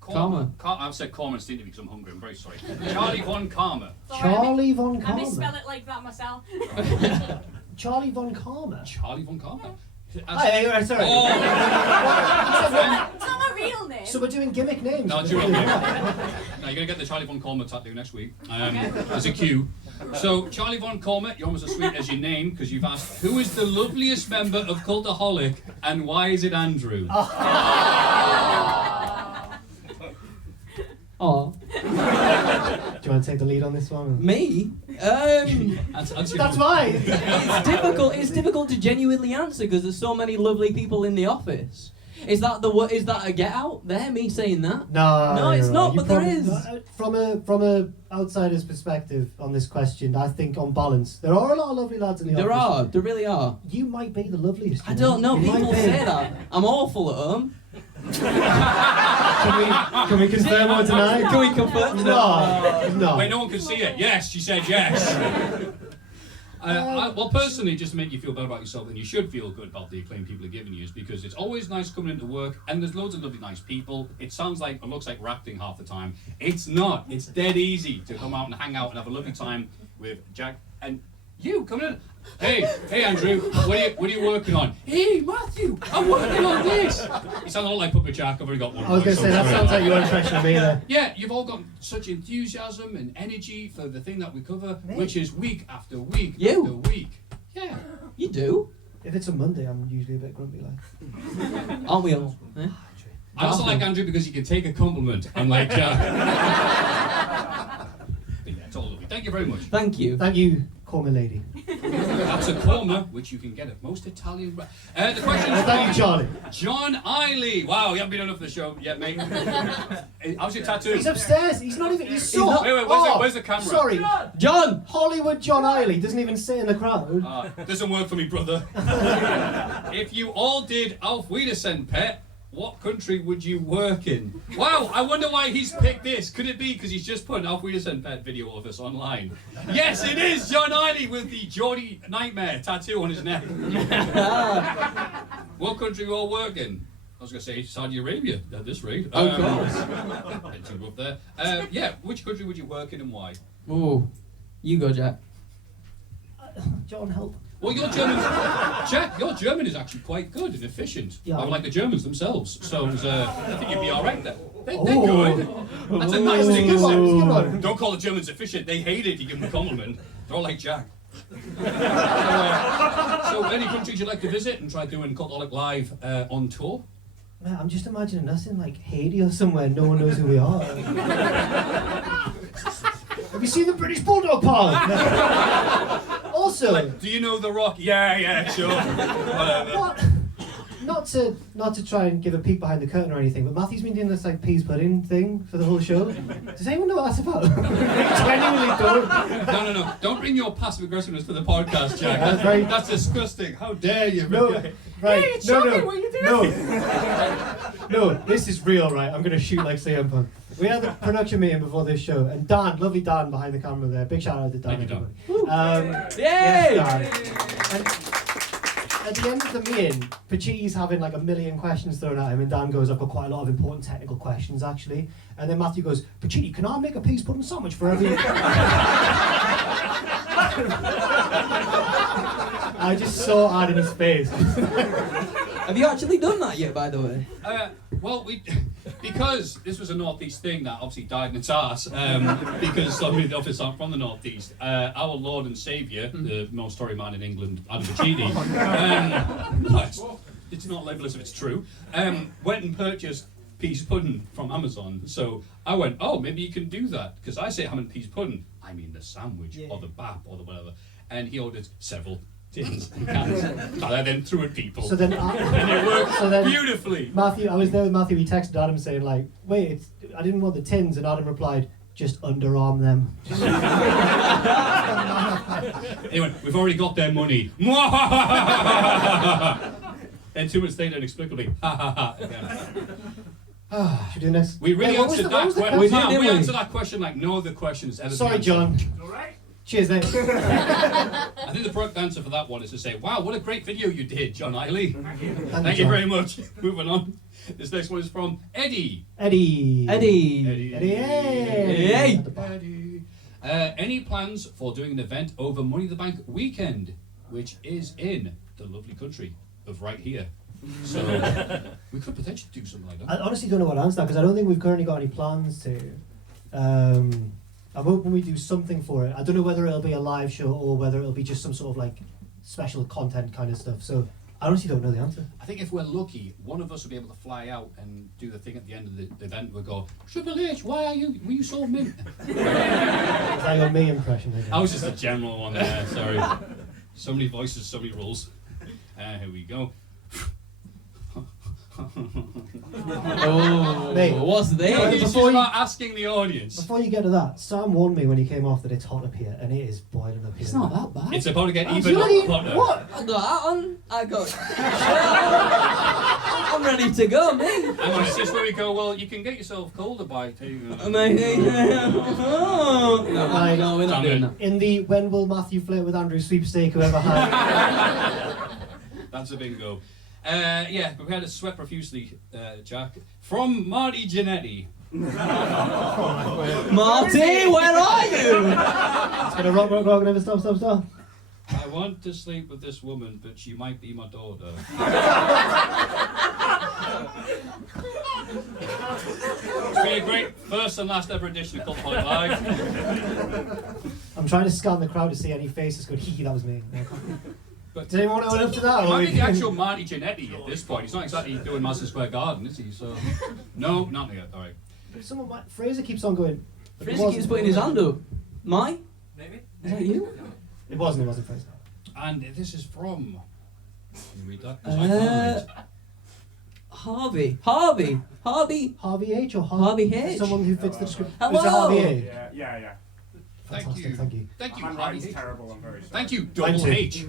Karma. I said Karma instinctively because I'm hungry. I'm very sorry. Charlie Von Karma. Charlie Von Karma. I misspell it like that myself. Charlie Von Karma. Charlie Von Karma. Hi, sorry. Oh. It's not my real name. So we're doing gimmick names. No, you're going to get the Charlie Von Karma tattoo next week as a cue. So, Charlie Von Karma, you're almost as sweet as your name because you've asked, who is the loveliest member of Cultaholic and why is it Andrew? Oh. Do you want to take the lead on this one? Me? That's why. It's difficult to genuinely answer because there's so many lovely people in the office. Is that a get out there? Me saying that? No, it's not. You But there is. From a outsider's perspective on this question, I think on balance, there are a lot of lovely lads in the office. There really are. You might be the loveliest. I don't know. People say that. I'm awful at home. Can we confirm or deny? Can we confirm? No. Wait, no one can see it. Yes, she said yes. Well, personally, just to make you feel better about yourself, and you should feel good about the acclaim people are giving you, is because it's always nice coming into work, and there's loads of lovely, nice people. It sounds like, it looks like we're acting half the time. It's not. It's dead easy to come out and hang out and have a lovely time with Jack and you coming in. Hey, Andrew, what are you working on? Hey, Matthew, I'm working on this. You sound a lot like Puppet Jack. I've already got one. I was going to say, that sounds like your impression of me there. Yeah, you've all got such enthusiasm and energy for the thing that we cover, which is week after week after week. Yeah. You do? If it's a Monday, I'm usually a bit grumpy like. Aren't we all? Eh? I also like Andrew because he can take a compliment and like... But yeah, it's all lovely. Thank you very much. Thank you. Thank you, Corma lady. That's a korma, which you can get at most Italian... the question is... Thank you, Charlie. John Eiley. Wow, you haven't been enough for the show yet, mate. How's your tattoo? He's upstairs. He's not even... He's so... Wait, where's the camera? Sorry. John! Hollywood John Eiley doesn't even sit in the crowd. Doesn't work for me, brother. If you all did Auf Wiedersehen, pet, what country would you work in? Wow, I wonder why he's picked this. Could it be because he's just put an Auf Wiedersehen pet video of us online? Yes, it is John Eiley with the Geordie Nightmare tattoo on his neck. What country you all work in? I was going to say Saudi Arabia at this rate. Of course. Up there. Yeah, which country would you work in and why? Oh, you go, Jack. John, help. Well, your German is actually quite good and efficient. Yeah. I like the Germans themselves, so I think you'd be all right there. They're good. That's a nice thing to say. Don't call the Germans efficient. They hate it. You give them a compliment. They're all like Jack. So, any countries you'd like to visit and try doing Cultaholic Live on tour? Man, I'm just imagining us in like Haiti or somewhere. No one knows who we are. Have you seen the British Bulldog Park? Also, like, do you know The Rock? Yeah, sure. Whatever. What? not to try and give a peek behind the curtain or anything, but Matthew's been doing this like peas pudding thing for the whole show. Does anyone know what that's about? Genuinely don't. No. Don't bring your passive aggressiveness to the podcast, Jack. Yeah, That's disgusting. How dare you? No, right. Hey, shocking, what are you doing? No, this is real, right? I'm going to shoot like CM Punk. We had the production meeting before this show, and Dan, lovely Dan behind the camera there. Big shout out to Dan. Everybody. Yay! Yes, Dan. And at the end of the meeting, Pachiti's having like a million questions thrown at him, and Dan goes, I've got quite a lot of important technical questions actually. And then Matthew goes, Pachiti, can I make a peas pudding sandwich for every... I just saw Adam's face. Have you actually done that yet, by the way? Well, because this was a Northeast thing that obviously died in its arse, because so many of the office aren't from the Northeast, our Lord and Saviour, the most story man in England, Adam Pachiti, it's not labelled if it's true, went and purchased peas pudding from Amazon. So I went, oh, maybe you can do that, because I say ham and peas pudding, I mean the sandwich, or the bap, or the whatever, and he ordered several tins and cans, and I then threw at people. So then, and it worked beautifully. Matthew, I was there with Matthew. He texted Adam saying like, "Wait, I didn't want the tins," and Adam replied, "Just underarm them." Anyway, we've already got their money. And 2 minutes later, inexplicably, Should we do this? We really answered that question. We answered that question like no other questions ever. Sorry, John. Cheers, mate. I think the correct answer for that one is to say, wow, what a great video you did, John Eiley. Thank you very much. Moving on. This next one is from Eddie. Eddie. Any plans for doing an event over Money in the Bank weekend, which is in the lovely country of right here? So we could potentially do something like that. I honestly don't know what to answer that because I don't think we've currently got any plans to. I'm hoping we do something for it. I don't know whether it'll be a live show or whether it'll be just some sort of like special content kind of stuff. So I honestly don't know the answer. I think if we're lucky, one of us will be able to fly out and do the thing at the end of the event. We'll go, Triple H, were you so mint? Is that your me impression? I was just a general one there, sorry. So many voices, so many rules. Here we go. Mate, what's there? Before you start asking the audience. Before you get to that, Sam warned me when he came off that it's hot up here, and it is boiling up here. It's not that bad. It's about to get even hotter. What? I got that on. I'm ready to go, mate. And my sister would go, well, you can get yourself colder by taking No, we're not doing that. In the when will Matthew flirt with Andrew sweepstake whoever had. That's a bingo. Yeah, but we had to sweat profusely, Jack. From Marty Jannetty. Marty, where are you? It's gonna rock, never stop. I want to sleep with this woman, but she might be my daughter. It's been a great first and last ever edition of Cultaholic Live. I'm trying to scan the crowd to see any faces going, hee, that was me. But does anyone know up to that? It might be the actual Marty Jannetty at this point. He's not exactly doing Madison Square Garden, is he? So, no, not yet. All right. Fraser keeps on going. Fraser keeps putting his hand up. Maybe? Is that you? It wasn't Fraser. And this is from. Can you read that? Harvey H or Harvey H? Someone who fits the description. Hello. Is it Harvey H? Yeah. Thank you. My handwriting's terrible, I'm very sorry. Thank you, Double H.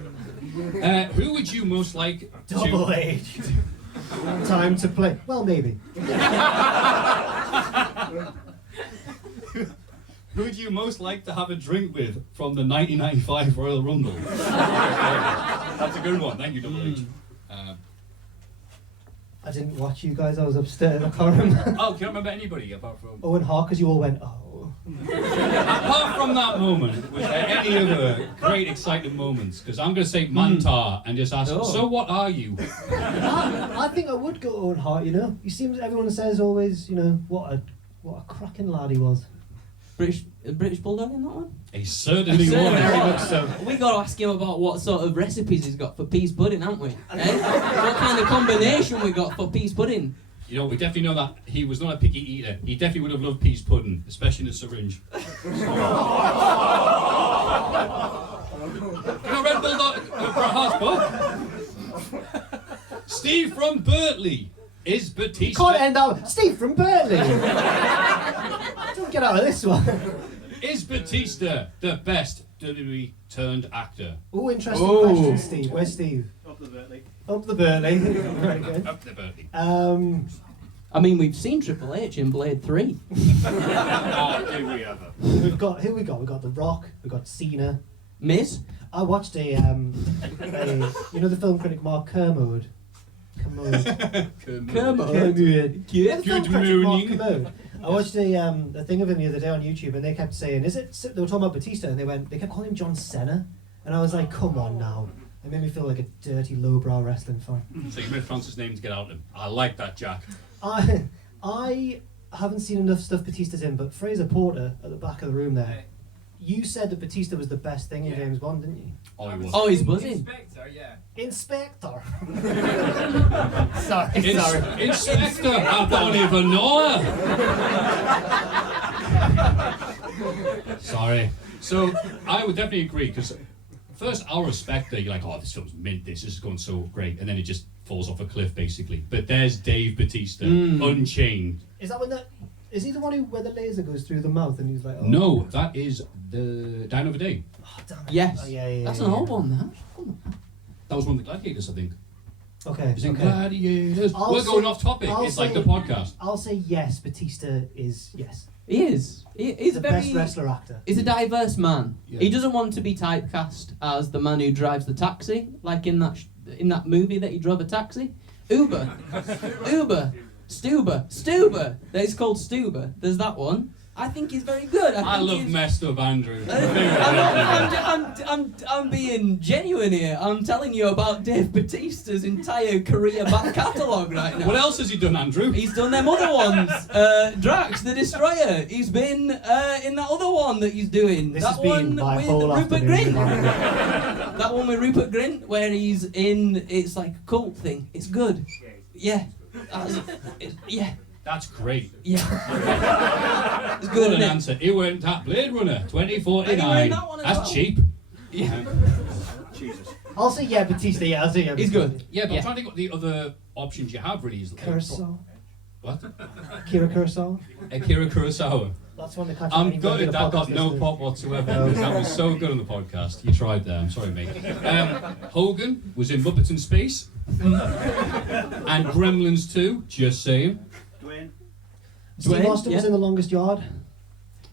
Who would you most like to... Double H. Time to play. Well, maybe. Who would you most like to have a drink with from the 1995 Royal Rumble? That's a good one. Thank you, Double H. I didn't watch you guys. I was upstairs. I can't remember. Oh, can't remember anybody apart from... Owen Hart, because you all went, oh. Apart from that moment, was there any other great exciting moments? Because I'm going to say Mantar and just ask, so what are you? I think I would go Owen Hart, you know. He seems, everyone says always, you know, what a cracking lad he was. British Bulldog in that one? He certainly was. Very much so. We got to ask him about what sort of recipes he's got for peas pudding, haven't we? What kind of combination we got for peas pudding? You know, we definitely know that he was not a picky eater. He definitely would have loved peas pudding, especially in a syringe. You know Red Bulldog Bret Hart's book? Steve from Burtley. Is You Batista... can't end up Steve from Burley. Don't get out of this one. Is Batista the best WWE turned actor? Oh, interesting question, Steve. Where's Steve? Up the Burtley. Up the Burley. Very good. Up the Burtley. I mean, we've seen Triple H in Blade 3. Oh, did we ever? We've got who we got? We got The Rock. We got Cena. Miz. I watched you know the film critic Mark Kermode. Kermode. Yeah, the film critic Mark Kermode. I watched a thing of him the other day on YouTube, and they kept saying, "Is it?" They were talking about Batista, and they kept calling him John Cena, and I was like, "Come on now." It made me feel like a dirty, lowbrow wrestling fan. So you made Francis' name to get out of him. I like that, Jack. I haven't seen enough stuff Batista's in, but Fraser Porter at the back of the room there, you said that Batista was the best thing in James Bond, didn't you? Oh, he was. Oh, he's buzzing. Inspector, yeah. Inspector. Sorry. Sorry. Inspector, I don't even know her. Sorry. So, I would definitely agree, because first, I'll respect that. You're like, oh, this film's mint, this is going so great. And then it just falls off a cliff, basically. But there's Dave Batista, Unchained. Is that when is he the one where the laser goes through the mouth and he's like, oh. No, that is the Dine of a Day. Oh, damn it. Yes. Oh, yeah. That's an old one, that. That was one of the Gladiators, I think. Okay. Is it Gladiators? We're going off topic. It's like the podcast. I'll say yes, Batista is yes. He is. He's the very, best wrestler actor. He's a diverse man. Yeah. He doesn't want to be typecast as the man who drives the taxi, like in that movie that he drove a taxi. Uber. Stuber. It's called Stuber. There's that one. I think he's very good. I love messed up Andrew. I'm being genuine here. I'm telling you about Dave Batista's entire career back catalogue right now. What else has he done, Andrew? He's done them other ones. Drax the Destroyer. He's been in that other one that he's doing. That one with Rupert Grint. That one with Rupert Grint where he's in, it's like a cult thing. It's good. Yeah. Yeah. That's great. Yeah. It's good an answer. He went that Blade Runner 2049. That's cheap. Yeah. Jesus. I'll say yeah, Batista. Yeah, I'll say yeah. He's good. Yeah, but I'm trying to think what the other options you have really is. Kurosawa. What? Akira Kurosawa. Akira Kurosawa. That's one that catches I'm good at that. Got no pop whatsoever. That was so good on the podcast. You tried there. I'm sorry, mate. Hogan was in Muppets in Space. And Gremlins 2. Just saying. Steve Austin was in The Longest Yard.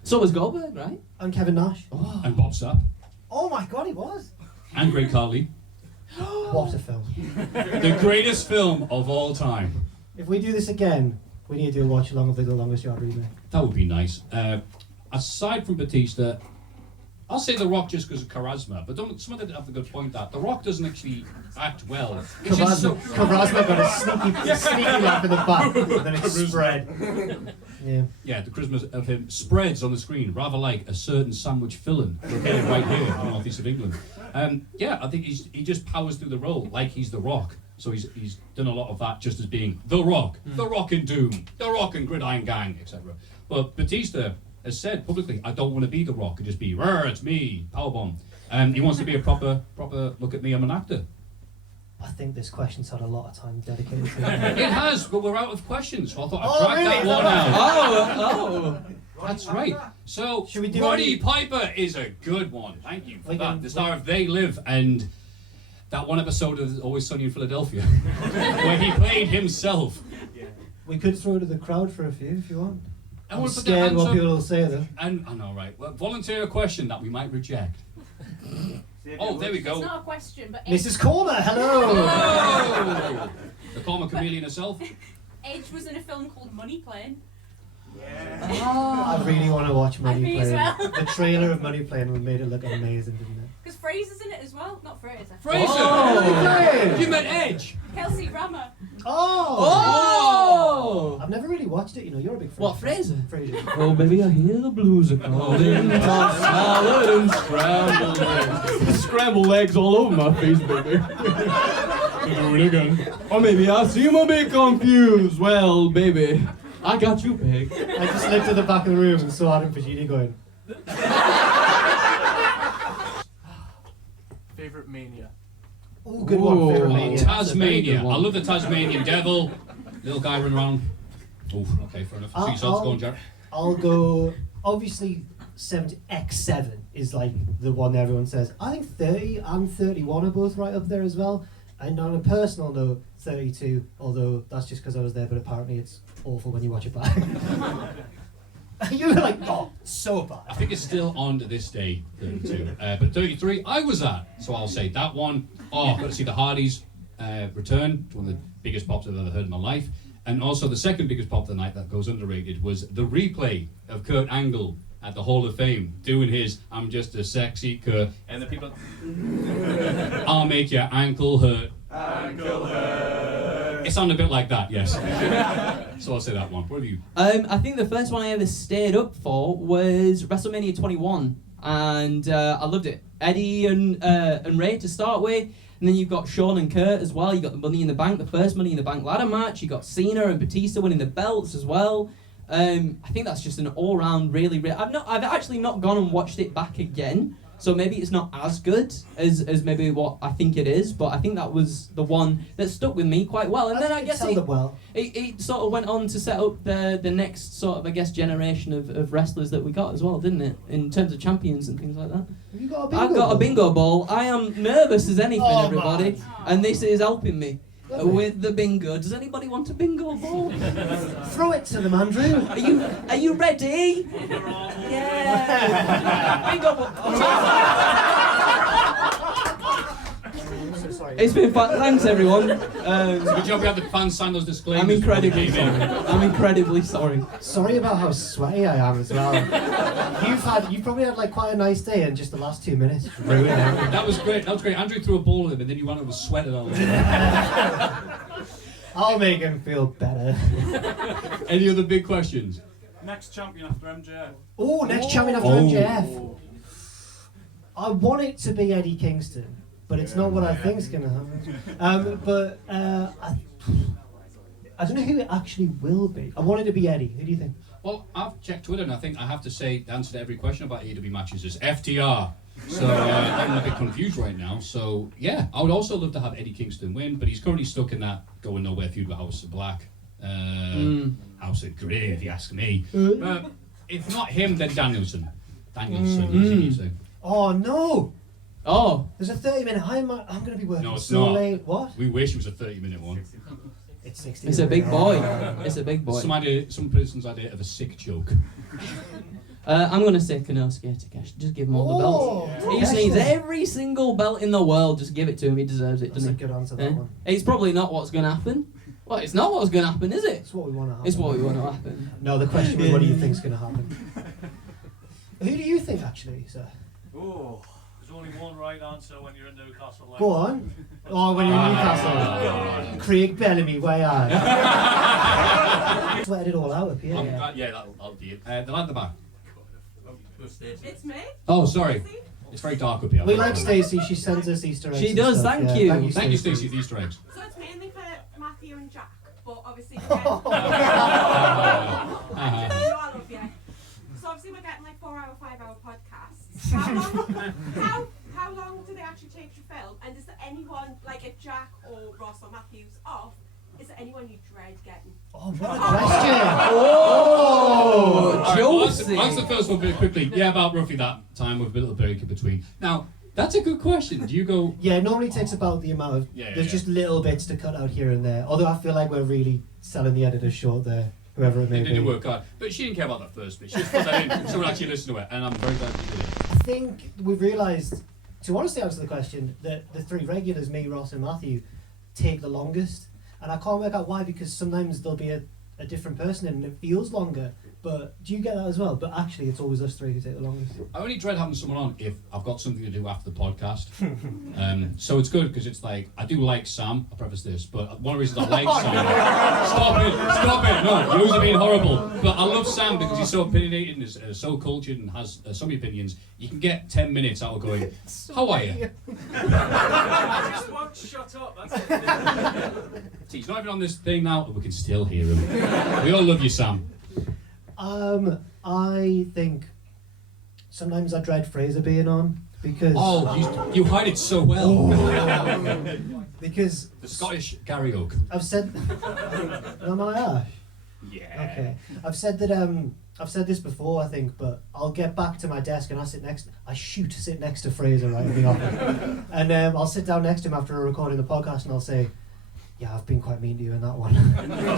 So was Goldberg, right? And Kevin Nash. Oh. And Bob Sapp. Oh my God, he was. And Great Khali. What a film. The greatest film of all time. If we do this again, we need to do a watch along of The Longest Yard remake. That would be nice. Aside from Batista, I'll say The Rock just because of charisma, but someone did have a good point that The Rock doesn't actually act well. Charisma got a sneaky laugh in the back, and then it spread. Yeah, the charisma of him spreads on the screen, rather like a certain sandwich filling located right here in the northeast of England. Yeah, I think he just powers through the role like he's The Rock. So he's done a lot of that just as being The Rock, The Rock in Doom, The Rock in Gridiron Gang, etc. But Batista has said publicly, I don't want to be The Rock and just be, it's me, powerbomb. He wants to be a proper look at me, I'm an actor. I think this question's had a lot of time dedicated to it. It has, but we're out of questions, so I thought I'd drag that one out. Oh. That's right. So, should we do Roddy Piper is a good one. Thank you for that. The star of They Live and that one episode of Always Sunny in Philadelphia where he played himself. We could throw it to the crowd for a few if you want. I'm scared what people will say though. And I know, right? Well, volunteer a question that we might reject. Oh, there we go. It's not a question, but Mrs. Corner, hello. Oh! The Corner chameleon herself. Edge was in a film called Money Plane. I really want to watch Money me Plane. as well. The trailer of Money Plane made it look amazing, didn't it? Because Fraser's in it as well. Not Fraser. Fraser! Oh. You meant Edge! Kelsey Grammer. Oh! I've never really watched it, you know, you're a big fan. What, Fraser? Fraser. Oh, baby, I hear the blues are calling. Tossed salad and scrambled eggs. Scrambled eggs all over my face, baby. Do it again. Or maybe I seem a bit confused. Well, baby, I got you, pig. I just looked at the back of the room and saw Adam Pagini going. Favorite Mania? Oh, good one. Favorite Mania. Tasmania. I love the Tasmanian Devil. Little guy running around. Oh, okay, fair enough. Go on, Jared. I'll go. Obviously, X7 is like the one everyone says. I think 30 and 31 are both right up there as well. And on a personal note, 32. Although that's just because I was there, but apparently it's awful when you watch it back. You were like, oh, so bad. I think it's still on to this day, 32. But 33, I was at. So I'll say that one. Oh, I've got to see the Hardys return. One of the biggest pops I've ever heard in my life. And also the second biggest pop of the night that goes underrated was the replay of Kurt Angle at the Hall of Fame doing his "I'm just a sexy Kurt," and the people, "I'll make your ankle hurt." Ankle hurt. It sounded a bit like that, yes. So I'll say that one. What have you? I think the first one I ever stayed up for was WrestleMania 21, and I loved it. Eddie and Ray to start with. And then you've got Shawn and Kurt as well. You got the Money in the Bank, the first Money in the Bank ladder match. You got Cena and Batista winning the belts as well. I think that's just an all-round really. I've actually not gone and watched it back again. So maybe it's not as good as maybe what I think it is, but I think that was the one that stuck with me quite well. And then I guess it sort of went on to set up the next sort of, I guess, generation of wrestlers that we got as well, didn't it? In terms of champions and things like that. Have you got a bingo I've got a bingo ball. I am nervous as anything, everybody, and this is helping me. With the bingo. Does anybody want a bingo ball? Throw it to them, Andrew. Are you ready? Yeah. Bingo ball. It's been fun. Thanks, everyone. Good job we had the fans sign those disclaimers. I'm incredibly sorry. Sorry about how sweaty I am as well. You've probably had like quite a nice day, and just the last 2 minutes ruined everything. That was great. Andrew threw a ball at him, and then you went over sweated all over. I'll make him feel better. Any other big questions? Next champion after MJF. Oh, next champion after MJF. I want it to be Eddie Kingston, but it's not what I think is going to happen. I don't know who it actually will be. I want it to be Eddie. Who do you think? Well, I've checked Twitter, and I think I have to say the answer to every question about AEW matches is FTR. So I'm a bit confused right now. So yeah, I would also love to have Eddie Kingston win, but he's currently stuck in that going nowhere feud with House of Black. House of Grey, if you ask me. But if not him, then Danielson. Easy. Oh no! Oh, there's a 30-minute. I'm going to be working no, it's so not. late. What? We wish it was a 30-minute one. It's 60. It's a big boy. It's a big boy. Some person's idea of a sick joke. I'm going to say Konosuke Takeshi. Just give him all the belts. He just needs every single belt in the world. Just give it to him. He deserves it, doesn't he? That's a good answer, that one. It's probably not what's going to happen. Well, it's not what's going to happen, is it? It's what we want to happen. It's what we want to happen. No, the question was, what do you think's going to happen? Who do you think, actually, sir? Oh, there's only one right answer when you're in Newcastle. Like. Go on. Oh, when you're in Newcastle. Craig Bellamy, way out. Sweated it all out up here. That'll be it. The lad at the back. It's me. Oh, sorry. It's very dark up here. We like Stacey. She sends us Easter eggs. She does. Stuff. Thank you. Thank you, Stacey, for the Easter eggs. So it's mainly for Matthew and Jack, but obviously I love you. So obviously we're getting like 4-hour, 5-hour podcasts. How long do they actually take to film? And is there anyone, like if Jack or Ross or Matthew's off, is there anyone you dread getting? Oh, what a question! Right, answer the first one very quickly. Yeah, about roughly that time with a little break in between. Now, that's a good question. Do you go... Yeah, it normally takes about the amount of... There's just little bits to cut out here and there. Although I feel like we're really selling the editor short there, whoever it may be. It didn't work hard. But she didn't care about that first bit. She just put that in. Someone actually listened to it, and I'm very glad you did it. I think we've realised, to honestly answer the question, that the three regulars, me, Ross and Matthew, take the longest. And I can't work out why, because sometimes there'll be a different person in and it feels longer. But do you get that as well? But actually, it's always us three who take the longest. I only dread having someone on if I've got something to do after the podcast. So it's good because it's like, I do like Sam, I preface this, but one of the reasons I like Sam... Stop it! No, yours are being horrible. But I love Sam because he's so opinionated and is so cultured and has so many opinions. You can get 10 minutes out of going, how are you? Just won't shut up, that's it. See, he's not even on this thing now, but we can still hear him. We all love you, Sam. I think sometimes I dread Fraser being on because. Oh, you hide it so well. Because the Scottish Gary Oak. I've said. Am I Ash? Yeah. Okay. I've said that. I've said this before, I think, but I'll get back to my desk and I shoot to sit next to Fraser right in the office, and I'll sit down next to him after recording the podcast and I'll say, "Yeah, I've been quite mean to you in that one."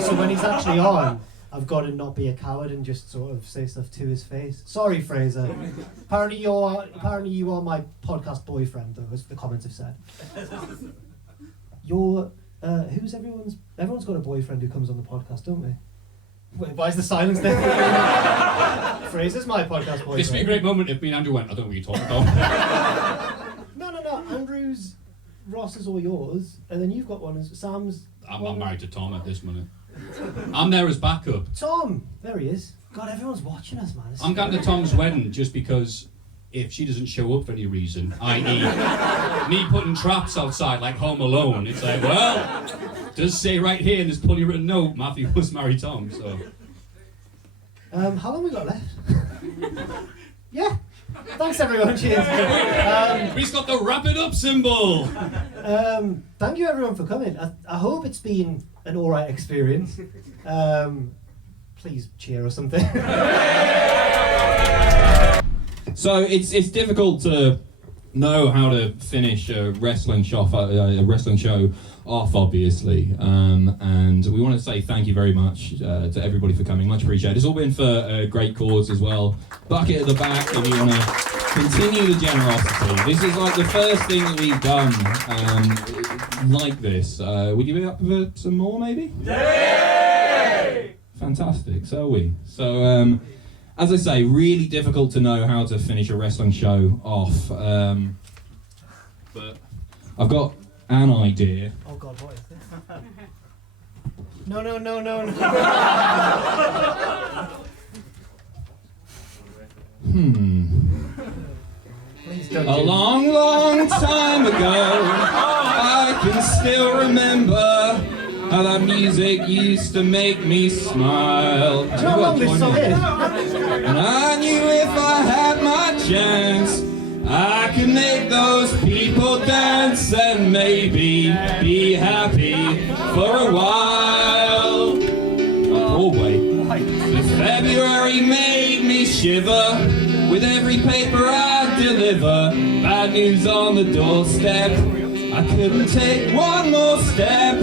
So when he's actually on, I've got to not be a coward and just sort of say stuff to his face. Sorry, Fraser. Apparently you are my podcast boyfriend, though, as the comments have said. You're everyone's got a boyfriend who comes on the podcast, don't we? Wait, why is the silence there? Fraser's my podcast boyfriend. This would be a great moment if me and Andrew went, I don't know what you're talking about. No. Andrew's, Ross's or yours, and then you've got one as Sam's. I'm married to Tom at this minute. I'm there as backup. Tom! There he is. God, everyone's watching us, man. I'm going to Tom's wedding just because if she doesn't show up for any reason, i.e. me putting traps outside like Home Alone, it's like, well, it does say right here in this poorly written note, Matthew was married Tom, so. How long we got left? Yeah. Thanks everyone, cheers. We've got the wrap it up symbol. Thank you everyone for coming. I hope it's been an alright experience. Please cheer or something. So it's difficult to know how to finish a wrestling show off, obviously, and we want to say thank you very much to everybody for coming. Much appreciated. It's all been for a great cause as well. Bucket at the back, if you want to continue the generosity. This is like the first thing that we've done like this. Would you be up for some more, maybe? Yay! Fantastic. So are we. So. As I say, really difficult to know how to finish a wrestling show off, but I've got an idea. Oh God, what is this? No. Please don't. A long time ago, I can still remember how that music used to make me smile. How long this song is? And I knew if I had my chance, I could make those people dance and maybe be happy for a while. Broadway. The February made me shiver with every paper I deliver. Bad news on the doorstep. I couldn't take one more step.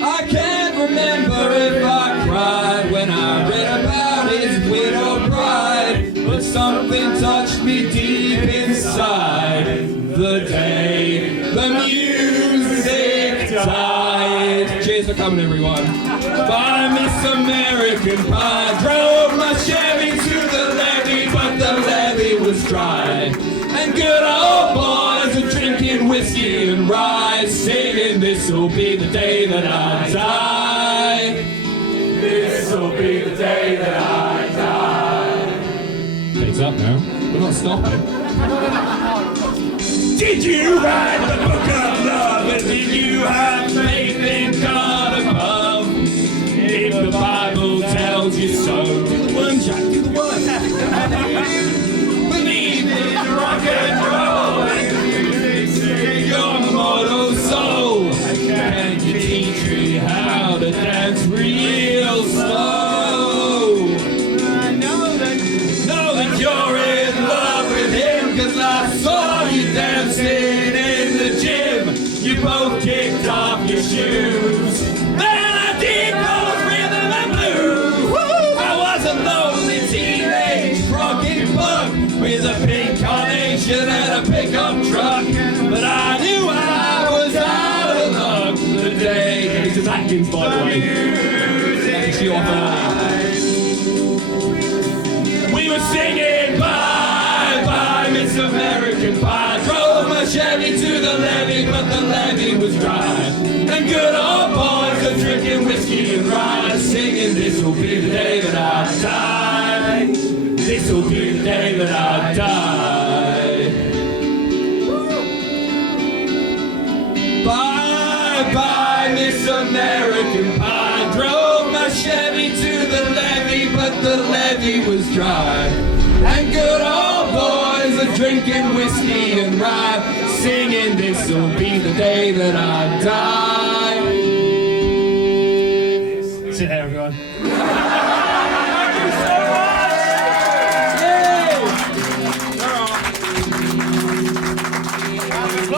I can't remember if I cried when I read about his widow bride, but something touched me deep inside the day the music died. Cheers for coming, everyone. By Miss American Pie, drove my Chevy to the levee, but the levee was dry. And good old boys are drinking whiskey and rye, singing, this'll be the day that I die. This'll be the day that I die. It's up now. We're not stopping. Did you write the book of love? And did you have faith in God above? If the Bible tells you so, do the one, Jack, do the one. Believe in rock and roll, and your mortal soul. Can you teach me how to dance real slow? I know that you're in love with him, 'cause I saw you dancing in the gym. You both kicked off your shoes. Then I did both rhythm and blues. I was a lonely teenage rocking bug with a pink carnation and a pickup truck, but I knew I was out of luck the day. This is Atkins, by the way. We were singing bye bye Miss American Pie. Drove my Chevy to the levee, but the levee was dry. And good old boys are drinking whiskey and rye, singing, this'll be the day that I die. This'll be the day that I die. Bye bye Miss American Pie. Drove my Chevy to the levee, but the levee was dry. And good old boys drinking whiskey and rye, singing this'll be the day that I die. Sit there, everyone.